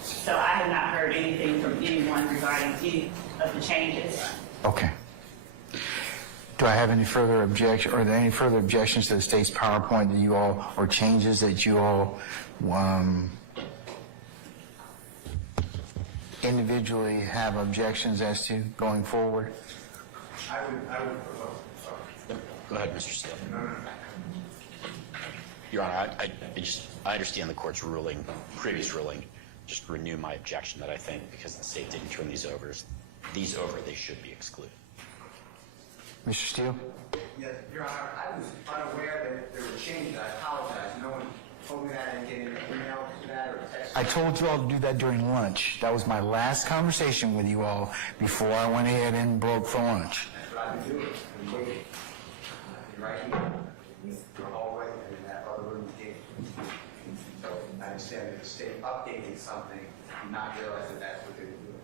So I have not heard anything from anyone regarding any of the changes. Okay. Do I have any further objection, or are there any further objections to the state's PowerPoint that you all, or changes that you all individually have objections as to going forward? I would propose. Go ahead, Mr. Steele. Your Honor, I understand the court's ruling, previous ruling. Just renew my objection that I think because the state didn't turn these over, they should be excluded. Mr. Steele? Yes, Your Honor, I was unaware that there were changes. I apologize. No one told me that. I didn't get an email to that or text. I told you all to do that during lunch. That was my last conversation with you all before I went ahead and broke for lunch. That's what I've been doing. I've been waiting. I've been right here. In the hallway and in that other room gate. So I understand that the state updated something, and not realize that that's what they were doing.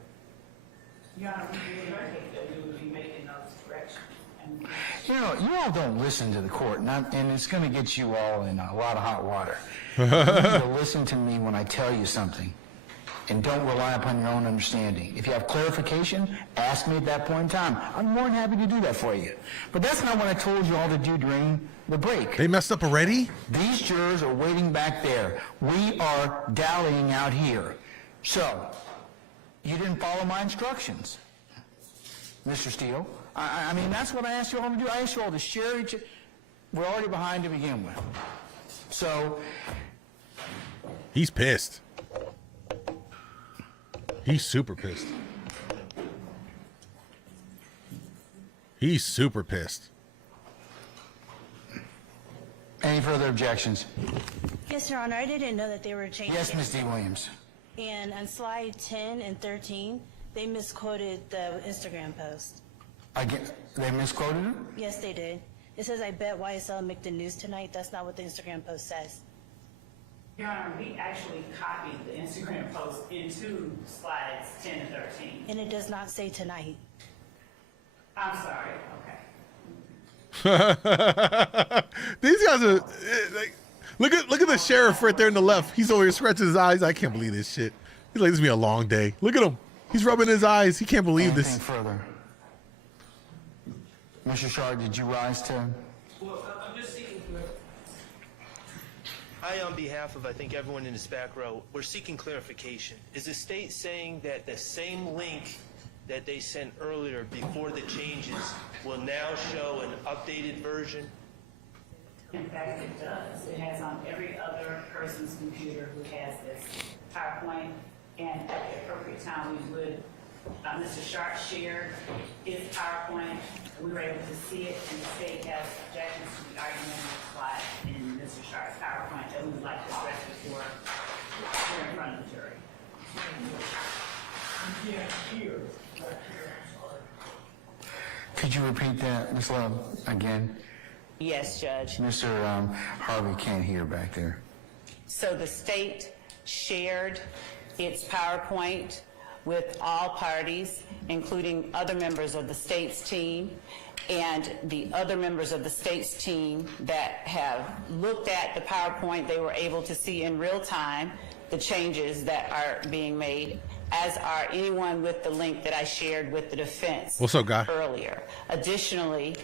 Your Honor, we would that we would be making those corrections. You know, you all don't listen to the court, and it's going to get you all in a lot of hot water. You need to listen to me when I tell you something, and don't rely upon your own understanding. If you have clarification, ask me at that point in time. I'm more than happy to do that for you. But that's not what I told you all to do during the break. They messed up already? These jurors are waiting back there. We are dallying out here. So, you didn't follow my instructions, Mr. Steele. I mean, that's what I asked you all to do. I asked you all to share each. We're already behind to begin with. So. He's pissed. He's super pissed. He's super pissed. Any further objections? Yes, Your Honor, I didn't know that they were changing. Yes, Ms. D. Williams. And on slide 10 and 13, they misquoted the Instagram post. They misquoted it? Yes, they did. It says, I bet YSL make the news tonight. That's not what the Instagram post says. Your Honor, we actually copied the Instagram post into slides 10 and 13. And it does not say tonight. I'm sorry, okay. These guys are like, look at the sheriff right there in the left. He's over here scratching his eyes. I can't believe this shit. He's like, this is gonna be a long day. Look at him. He's rubbing his eyes. He can't believe Anything this. Further? Mr. Shard, did you rise to? Well, I'm just seeking on behalf of, I think, everyone in this back row, we're seeking clarification. Is the state saying that the same link that they sent earlier before the changes will now show an updated version? In fact, it does. It has on every other person's computer who has this PowerPoint. And at the appropriate time, we would, Mr. Sharp shared his PowerPoint. We were able to see it, and the state has objections to the argument slide in Mr. Sharp's PowerPoint that we would like to address before we're in front of the jury. Could you repeat that, Ms. Love, again? Yes, Judge. Mr. Harvey can't hear back there. So the state shared its PowerPoint with all parties, including other members of the state's team, and the other members of the state's team that have looked at the PowerPoint, they were able to see in real time the changes that are being made, as are anyone with the link that I shared with the defense What's up, guy? earlier. Additionally,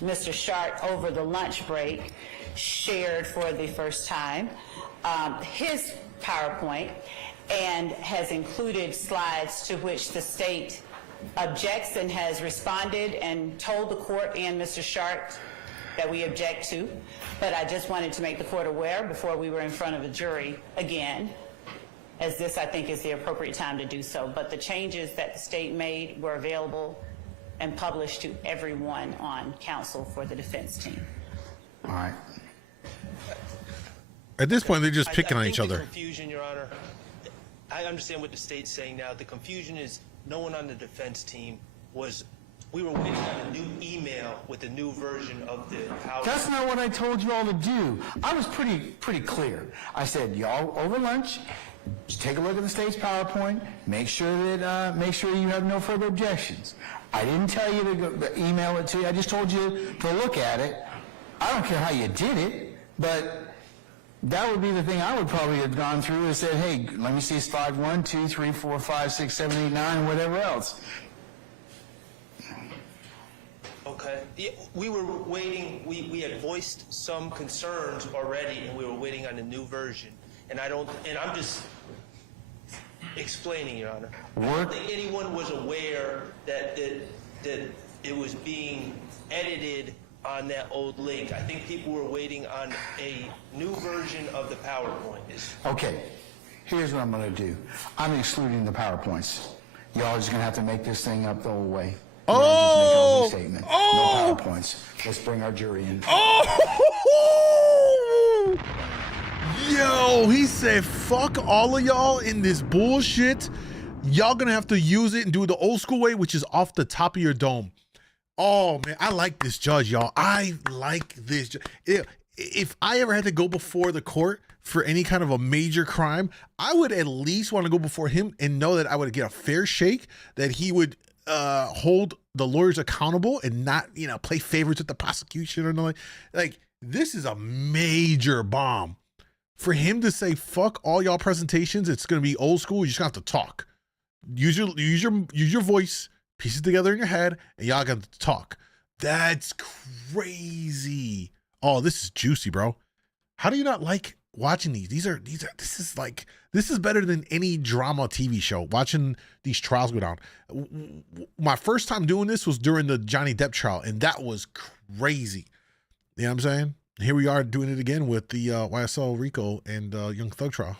Mr. Sharp, over the lunch break, shared for the first time his PowerPoint and has included slides to which the state objects and has responded and told the court and Mr. Sharp that we object to. But I just wanted to make the court aware before we were in front of a jury again, as this, I think, is the appropriate time to do so. But the changes that the state made were available and published to everyone on counsel for the defense team. All right. At this point, they're just picking I on think each the other. Confusion, Your Honor. I understand what the state's saying now. The confusion is no one on the defense team was. We were waiting on a new email with a new version of the power. That's not what I told you all to do. I was pretty clear. I said, y'all over lunch, just take a look at the state's PowerPoint, make sure you have no further objections. I didn't tell you to email it to you. I just told you to look at it. I don't care how you did it, but that would be the thing I would probably have gone through and said, hey, let me see slide 1, 2, 3, 4, 5, 6, 7, 8, 9, whatever else. Okay. Yeah, we were waiting. We had voiced some concerns already, and we were waiting on a new version. And I'm just explaining, Your Honor. I don't think anyone was aware that it was being edited on that old link. I think people were waiting on a new version of the PowerPoint. Okay, here's what I'm going to do. I'm excluding the PowerPoints. Y'all are just going to have to make this thing up the whole way. Oh! Statement. Oh! No PowerPoints. Let's bring our jury in. Oh! Yo, he said, fuck all of y'all in this bullshit. Y'all gonna have to use it and do it the old school way, which is off the top of your dome. Oh, man, I like this judge, y'all. I like this. If I ever had to go before the court for any kind of a major crime, I would at least want to go before him and know that I would get a fair shake, that he would hold the lawyers accountable and not, play favorites with the prosecution or nothing. Like, this is a major bomb. For him to say, fuck all y'all presentations, it's going to be old school, you just have to talk. Use your voice, piece it together in your head, and y'all got to talk. That's crazy. Oh, this is juicy, bro. How do you not like watching these? This is better than any drama TV show, watching these trials go down. My first time doing this was during the Johnny Depp trial, and that was crazy. You know what I'm saying? Here we are doing it again with the YSL Rico and Young Thug trial.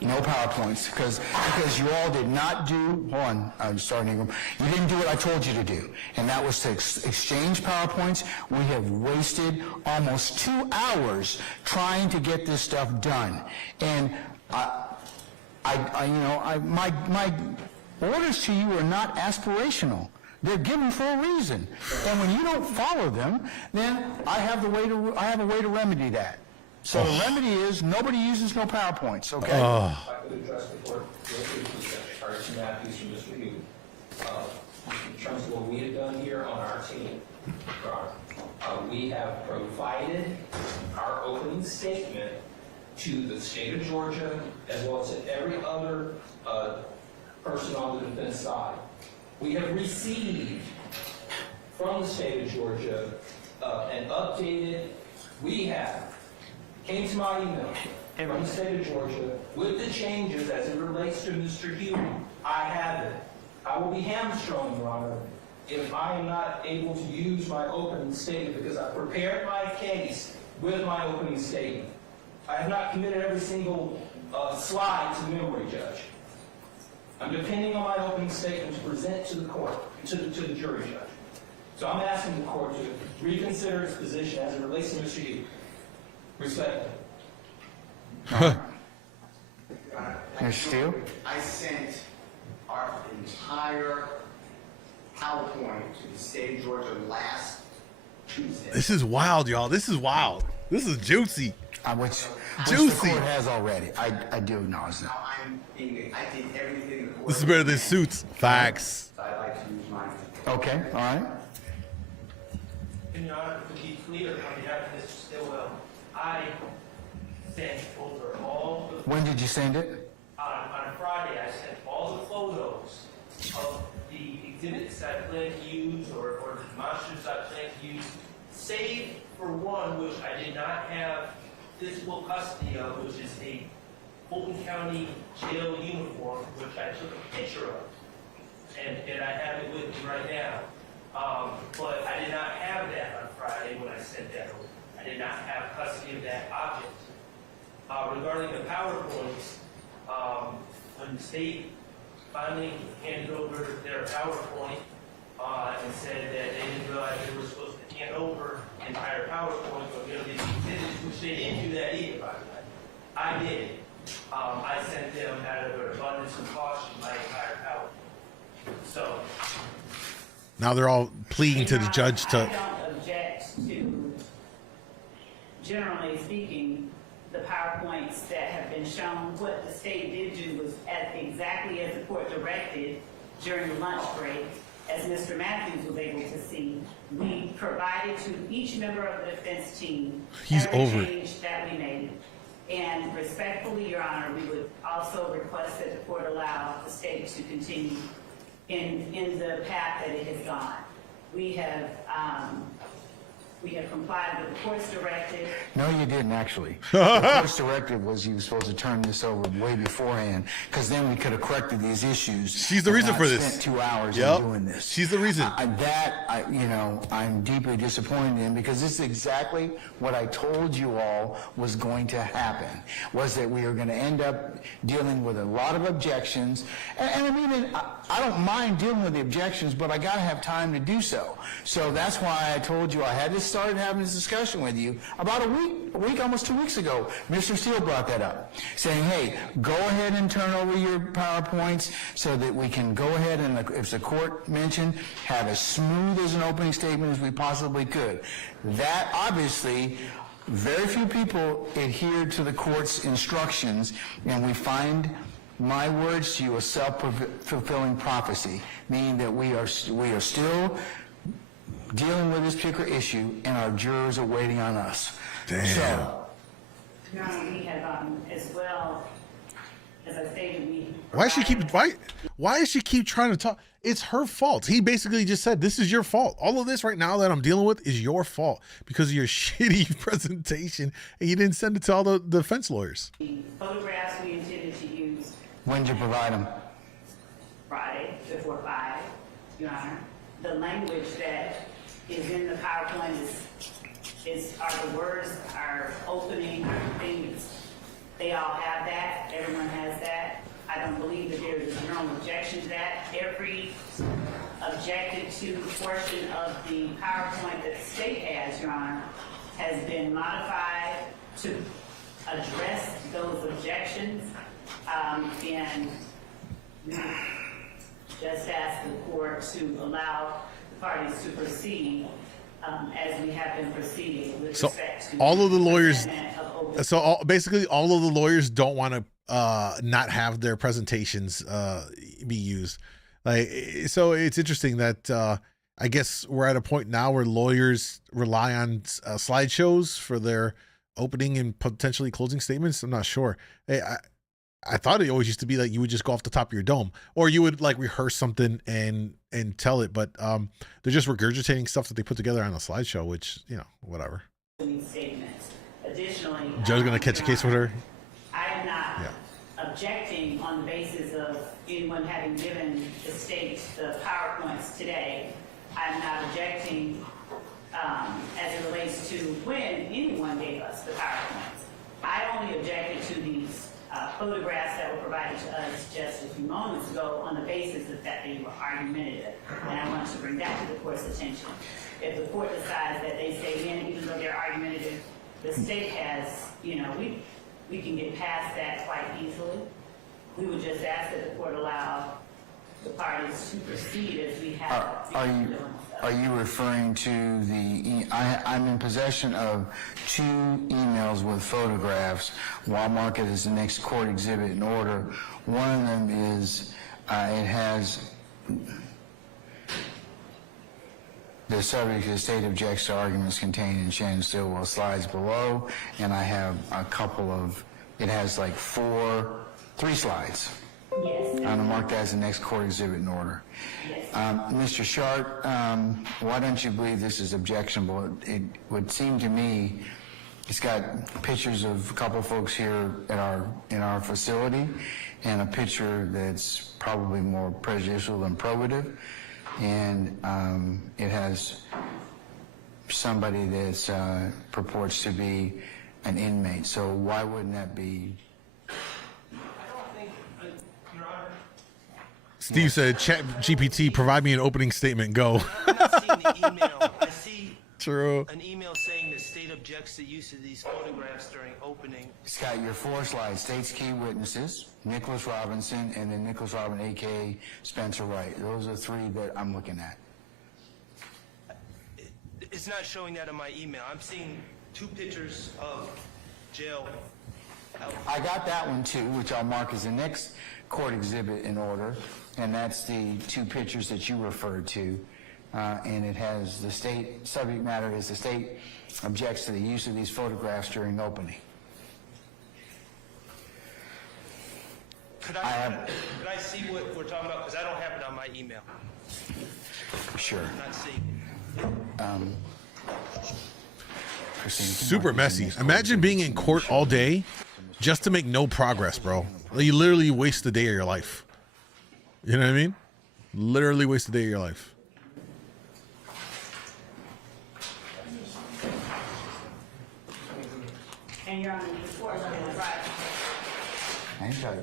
No PowerPoints, because you all did not do, hold on, I'm starting. You didn't do what I told you to do, and that was to exchange PowerPoints. We have wasted almost 2 hours trying to get this stuff done, and my orders to you are not aspirational. They're given for a reason, and when you don't follow them, then I have a way to remedy that. So the remedy is nobody uses no PowerPoints, okay? If I could address the court, Archie Matthews from Mr. Hugh. In terms of what we have done here on our team, we have provided our opening statement to the state of Georgia as well as to every other person on the defense side. We have received from the state of Georgia an updated, came to my email from the state of Georgia with the changes as it relates to Mr. Hugh. I have it. I will be hamstrung, Your Honor, if I am not able to use my opening statement because I prepared my case with my opening statement. I have not committed every single slide to memory, Judge. I'm depending on my opening statement to present to the court, to the jury, Judge. So I'm asking the court to reconsider its position as it relates to Mr. Hugh. Respectfully. Mr. Steele? I sent our entire PowerPoint to the state of Georgia last Tuesday. This is wild, y'all. This is wild. This is juicy. Which juicy. The court has already. I do acknowledge that. I did everything the court. This is better than Suits. Facts. So I'd like to use mine. Okay, all right. And Your Honor, to be clear on behalf of Mr. Stillwell, I sent over all the... When did you send it? On Friday, I sent all the photos of the exhibits I plan to use or the monsters I plan to use, save for one which I did not have physical custody of, which is a Fulton County jail uniform, which I took a picture of. And I have it with me right now. But I did not have that on Friday when I sent that over. I did not have custody of that object. Regarding the PowerPoints, when the state finally handed over their PowerPoint and said that they didn't realize they were supposed to hand over the entire PowerPoint, but these exhibits, which they didn't do that either, by the way. I did. I sent them out of an abundance of caution my entire power. So, Now they're all pleading to the judge I to. don't object to, generally speaking, the PowerPoints that have been shown. What the state did do was exactly as the court directed during the lunch break, as Mr. Matthews was able to see, we provided to each member of the defense team He's every over it. change that we made. And respectfully, Your Honor, we would also request that the court allow the state to continue in the path that it has gone. We have complied with the court's directive. No, you didn't, actually. The court's directive was you were supposed to turn this over way beforehand, because then we could have corrected these issues. She's the and reason not for this. Spent 2 hours Yep. in doing this. She's the reason. I'm deeply disappointed in, because this is exactly what I told you all was going to happen, was that we are going to end up dealing with a lot of objections. And I mean, I don't mind dealing with the objections, but I got to have time to do so. So that's why I told you I had to start having this discussion with you about a week, almost 2 weeks ago. Mr. Steele brought that up, saying, hey, go ahead and turn over your PowerPoints so that we can go ahead and, if the court mentioned, have as smooth as an opening statement as we possibly could. That, obviously, very few people adhered to the court's instructions, and we find my words to you a self-fulfilling prophecy, meaning that we are still dealing with this particular issue, and our jurors are waiting on us. Damn. Your Honor, we have, as well, as I stated, Why does she keep trying to talk? It's her fault. He basically just said, this is your fault. All of this right now that I'm dealing with is your fault because of your shitty presentation, and you didn't send it to all the defense lawyers. The photographs we intended to use When did you provide them? Friday before 5, Your Honor. The language that is in the PowerPoint are the words, our opening, our things. They all have that. Everyone has that. I don't believe that there is a general objection to that. Every objected to portion of the PowerPoint that the state has, Your Honor, has been modified to address those objections. And we just ask the court to allow the parties to proceed as we have been proceeding with respect to all of the lawyers. Basically, all of the lawyers don't want to not have their presentations be used. So it's interesting that I guess we're at a point now where lawyers rely on slideshows for their opening and potentially closing statements. I'm not sure. I thought it always used to be like you would just go off the top of your dome, or you would like rehearse something and tell it, but they're just regurgitating stuff that they put together on a slideshow, which, you know, whatever. statements. Additionally, Judge gonna catch a case with her. I am not objecting on the basis of anyone having given the state the PowerPoints today. I'm not objecting as it relates to when anyone gave us the PowerPoints. I only objected to these photographs that were provided to us just a few moments ago on the basis of that they were argumentative. And I wanted to bring that to the court's attention. If the court decides that they stay in, even though they're argumentative, the state has, you know, we can get past that quite easily. We would just ask that the court allow the parties to proceed as we have. Are you referring to the? I'm in possession of 2 emails with photographs. While marked as the next court exhibit in order. One of them is it has the subject of the state objects to arguments contained in Shannon Stillwell slides below, and I have a couple of. It has like 3 slides. Yes. I'm marked as the next court exhibit in order. Mr. Sharp, why don't you believe this is objectionable? It would seem to me it's got pictures of a couple of folks here at in our facility, and a picture that's probably more prejudicial than probative, and it has somebody that's purports to be an inmate. So why wouldn't that be? Steve said, Chat GPT, provide me an opening statement. Go. I'm not seeing the email. I see True. an email saying the state objects to use of these photographs during opening. It's got your 4 slides, state's key witnesses, Nicholas Robinson, and then Nicholas Robin, a.k.a. Spencer Wright. Those are 3 that I'm looking at. It's not showing that on my email. I'm seeing 2 pictures of jail. I got that one too, which I'll mark as the next court exhibit in order, and that's the 2 pictures that you referred to. And it has the state, subject matter is the state objects to the use of these photographs during opening. Could I see what we're talking about? Because I don't have it on my email. Sure. I'm not seeing it. Super messy. Imagine being in court all day just to make no progress, bro. You literally waste the day of your life. You know what I mean? Literally waste the day of your life. And you're on the floor, right? Hang tight.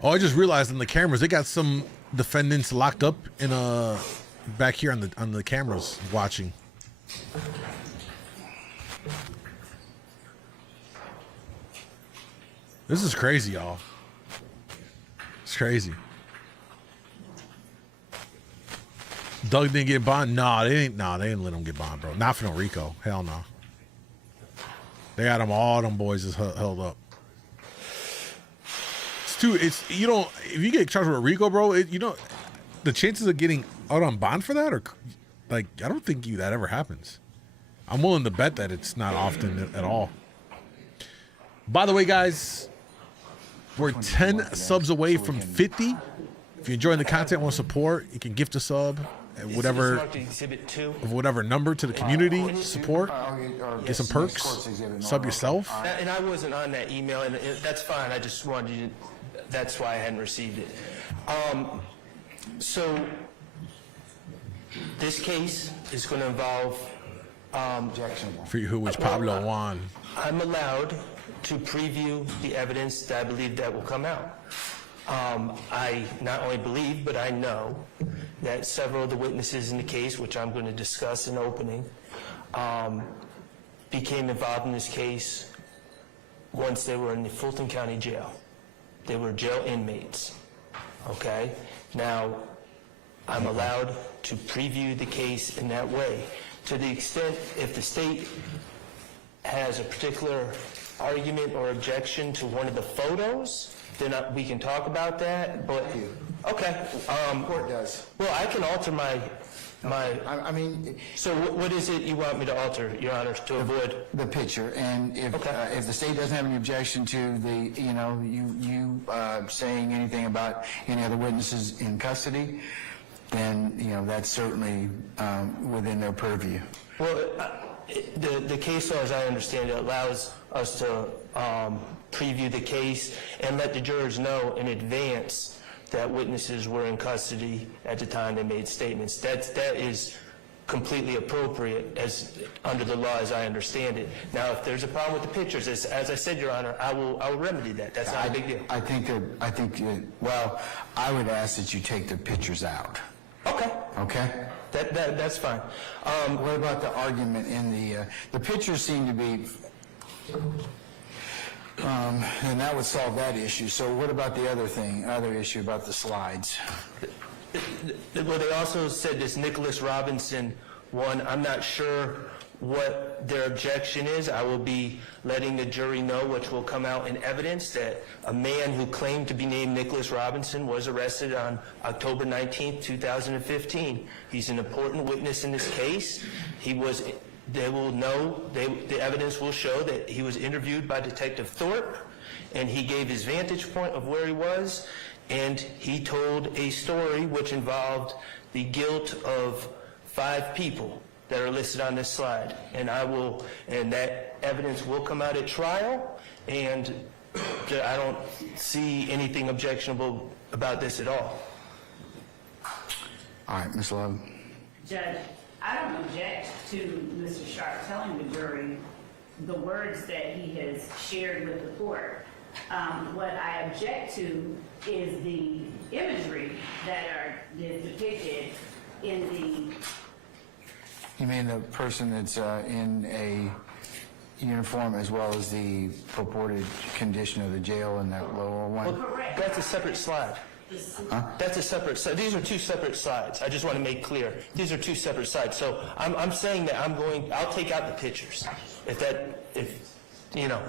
Oh, I just realized on the cameras they got some defendants locked up in a back here on the cameras watching. This is crazy, y'all. It's crazy. Doug didn't get bond. Nah, they didn't let him get bond, bro. Not for no Rico. Hell no. They got them all. Them boys is held up. It's you don't, if you get charged with Rico, bro, the chances of getting out on bond for that are like, I don't think that ever happens. I'm willing to bet that it's not often at all. By the way, guys, we're 10 subs away from 50. If you're enjoying the content, want to support, you can gift a sub at whatever number to the community support. Get some perks. Sub yourself. And I wasn't on that email, and that's fine. I just wanted you to. That's why I hadn't received it. So this case is going to involve for you, who was Pablo Juan. I'm allowed to preview the evidence that I believe that will come out. I not only believe, but I know that several of the witnesses in the case, which I'm going to discuss in opening, became involved in this case once they were in the Fulton County Jail. They were jail inmates, okay? Now, I'm allowed to preview the case in that way. To the extent, if the state has a particular argument or objection to one of the photos, then we can talk about that, but, okay. Court does. Well, I can alter I mean, so what is it you want me to alter, Your Honor, to avoid the picture? And if the state doesn't have any objection to the you saying anything about any other witnesses in custody, then that's certainly within their purview. Well, the case law, as I understand it, allows us to preview the case and let the jurors know in advance that witnesses were in custody at the time they made statements. That is completely appropriate as under the law as I understand it. Now, if there's a problem with the pictures, as I said, Your Honor, I will remedy that. That's not a big deal. I think well, I would ask that you take the pictures out. Okay. Okay? That's fine. What about the argument in the pictures seem to be, and that would solve that issue. So what about the other issue about the slides? Well, they also said this Nicholas Robinson one. I'm not sure what their objection is. I will be letting the jury know, which will come out in evidence, that a man who claimed to be named Nicholas Robinson was arrested on October 19th, 2015. He's an important witness in this case. They will know, the evidence will show that he was interviewed by Detective Thorpe, and he gave his vantage point of where he was, and he told a story which involved the guilt of 5 people that are listed on this slide. And that evidence will come out at trial, and I don't see anything objectionable about this at all. All right, Ms. Love. Judge, I don't object to Mr. Sharp telling the jury the words that he has shared with the court. What I object to is the imagery that is depicted in the... You mean the person that's in a uniform as well as the purported condition of the jail in that lower one? Well, correct. That's a separate slide. Huh? That's a separate slide. These are two separate slides. I just want to make clear. These are two separate slides. So I'm saying that I'll take out the pictures. You know.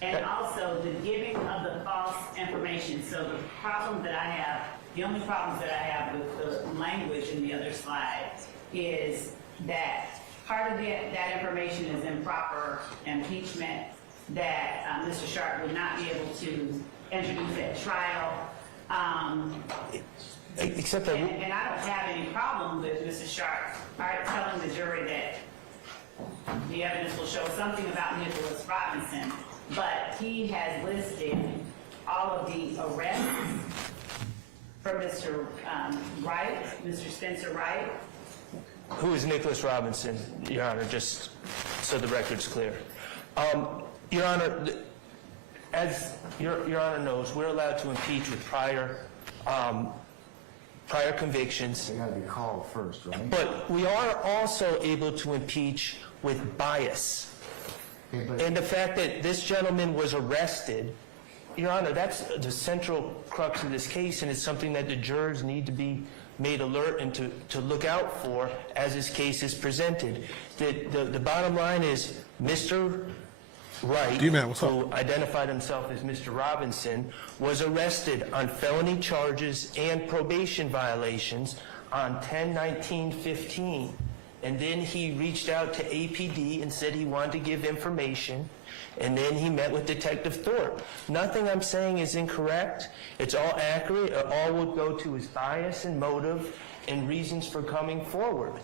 And also the giving of the false information. So the problem that I have, the only problems that I have with the language in the other slide is that part of that information is improper impeachment, that Mr. Sharp would not be able to introduce at trial. Except that... And I don't have any problem with Mr. Sharp telling the jury that the evidence will show something about Nicholas Robinson, but he has listed all of the arrests for Mr. Wright, Mr. Spencer Wright. Who is Nicholas Robinson, Your Honor, just so the record's clear. Your Honor, as Your Honor knows, we're allowed to impeach with prior convictions. They gotta be called first, right? But we are also able to impeach with bias. Okay, And the fact that this gentleman was arrested, Your Honor, that's the central crux of this case, and it's something that the jurors need to be made alert and to look out for as this case is presented. The bottom line is Mr. Wright, who identified himself as Mr. Robinson, was arrested on felony charges and probation violations on 10/19/15. And then he reached out to APD and said he wanted to give information. And then he met with Detective Thorpe. Nothing I'm saying is incorrect. It's all accurate. All would go to his bias and motive and reasons for coming forward.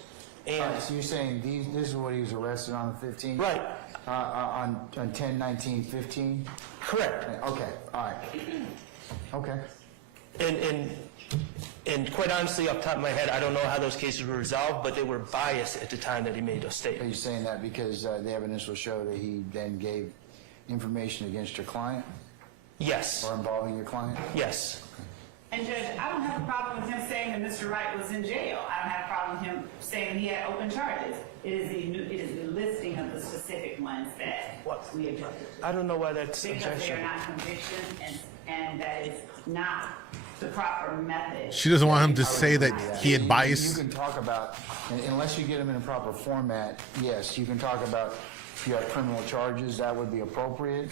And all right, so you're saying this is what he was arrested on the 15th? Right. On 10/19/15? Correct. Okay, all right. Okay. And quite honestly, off the top of my head, I don't know how those cases were resolved, but they were biased at the time that he made those statements. Are you saying that because the evidence will show that he then gave information against your client? Yes. Or involving your client? Yes. And Judge, I don't have a problem with him saying that Mr. Wright was in jail. I don't have a problem with him saying he had open charges. It is the listing of the specific ones that we object to. I don't know why that's because objection. they are not convictions and that is not the proper method. She doesn't want him to say that he had bias. You can talk about, unless you get him in a proper format, yes, you can talk about if you have criminal charges, that would be appropriate.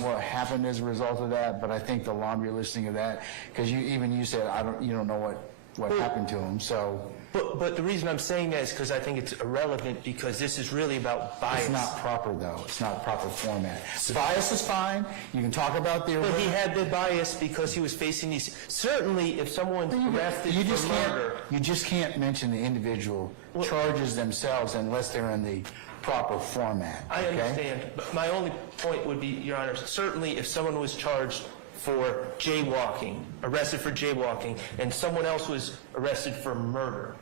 What happened as a result of that, but I think the laundry listing of that, because you said you don't know what happened to him, so. But the reason I'm saying that is because I think it's irrelevant because this is really about bias. It's not proper, though. It's not proper format. Bias is fine. You can talk about the... But he had the bias because he was facing these... Certainly, if someone's arrested for murder... You just can't mention the individual charges themselves unless they're in the proper format. I understand. But my only point would be, Your Honor, certainly if someone was charged for jaywalking, arrested for jaywalking, and someone else was arrested for murder,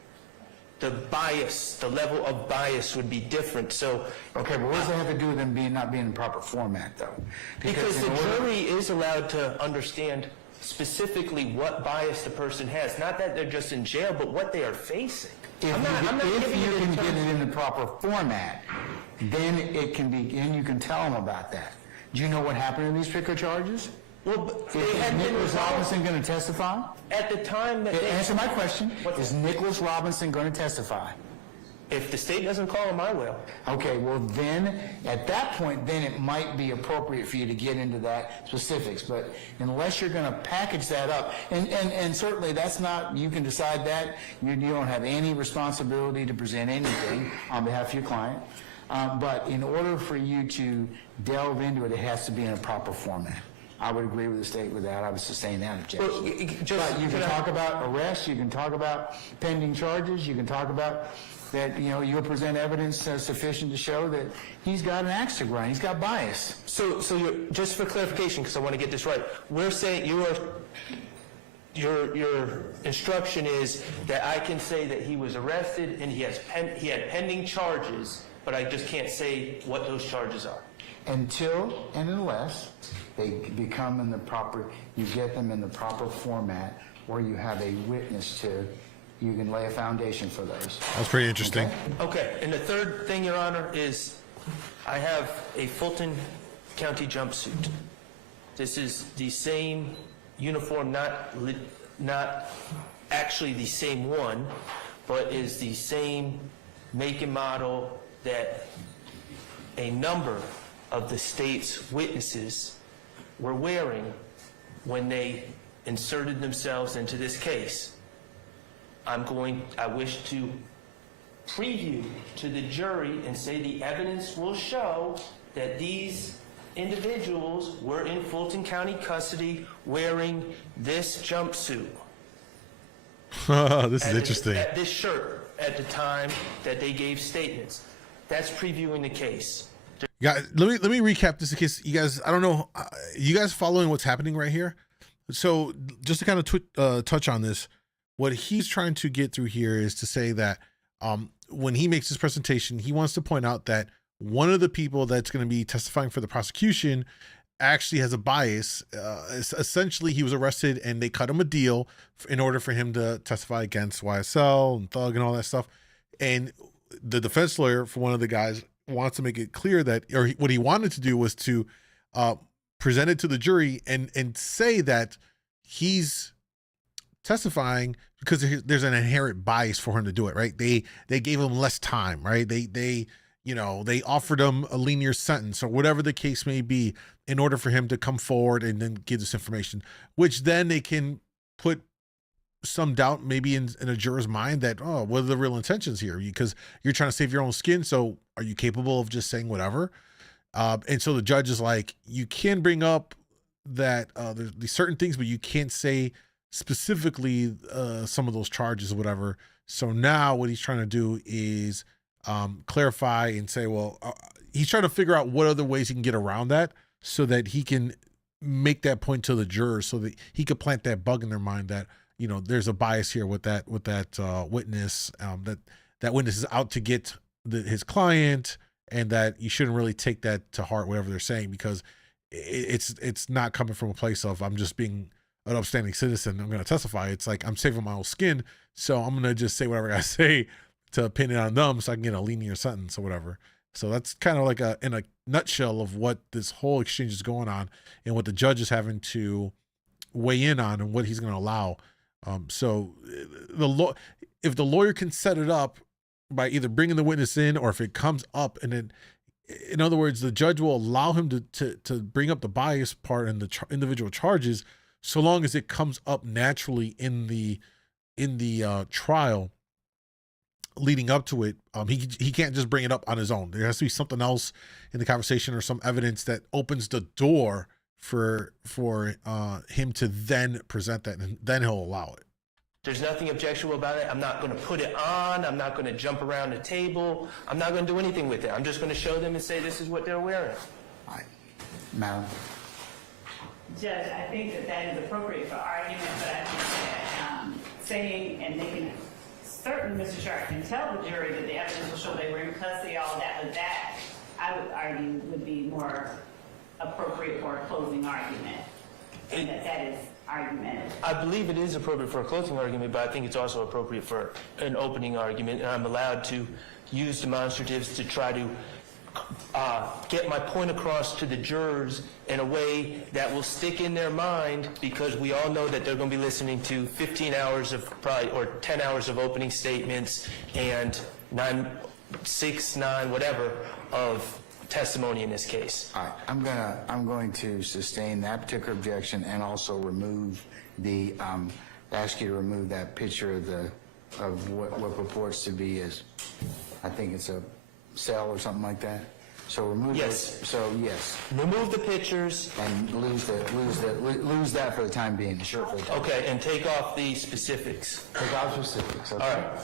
the bias, the level of bias would be different. So, okay, but what does that have to do with them not being in proper format, though? Because the jury is allowed to understand specifically what bias the person has. Not that they're just in jail, but what they are facing. If you can get it in the proper format, then it can be, and you can tell them about that. Do you know what happened in these particular charges? Well, is Nicholas Robinson going to testify? At the time that they... Answer my question. Is Nicholas Robinson going to testify? If the state doesn't call him, I will. Okay, well then, at that point, then it might be appropriate for you to get into that specifics. But unless you're going to package that up, and certainly that's not, you can decide that. You don't have any responsibility to present anything on behalf of your client. But in order for you to delve into it, it has to be in a proper format. I would agree with the state with that. I would sustain that objection. But you can talk about arrests, you can talk about pending charges, you can talk about that, you know, you'll present evidence sufficient to show that he's got an axe to grind, he's got bias. So you're, just for clarification, because I want to get this right, we're saying your instruction is that I can say that he was arrested and he had pending charges, but I just can't say what those charges are. Until and unless they become in the proper, you get them in the proper format where you have a witness to, you can lay a foundation for those. That's pretty interesting. Okay, and the third thing, Your Honor, is I have a Fulton County jumpsuit. This is the same uniform, not actually the same one, but is the same make and model that a number of the state's witnesses were wearing when they inserted themselves into this case. I wish to preview to the jury and say the evidence will show that these individuals were in Fulton County custody wearing this jumpsuit. This is interesting. This shirt at the time that they gave statements. That's previewing the case. Guys, let me recap this in case you guys, I don't know, you guys following what's happening right here? So just to kind of touch on this, what he's trying to get through here is to say that when he makes his presentation, he wants to point out that one of the people that's going to be testifying for the prosecution actually has a bias. Essentially, he was arrested and they cut him a deal in order for him to testify against YSL and Thug and all that stuff. And the defense lawyer for one of the guys wants to make it clear that, or what he wanted to do was to present it to the jury and say that he's testifying because there's an inherent bias for him to do it, right? They gave him less time, right? They offered him a linear sentence or whatever the case may be in order for him to come forward and then give this information, which then they can put some doubt maybe in a juror's mind that, oh, what are the real intentions here? Because you're trying to save your own skin. So are you capable of just saying whatever? And so the judge is like, you can bring up that there's these certain things, but you can't say specifically some of those charges or whatever. So now what he's trying to do is clarify and say, well, he's trying to figure out what other ways he can get around that so that he can make that point to the jurors so that he could plant that bug in their mind that, you know, there's a bias here with that witness, that witness is out to get his client, and that you shouldn't really take that to heart, whatever they're saying, because it's not coming from a place of I'm just being an upstanding citizen, I'm going to testify. It's like I'm saving my own skin, so I'm going to just say whatever I say to pin it on them so I can get a linear sentence or whatever. So that's kind of like in a nutshell of what this whole exchange is going on and what the judge is having to weigh in on and what he's going to allow. So if the lawyer can set it up by either bringing the witness in, or if it comes up and then, in other words, the judge will allow him to bring up the bias part and the individual charges, so long as it comes up naturally in the trial leading up to it. He can't just bring it up on his own. There has to be something else in the conversation or some evidence that opens the door for him to then present that, and then he'll allow it. There's nothing objectionable about it. I'm not going to put it on. I'm not going to jump around the table. I'm not going to do anything with it. I'm just going to show them and say this is what they're wearing. All right. Madam. Judge, I think that is appropriate for argument, but I think that saying and making certain Mr. Sharp can tell the jury that the evidence will show they were in custody, all that, but that, I would argue, would be more appropriate for a closing argument, and that is argumentative. I believe it is appropriate for a closing argument, but I think it's also appropriate for an opening argument, and I'm allowed to use demonstratives to try to get my point across to the jurors in a way that will stick in their mind, because we all know that they're going to be listening to 15 hours of or 10 hours of opening statements and 6, 9, whatever of testimony in this case. All right, I'm going to sustain that particular objection and also remove the ask you to remove that picture of what purports to be I think it's a cell or something like that. So remove yes. So yes. Remove the pictures and lose that for the time being. Sure. For the time okay, and take off the specifics. Take off specifics. Okay. All right.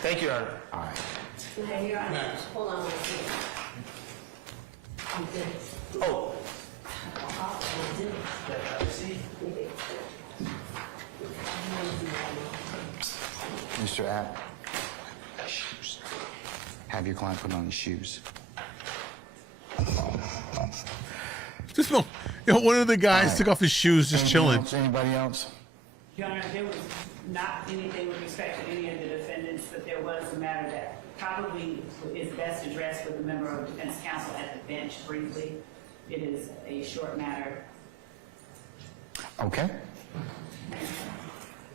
Thank you, Your Honor. All right. Okay, Your Honor, hold on one second. You did it. Oh. You did it. Mr. App, have your client put on his shoes. Just no, one of the guys took off his shoes, just chilling. Anybody else? Your Honor, there was not anything with respect to any of the defendants, but there was a matter that probably is best addressed with a member of defense counsel at the bench briefly. It is a short matter. Okay.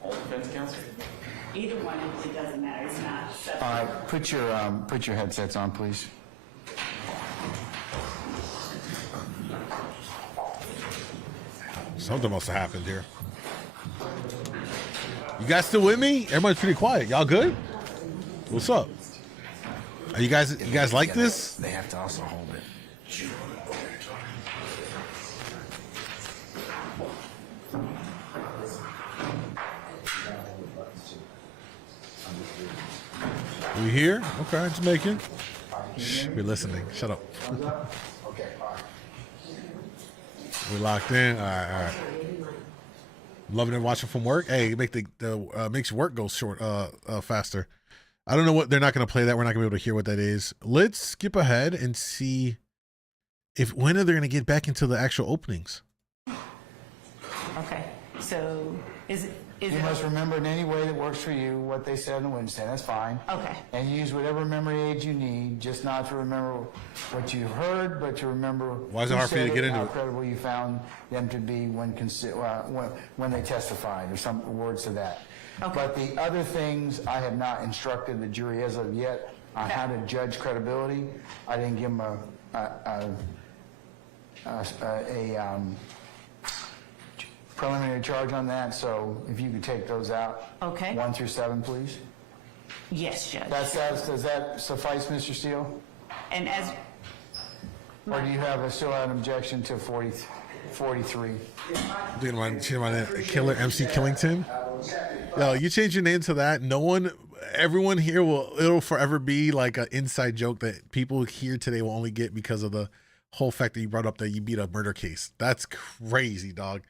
All defense counsel? Either one, it doesn't matter. It's not subject. All right, put your headsets on, please. Something must have happened here. You guys still with me? Everybody's pretty quiet. Y'all good? What's up? Are you guys like this? They have to also hold it. We here? Okay, just making. Shh, we're listening. Shut up. Okay, all right. We locked in. All right. Loving it watching from work. Hey, make the makes work go short faster. I don't know what they're not going to play that. We're not going to be able to hear what that is. Let's skip ahead and see if when are they going to get back into the actual openings. Okay, so is You it? must remember in any way that works for you what they said on Wednesday. That's fine. Okay. And use whatever memory aid you need, just not to remember what you heard, but to remember Why is it who hard for you to said get it, into how it? credible you found them to be when they testified, or some words to that. Okay. But the other things, I have not instructed the jury as of yet on how to judge credibility. I didn't give them a preliminary charge on that, so if you could take those out. Okay. 1 through 7, please. Yes, Judge. Does that suffice, Mr. Steele? And as, Or do you still have an objection to 43? Dude, my killer MC Killington. Yo, you change your name to that. Everyone here it'll forever be like an inside joke that people here today will only get because of the whole fact that you brought up that you beat a murder case. That's crazy, dog.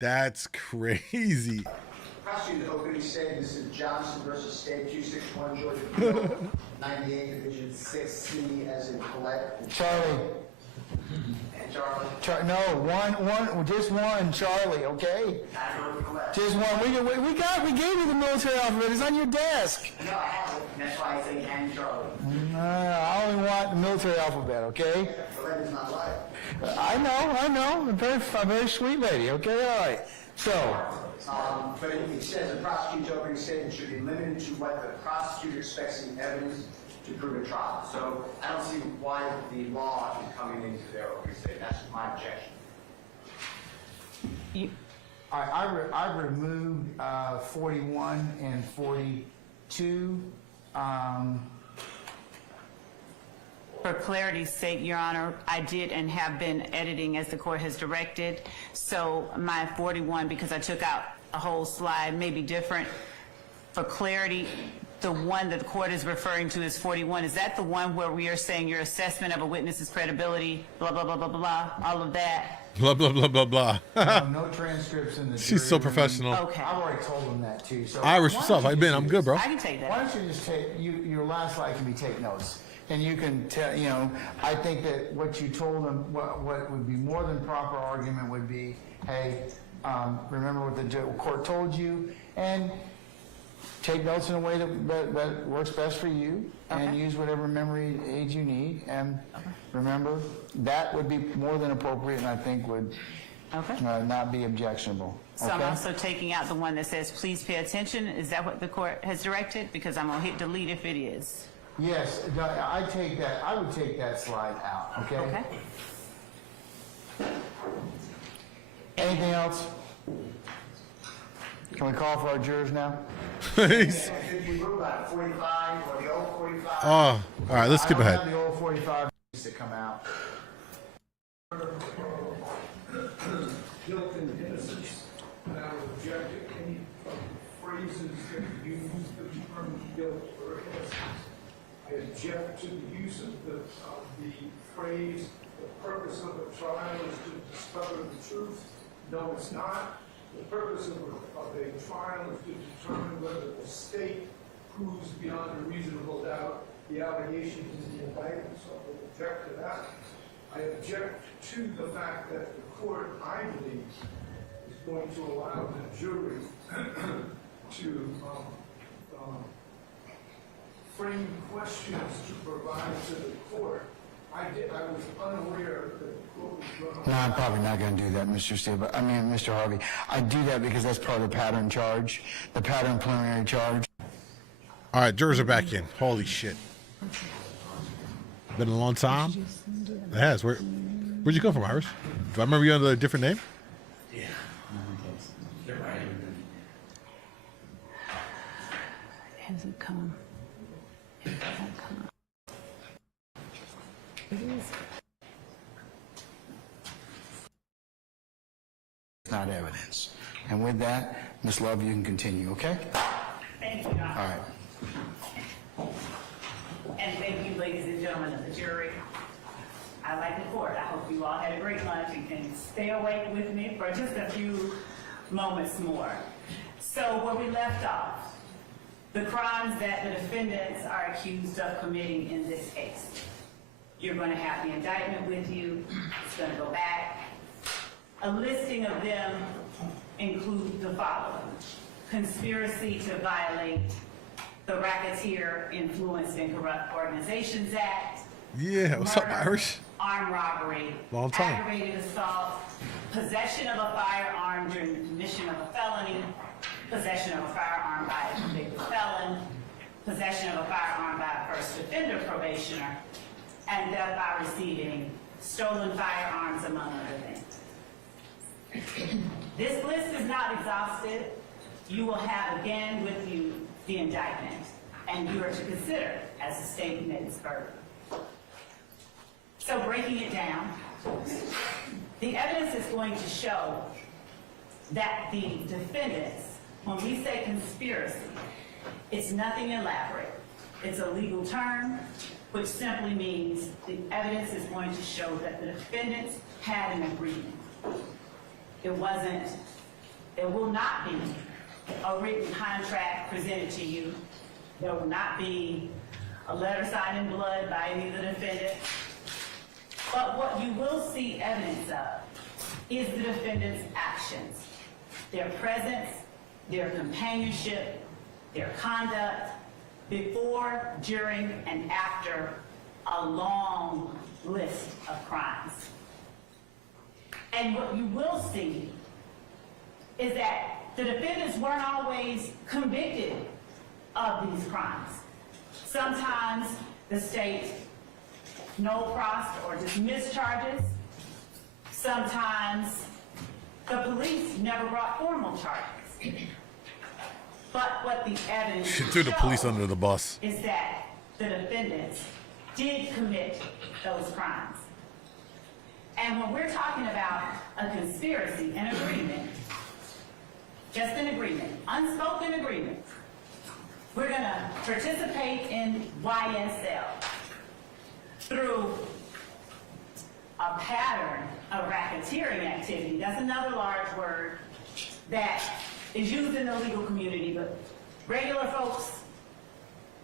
That's crazy. Prosecutor opening statement, this is Johnson versus State 261 Georgia Appeal, 98 Division 6C as in collect. Charlie. And Charlie. No, just one, Charlie, okay? Just one. We gave you the military alphabet. It's on your desk. No, I have it. That's why I say and Charlie. I only want the military alphabet, okay? The letters not right. I know. A very sweet lady, okay? All right. So. But it says the prosecutor's opening statement should be limited to what the prosecutor expects in evidence to prove a trial. So I don't see why the law is coming into their opening statement. That's my objection. I removed 41 and 42. for clarity's sake, Your Honor, I did and have been editing as the court has directed. So my 41, because I took out a whole slide, may be different. For clarity, the one that the court is referring to is 41. Is that the one where we are saying your assessment of a witness's credibility, blah, blah, blah, blah, blah, all of that? Blah, blah, blah, blah, blah. No transcripts in the She's so jury room. professional. Okay. I've already told them that too. So Irish, why what's don't up? you I've been, just I'm do good, this? bro. I can take that. Why don't you just take, your last slide can be take notes. And you can tell, I think that what you told them, what would be more than proper argument would be, hey, remember what the court told you, and take notes in a way that works best for you, and use whatever memory aid you need, and remember, that would be more than appropriate, and I think would not be objectionable. So I'm also taking out the one that says, please pay attention. Is that what the court has directed? Because I'm going to hit delete if it is. Yes, I would take that slide out, okay? Okay. Anything else? Can we call for our jurors now? Please. We move about 45 or the old 45. Oh, all right, let's skip I don't ahead. have the old 45 to come out. Guilt and innocence. And I would object to any phrases that use the term guilt or innocence. I object the use of the phrase, the purpose of a trial is to discover the truth. No, it's not. The purpose of a trial is to determine whether the state proves beyond a reasonable doubt the allegations in the indictment, so I will object to that. I object to the fact that the court, I believe, is going to allow the jury to frame questions to provide to the court. I was unaware that the court was going to... No, I'm probably not going to do that, Mr. Steele, but I mean, Mr. Harvey. I do that because that's part of the pattern charge, the pattern preliminary charge. All right, jurors are back in. Holy shit. Been a long time? It has. Where'd you come from, Iris? Do I remember you under a different name? Yeah. You're right. Hasn't come. It hasn't come. It is. It's not evidence. And with that, Ms. Love, you can continue, okay? Thank you, Your Honor. All right. And thank you, ladies and gentlemen of the jury. I like the court. I hope you all had a great lunch and can stay awake with me for just a few moments more. So where we left off, the crimes that the defendants are accused of committing in this case. You're going to have the indictment with you. It's going to go back. A listing of them include the following: conspiracy to violate the Racketeer Influenced and Corrupt Organizations Act. Yeah, what's up, Irish? Armed robbery, Long time. aggravated assault, possession of a firearm during the commission of a felony, possession of a firearm by a convicted felon, possession of a firearm by a first offender probationer, and death by receiving stolen firearms, among other things. This list is not exhaustive. You will have again with you the indictment, and you are to consider as the state met its burden. So breaking it down, the evidence is going to show that the defendants, when we say conspiracy, it's nothing elaborate. It's a legal term, which simply means the evidence is going to show that the defendants had an agreement. There will not be a written contract presented to you. There will not be a letter signed in blood by any of the defendants. But what you will see evidence of is the defendants' actions, their presence, their companionship, their conduct, before, during, and after a long list of crimes. And what you will see is that the defendants weren't always convicted of these crimes. Sometimes the state no-prossed or dismissed charges. Sometimes the police never brought formal charges. But what the evidence She threw the police under the bus. is that the defendants did commit those crimes. And when we're talking about a conspiracy, an agreement, just an agreement, unspoken agreement, we're going to participate in YSL through a pattern of racketeering activity. That's another large word that is used in the legal community, but regular folks,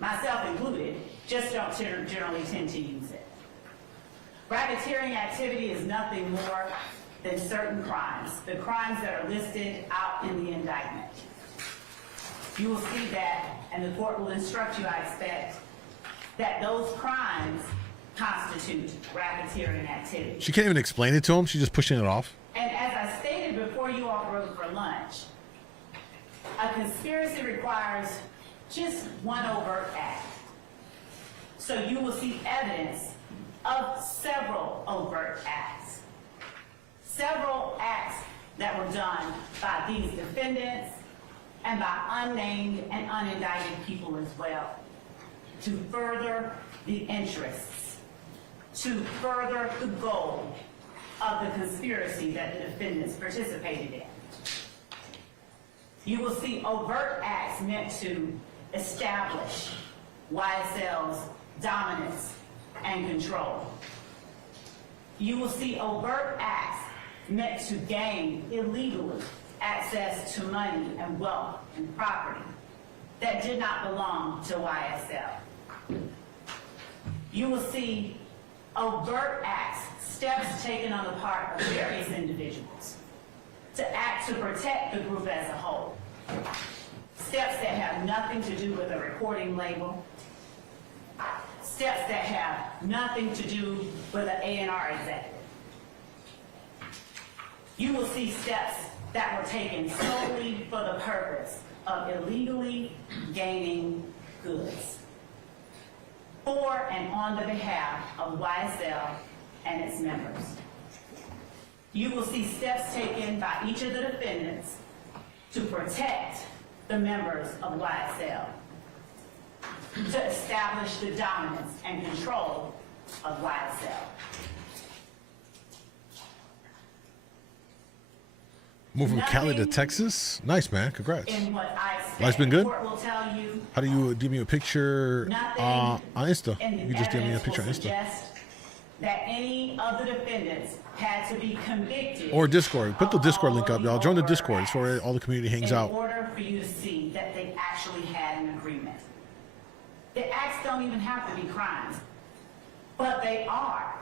myself included, just don't generally tend to use it. Racketeering activity is nothing more than certain crimes, the crimes that are listed out in the indictment. You will see that, and the court will instruct you, I expect, that those crimes constitute racketeering activity. She can't even explain it to him. She's just pushing it off. And as I stated before you all broke for lunch, a conspiracy requires just one overt act. So you will see evidence of several overt acts. Several acts that were done by these defendants and by unnamed and unindicted people as well, to further the interests, to further the goal of the conspiracy that the defendants participated in. You will see overt acts meant to establish YSL's dominance and control. You will see overt acts meant to gain illegally access to money and wealth and property that did not belong to YSL. You will see overt acts, steps taken on the part of various individuals to act to protect the group as a whole. Steps that have nothing to do with a recording label. Steps that have nothing to do with an A&R executive. You will see steps that were taken solely for the purpose of illegally gaining goods for and on the behalf of YSL and its members. You will see steps taken by each of the defendants to protect the members of YSL, to establish the dominance and control of YSL. Moving from Cali to Texas. Nice, man. Congrats. In what I expect, Life's been good. the court will tell you How do you give me a picture on Insta? in the You just give me a evidence picture will on Insta. suggest that any of the defendants had to be convicted Or Discord. Put the Discord link up, y'all. Join the Discord. It's where all the community hangs in out. order for you to see that they actually had an agreement. The acts don't even have to be crimes, but they are.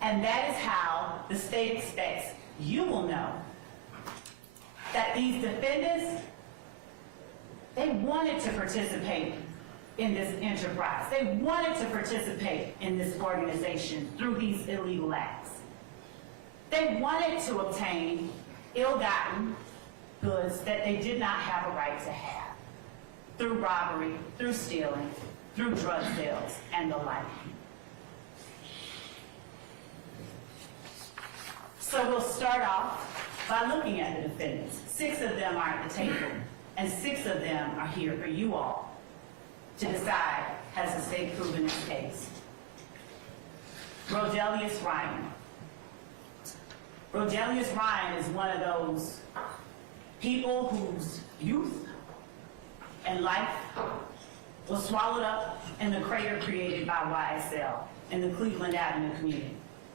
And that is how the state expects you will know that these defendants, they wanted to participate in this enterprise. They wanted to participate in this organization through these illegal acts. They wanted to obtain ill-gotten goods that they did not have a right to have through robbery, through stealing, through drug sales, and the like. So we'll start off by looking at the defendants. 6 of them are at the table, and 6 of them are here for you all to decide, has the state proven its case? Rodelius Ryan. Rodelius Ryan is one of those people whose youth and life was swallowed up in the crater created by YSL in the Cleveland Avenue community.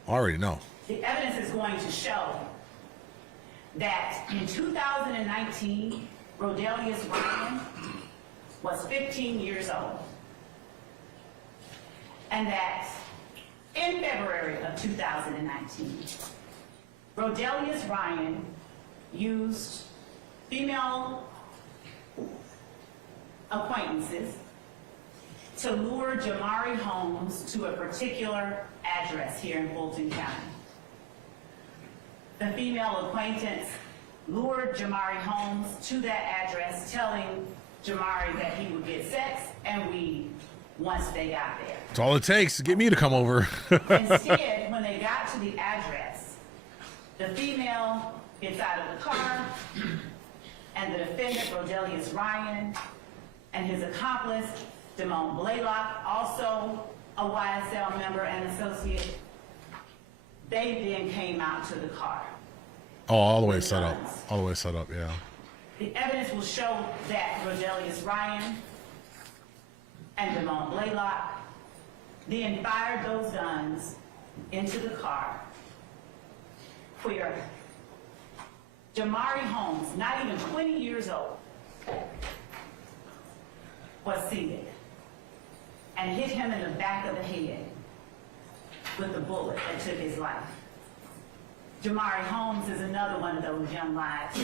I already know. The evidence is going to show that in 2019, Rodelius Ryan was 15 years old. And that in February of 2019, Rodelius Ryan used female acquaintances to lure Jamari Holmes to a particular address here in Fulton County. The female acquaintance lured Jamari Holmes to that address, telling Jamari that he would get sex and weed once they got there. That's all it takes to get me to come over. Instead, when they got to the address, the female gets out of the car, and the defendant, Rodelius Ryan, and his accomplice, Damone Blaylock, also a YSL member and associate, they then came out to the car. Oh, all the way set up. All the way set up, yeah. The evidence will show that Rodelius Ryan and Damone Blaylock then fired those guns into the car, where Jamari Holmes, not even 20 years old, was seated and hit him in the back of the head with a bullet that took his life. Jamari Holmes is another one of those young lives,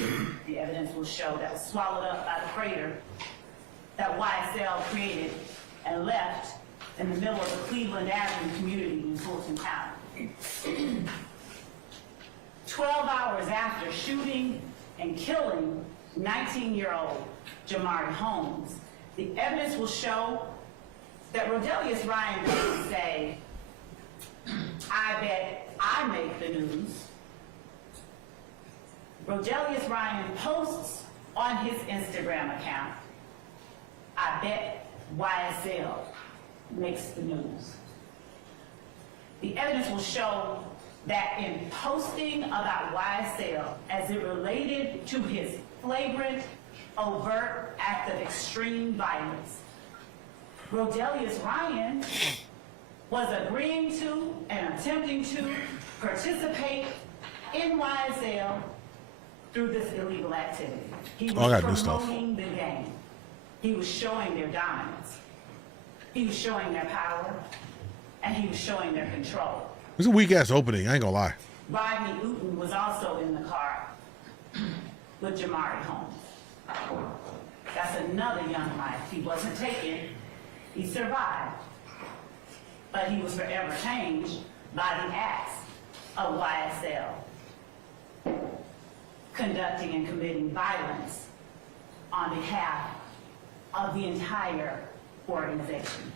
the evidence will show, that was swallowed up by the crater that YSL created and left in the middle of the Cleveland Avenue community in Fulton County. 12 hours after shooting and killing 19-year-old Jamari Holmes, the evidence will show that Rodelius Ryan didn't say, "I bet I make the news." Rodelius Ryan posts on his Instagram account, "I bet YSL makes the news." The evidence will show that in posting about YSL as it related to his flagrant, overt act of extreme violence, Rodelius Ryan was agreeing to and attempting to participate in YSL through this illegal activity. He was I gotta do stuff. promoting the game. He was showing their dominance. He was showing their power, and he was showing their control. It's a weak ass opening. I ain't gonna lie. Rodney Uten was also in the car with Jamari Holmes. That's another young life. He wasn't taken. He survived. But he was forever changed by the acts of YSL, conducting and committing violence on behalf of the entire organization.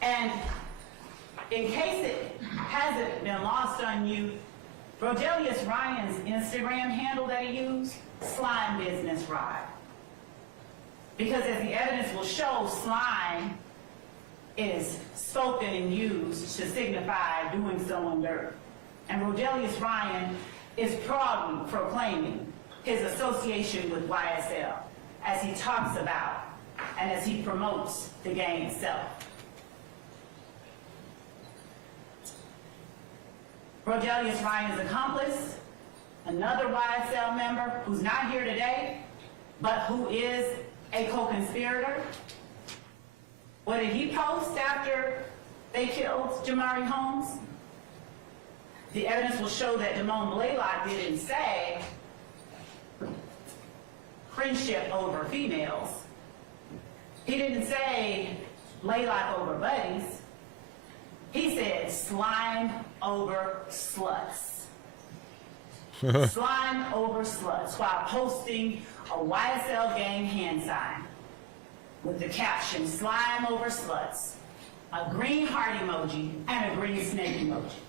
And in case it hasn't been lost on you, Rodelius Ryan's Instagram handle that he used, Slime Business Rod. Because as the evidence will show, slime is spoken and used to signify doing someone dirt. And Rodelius Ryan is proudly proclaiming his association with YSL as he talks about and as he promotes the game itself. Rodelius Ryan's accomplice, another YSL member who's not here today, but who is a co-conspirator. What did he post after they killed Jamari Holmes? The evidence will show that djmoondawg didn't say friendship over females. He didn't say laylock over buddies. He said slime over sluts. Slime over sluts, while posting a YSL gang hand sign with the caption, slime over sluts, a green heart emoji, and a green snake emoji,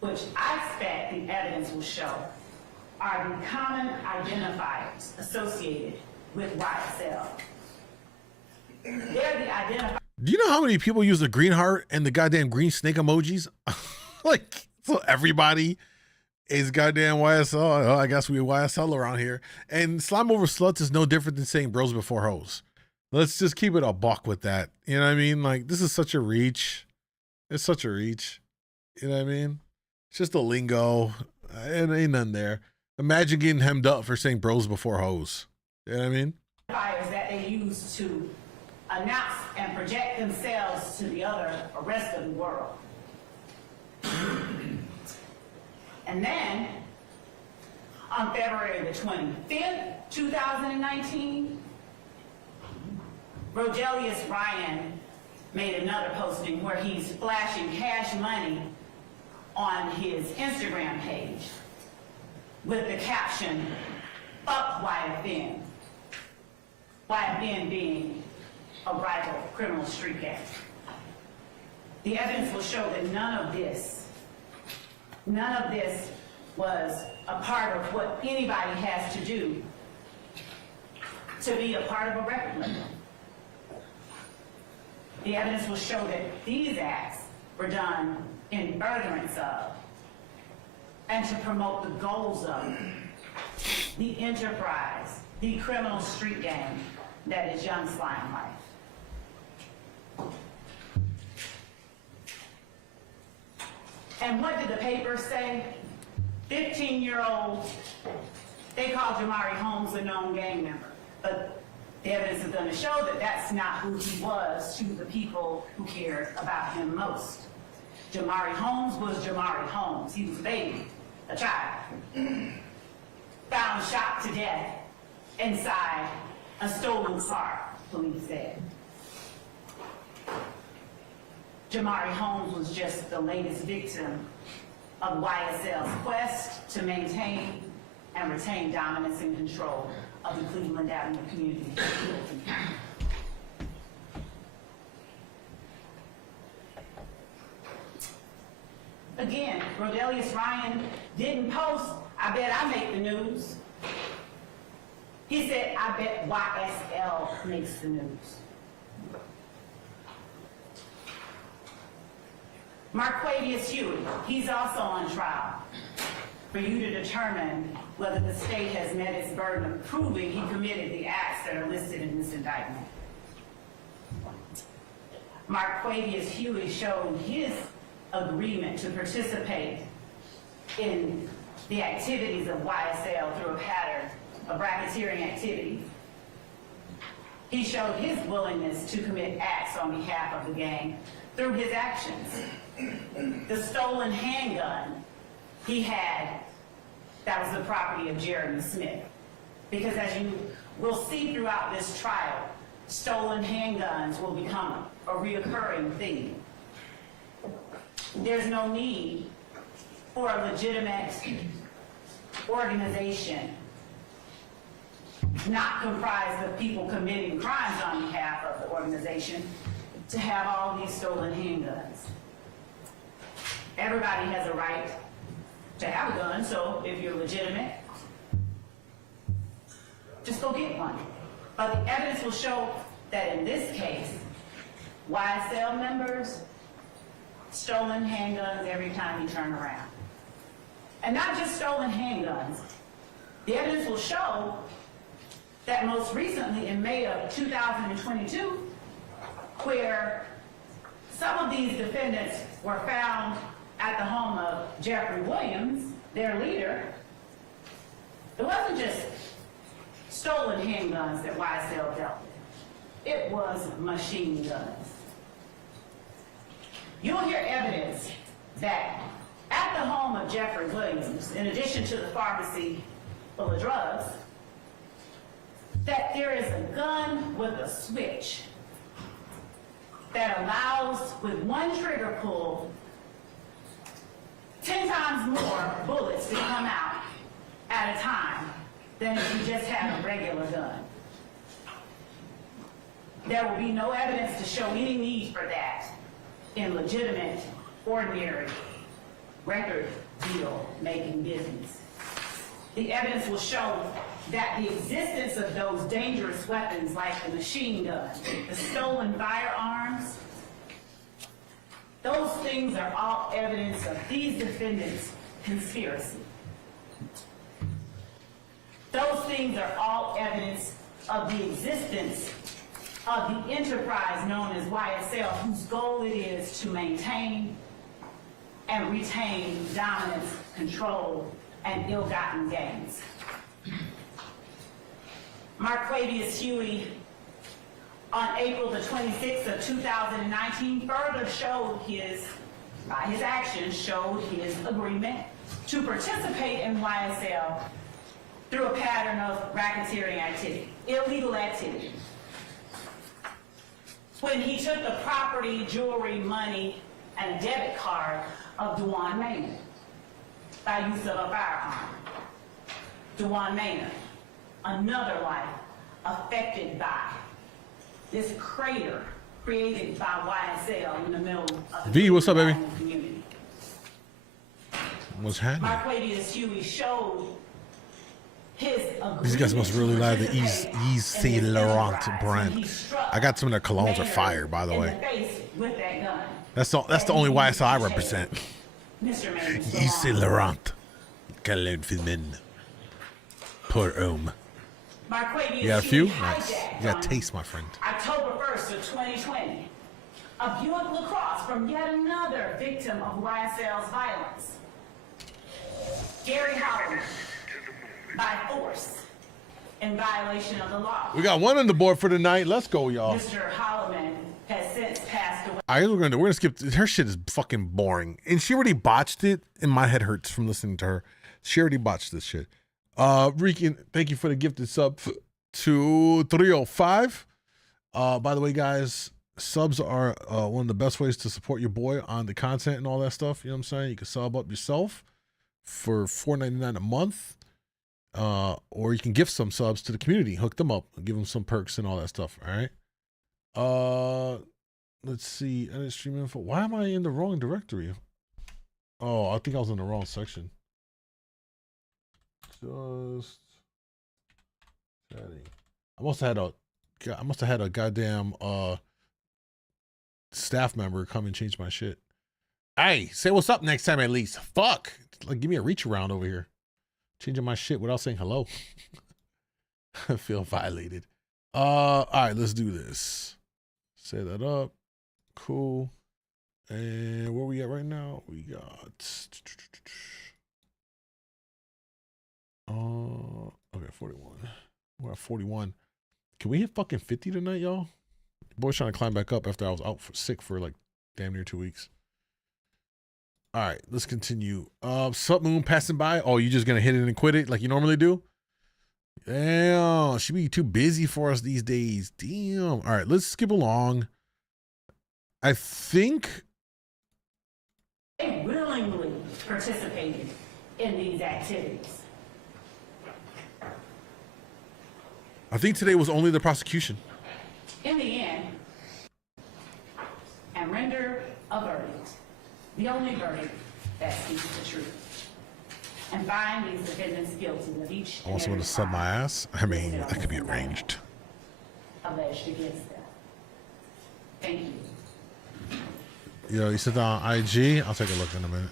which I expect the evidence will show are the common identifiers associated with YSL. They're the identifiers. Do you know how many people use the green heart and the goddamn green snake emojis? Like, so everybody is goddamn YSL. Oh, I guess we YSL around here. And slime over sluts is no different than saying bros before hoes. Let's just keep it a buck with that. You know what I mean? Like, this is such a reach. It's such a reach. You know what I mean? It's just a lingo. Ain't nothing there. Imagine getting hemmed up for saying bros before hoes. You know what I mean? That they use to announce and project themselves to the rest of the world. And then, on February the 25th, 2019, Rodelius Ryan made another posting where he's flashing cash money on his Instagram page with the caption, "Fuck YFN." YFN being a rival criminal street gang. The evidence will show that none of this was a part of what anybody has to do to be a part of a record label. The evidence will show that these acts were done in furtherance of and to promote the goals of the enterprise, the criminal street gang that is Young Slime Life. And what did the paper say? 15-year-old, they called Jamari Holmes a known gang member. But the evidence is going to show that that's not who he was to the people who cared about him most. Jamari Holmes was Jamari Holmes. He was a baby, a child, found shot to death inside a stolen car, police said. Jamari Holmes was just the latest victim of YSL's quest to maintain and retain dominance and control of the Cleveland Avenue community. Again, Rodelius Ryan didn't post, "I bet I make the news." He said, "I bet YSL makes the news." Marquavius Hewitt, he's also on trial for you to determine whether the state has met its burden of proving he committed the acts that are listed in this indictment. Marquavius Huey showed his agreement to participate in the activities of YSL through a pattern of racketeering activity. He showed his willingness to commit acts on behalf of the gang through his actions. The stolen handgun he had, that was the property of Jeremy Smith. Because as you will see throughout this trial, stolen handguns will become a reoccurring theme. There's no need for a legitimate organization not comprised of people committing crimes on behalf of the organization to have all these stolen handguns. Everybody has a right to have a gun, so if you're legitimate, just go get one. But the evidence will show that in this case, YSL members, stolen handguns every time you turn around. And not just stolen handguns. The evidence will show that most recently in May of 2022, where some of these defendants were found at the home of Jeffrey Williams, their leader, it wasn't just stolen handguns that YSL dealt with. It was machine guns. You'll hear evidence that at the home of Jeffrey Williams, in addition to the pharmacy full of drugs, that there is a gun with a switch that allows, with one trigger pull, 10 times more bullets to come out at a time than if you just had a regular gun. There will be no evidence to show any need for that in legitimate, ordinary, record deal making business. The evidence will show that the existence of those dangerous weapons like the machine gun, the stolen firearms, those things are all evidence of these defendants' conspiracy. Those things are all evidence of the existence of the enterprise known as YSL, whose goal it is to maintain and retain dominance, control, and ill-gotten gains. Marquavius Huey, on April the 26th of 2019, further showed by his actions, showed his agreement to participate in YSL through a pattern of racketeering activity, illegal activity. When he took the property, jewelry, money, and a debit card of Dewan Maynard by use of a firearm. Dewan Maynard, another life affected by this crater created by YSL in the middle of the V, what's up, baby? community. What's happening? Marquavius Huey showed his agreement. These guys must really like the Yves Saint Laurent brand. I got some of their colognes are fire, by the way. With that gun. That's the only YSL I represent. Mr. Maynard's Yves Saint Laurent. Cologne Femin. Pour homme. You got a few? Nice. You got taste, my friend. October 1st of 2020, a Buick LaCrosse from yet another victim of YSL's violence. Gary Holloman, by force, in violation of the law. We got one on the board for tonight. Let's go, y'all. Mr. Holloman has since passed away. All right, we're gonna skip. Her shit is fucking boring, and she already botched it. And my head hurts from listening to her. She already botched this shit. Rican, thank you for the gifted sub to 305. By the way, guys, subs are one of the best ways to support your boy on the content and all that stuff. You know what I'm saying? You can sub up yourself for $4.99 a month, or you can gift some subs to the community. Hook them up, give them some perks and all that stuff. All right. Let's see. Edit stream info. Why am I in the wrong directory? Oh, I think I was in the wrong section. Just chatting. I must have had a goddamn staff member come and change my shit. Hey, say what's up next time at least. Fuck. Like, give me a reach around over here. Changing my shit without saying hello. I feel violated. All right, let's do this. Set that up. Cool. And where we at right now? We got okay, 41. We're at 41. Can we hit fucking 50 tonight, y'all? Boy's trying to climb back up after I was out sick for like damn near 2 weeks. All right, let's continue. Sup Moon passing by. Oh, you just gonna hit it and quit it like you normally do? Damn, she be too busy for us these days. Damn. All right, let's skip along. I think They willingly participated in these activities. today was only the prosecution. In the end, and render a verdict, the only verdict that speaks the truth, and find these defendants guilty of each I want someone to sub my ass. I mean, that could be arranged. alleged against them. Thank you. Yo, you sit down on IG. I'll take a look in a minute.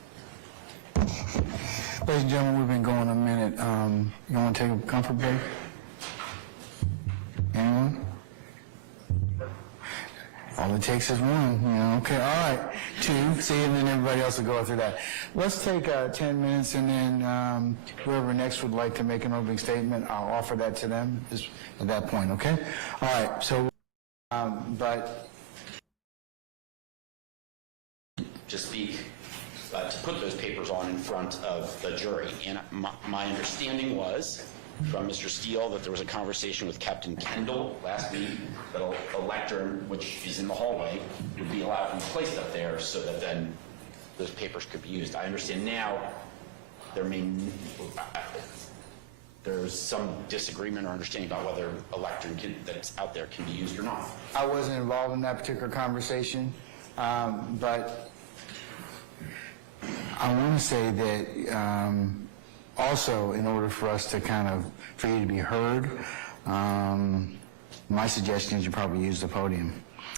Ladies and gentlemen, we've been going a minute. You want to take a comfort break? Anyone? All it takes is one, you know. Okay, all right. 2, see, and then everybody else will go through that. Let's take 10 minutes, and then whoever next would like to make an opening statement, I'll offer that to them at that point, okay? All right, so, to speak, to put those papers on in front of the jury. And my understanding was from Mr. Steele that there was a conversation with Captain Kendall last week that a lectern, which is in the hallway, would be allowed to be placed up there so that then those papers could be used. I understand now there's some disagreement or understanding about whether a lectern that's out there can be used or not. I wasn't involved in that particular conversation, but I want to say that also, in order for us to for you to be heard, my suggestion is you probably use the podium.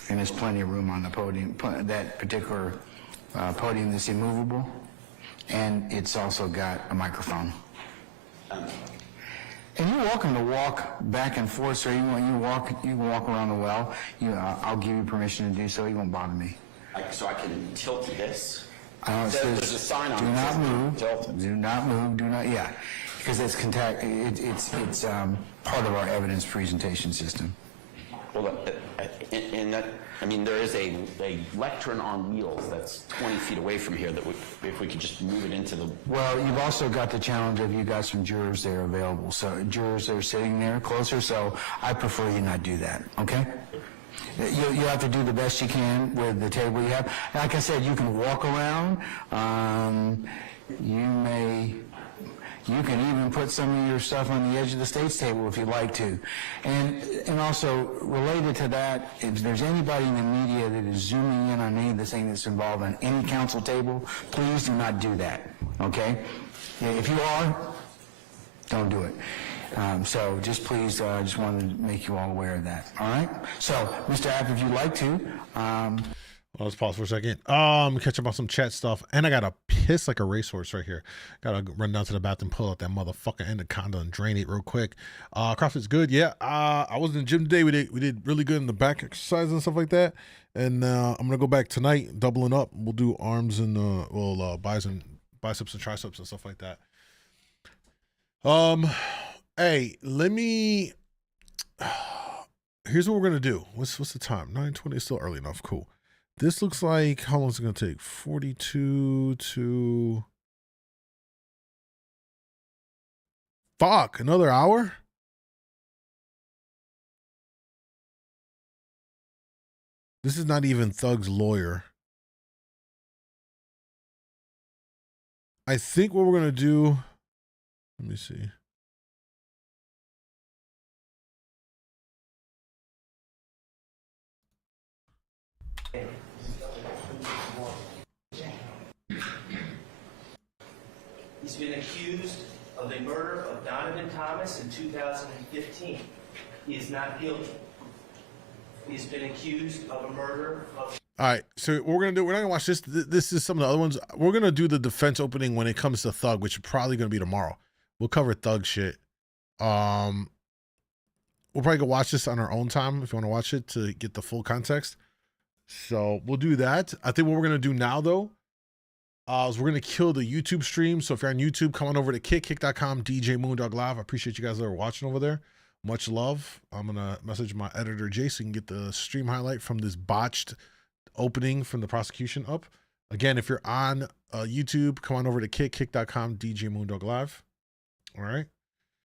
And there's plenty of room on the podium, that particular podium that's immovable. And it's also got a microphone. And you're welcome to walk back and forth, so you can walk around the well. I'll give you permission to do so. You won't bother me. So I can tilt this? There's a sign on do it. not move. Do not move. Do not. Yeah, because it's part of our evidence presentation system. Well, there is a lectern on wheels that's 20 feet away from here that if we could just move it into the... Well, you've also got the challenge of you got some jurors there available. So jurors that are sitting there closer, so I prefer you not do that, okay? You have to do the best you can with the table you have. Like I said, you can walk around. You can even put some of your stuff on the edge of the state's table if you'd like to. And also, related to that, if there's anybody in the media that is zooming in on any of the thing that's involved on any council table, please do not do that, okay? If you are, don't do it. So just please, just wanted to make you all aware of that, all right? So, Mr. App, if you'd like to. Let's pause for a second. Catch up on some chat stuff. And I gotta piss like a racehorse right here. Gotta run down to the bathroom, pull out that motherfucking anaconda and drain it real quick. CrossFit's good. Yeah, I was in the gym today. We did really good in the back exercises and stuff like that. And I'm gonna go back tonight, doubling up. We'll do arms and biceps and triceps and stuff like that. Hey, here's what we're gonna do. What's the time? 9:20. It's still early enough. Cool. This looks like, how long is it gonna take? 42 to... Fuck, another hour? This is not even Thug's lawyer. I think what we're gonna do, let me see. He's been accused of the murder of Donovan Thomas in 2015. He is not guilty. He's been accused of a murder of... All right, so what we're gonna do, we're not gonna watch this. This is some of the other ones. We're gonna do the defense opening when it comes to Thug, which is probably gonna be tomorrow. We'll cover Thug shit. We'll probably go watch this on our own time if you want to watch it to get the full context. So we'll do that. I think what we're gonna do now though, is we're gonna kill the YouTube stream. So if you're on YouTube, come on over to kick.com, djmoondawglive. I appreciate you guys that are watching over there. Much love. I'm gonna message my editor Jason and get the stream highlight from this botched opening from the prosecution up. Again, if you're on YouTube, come on over to kick.com, djmoondawglive. All right.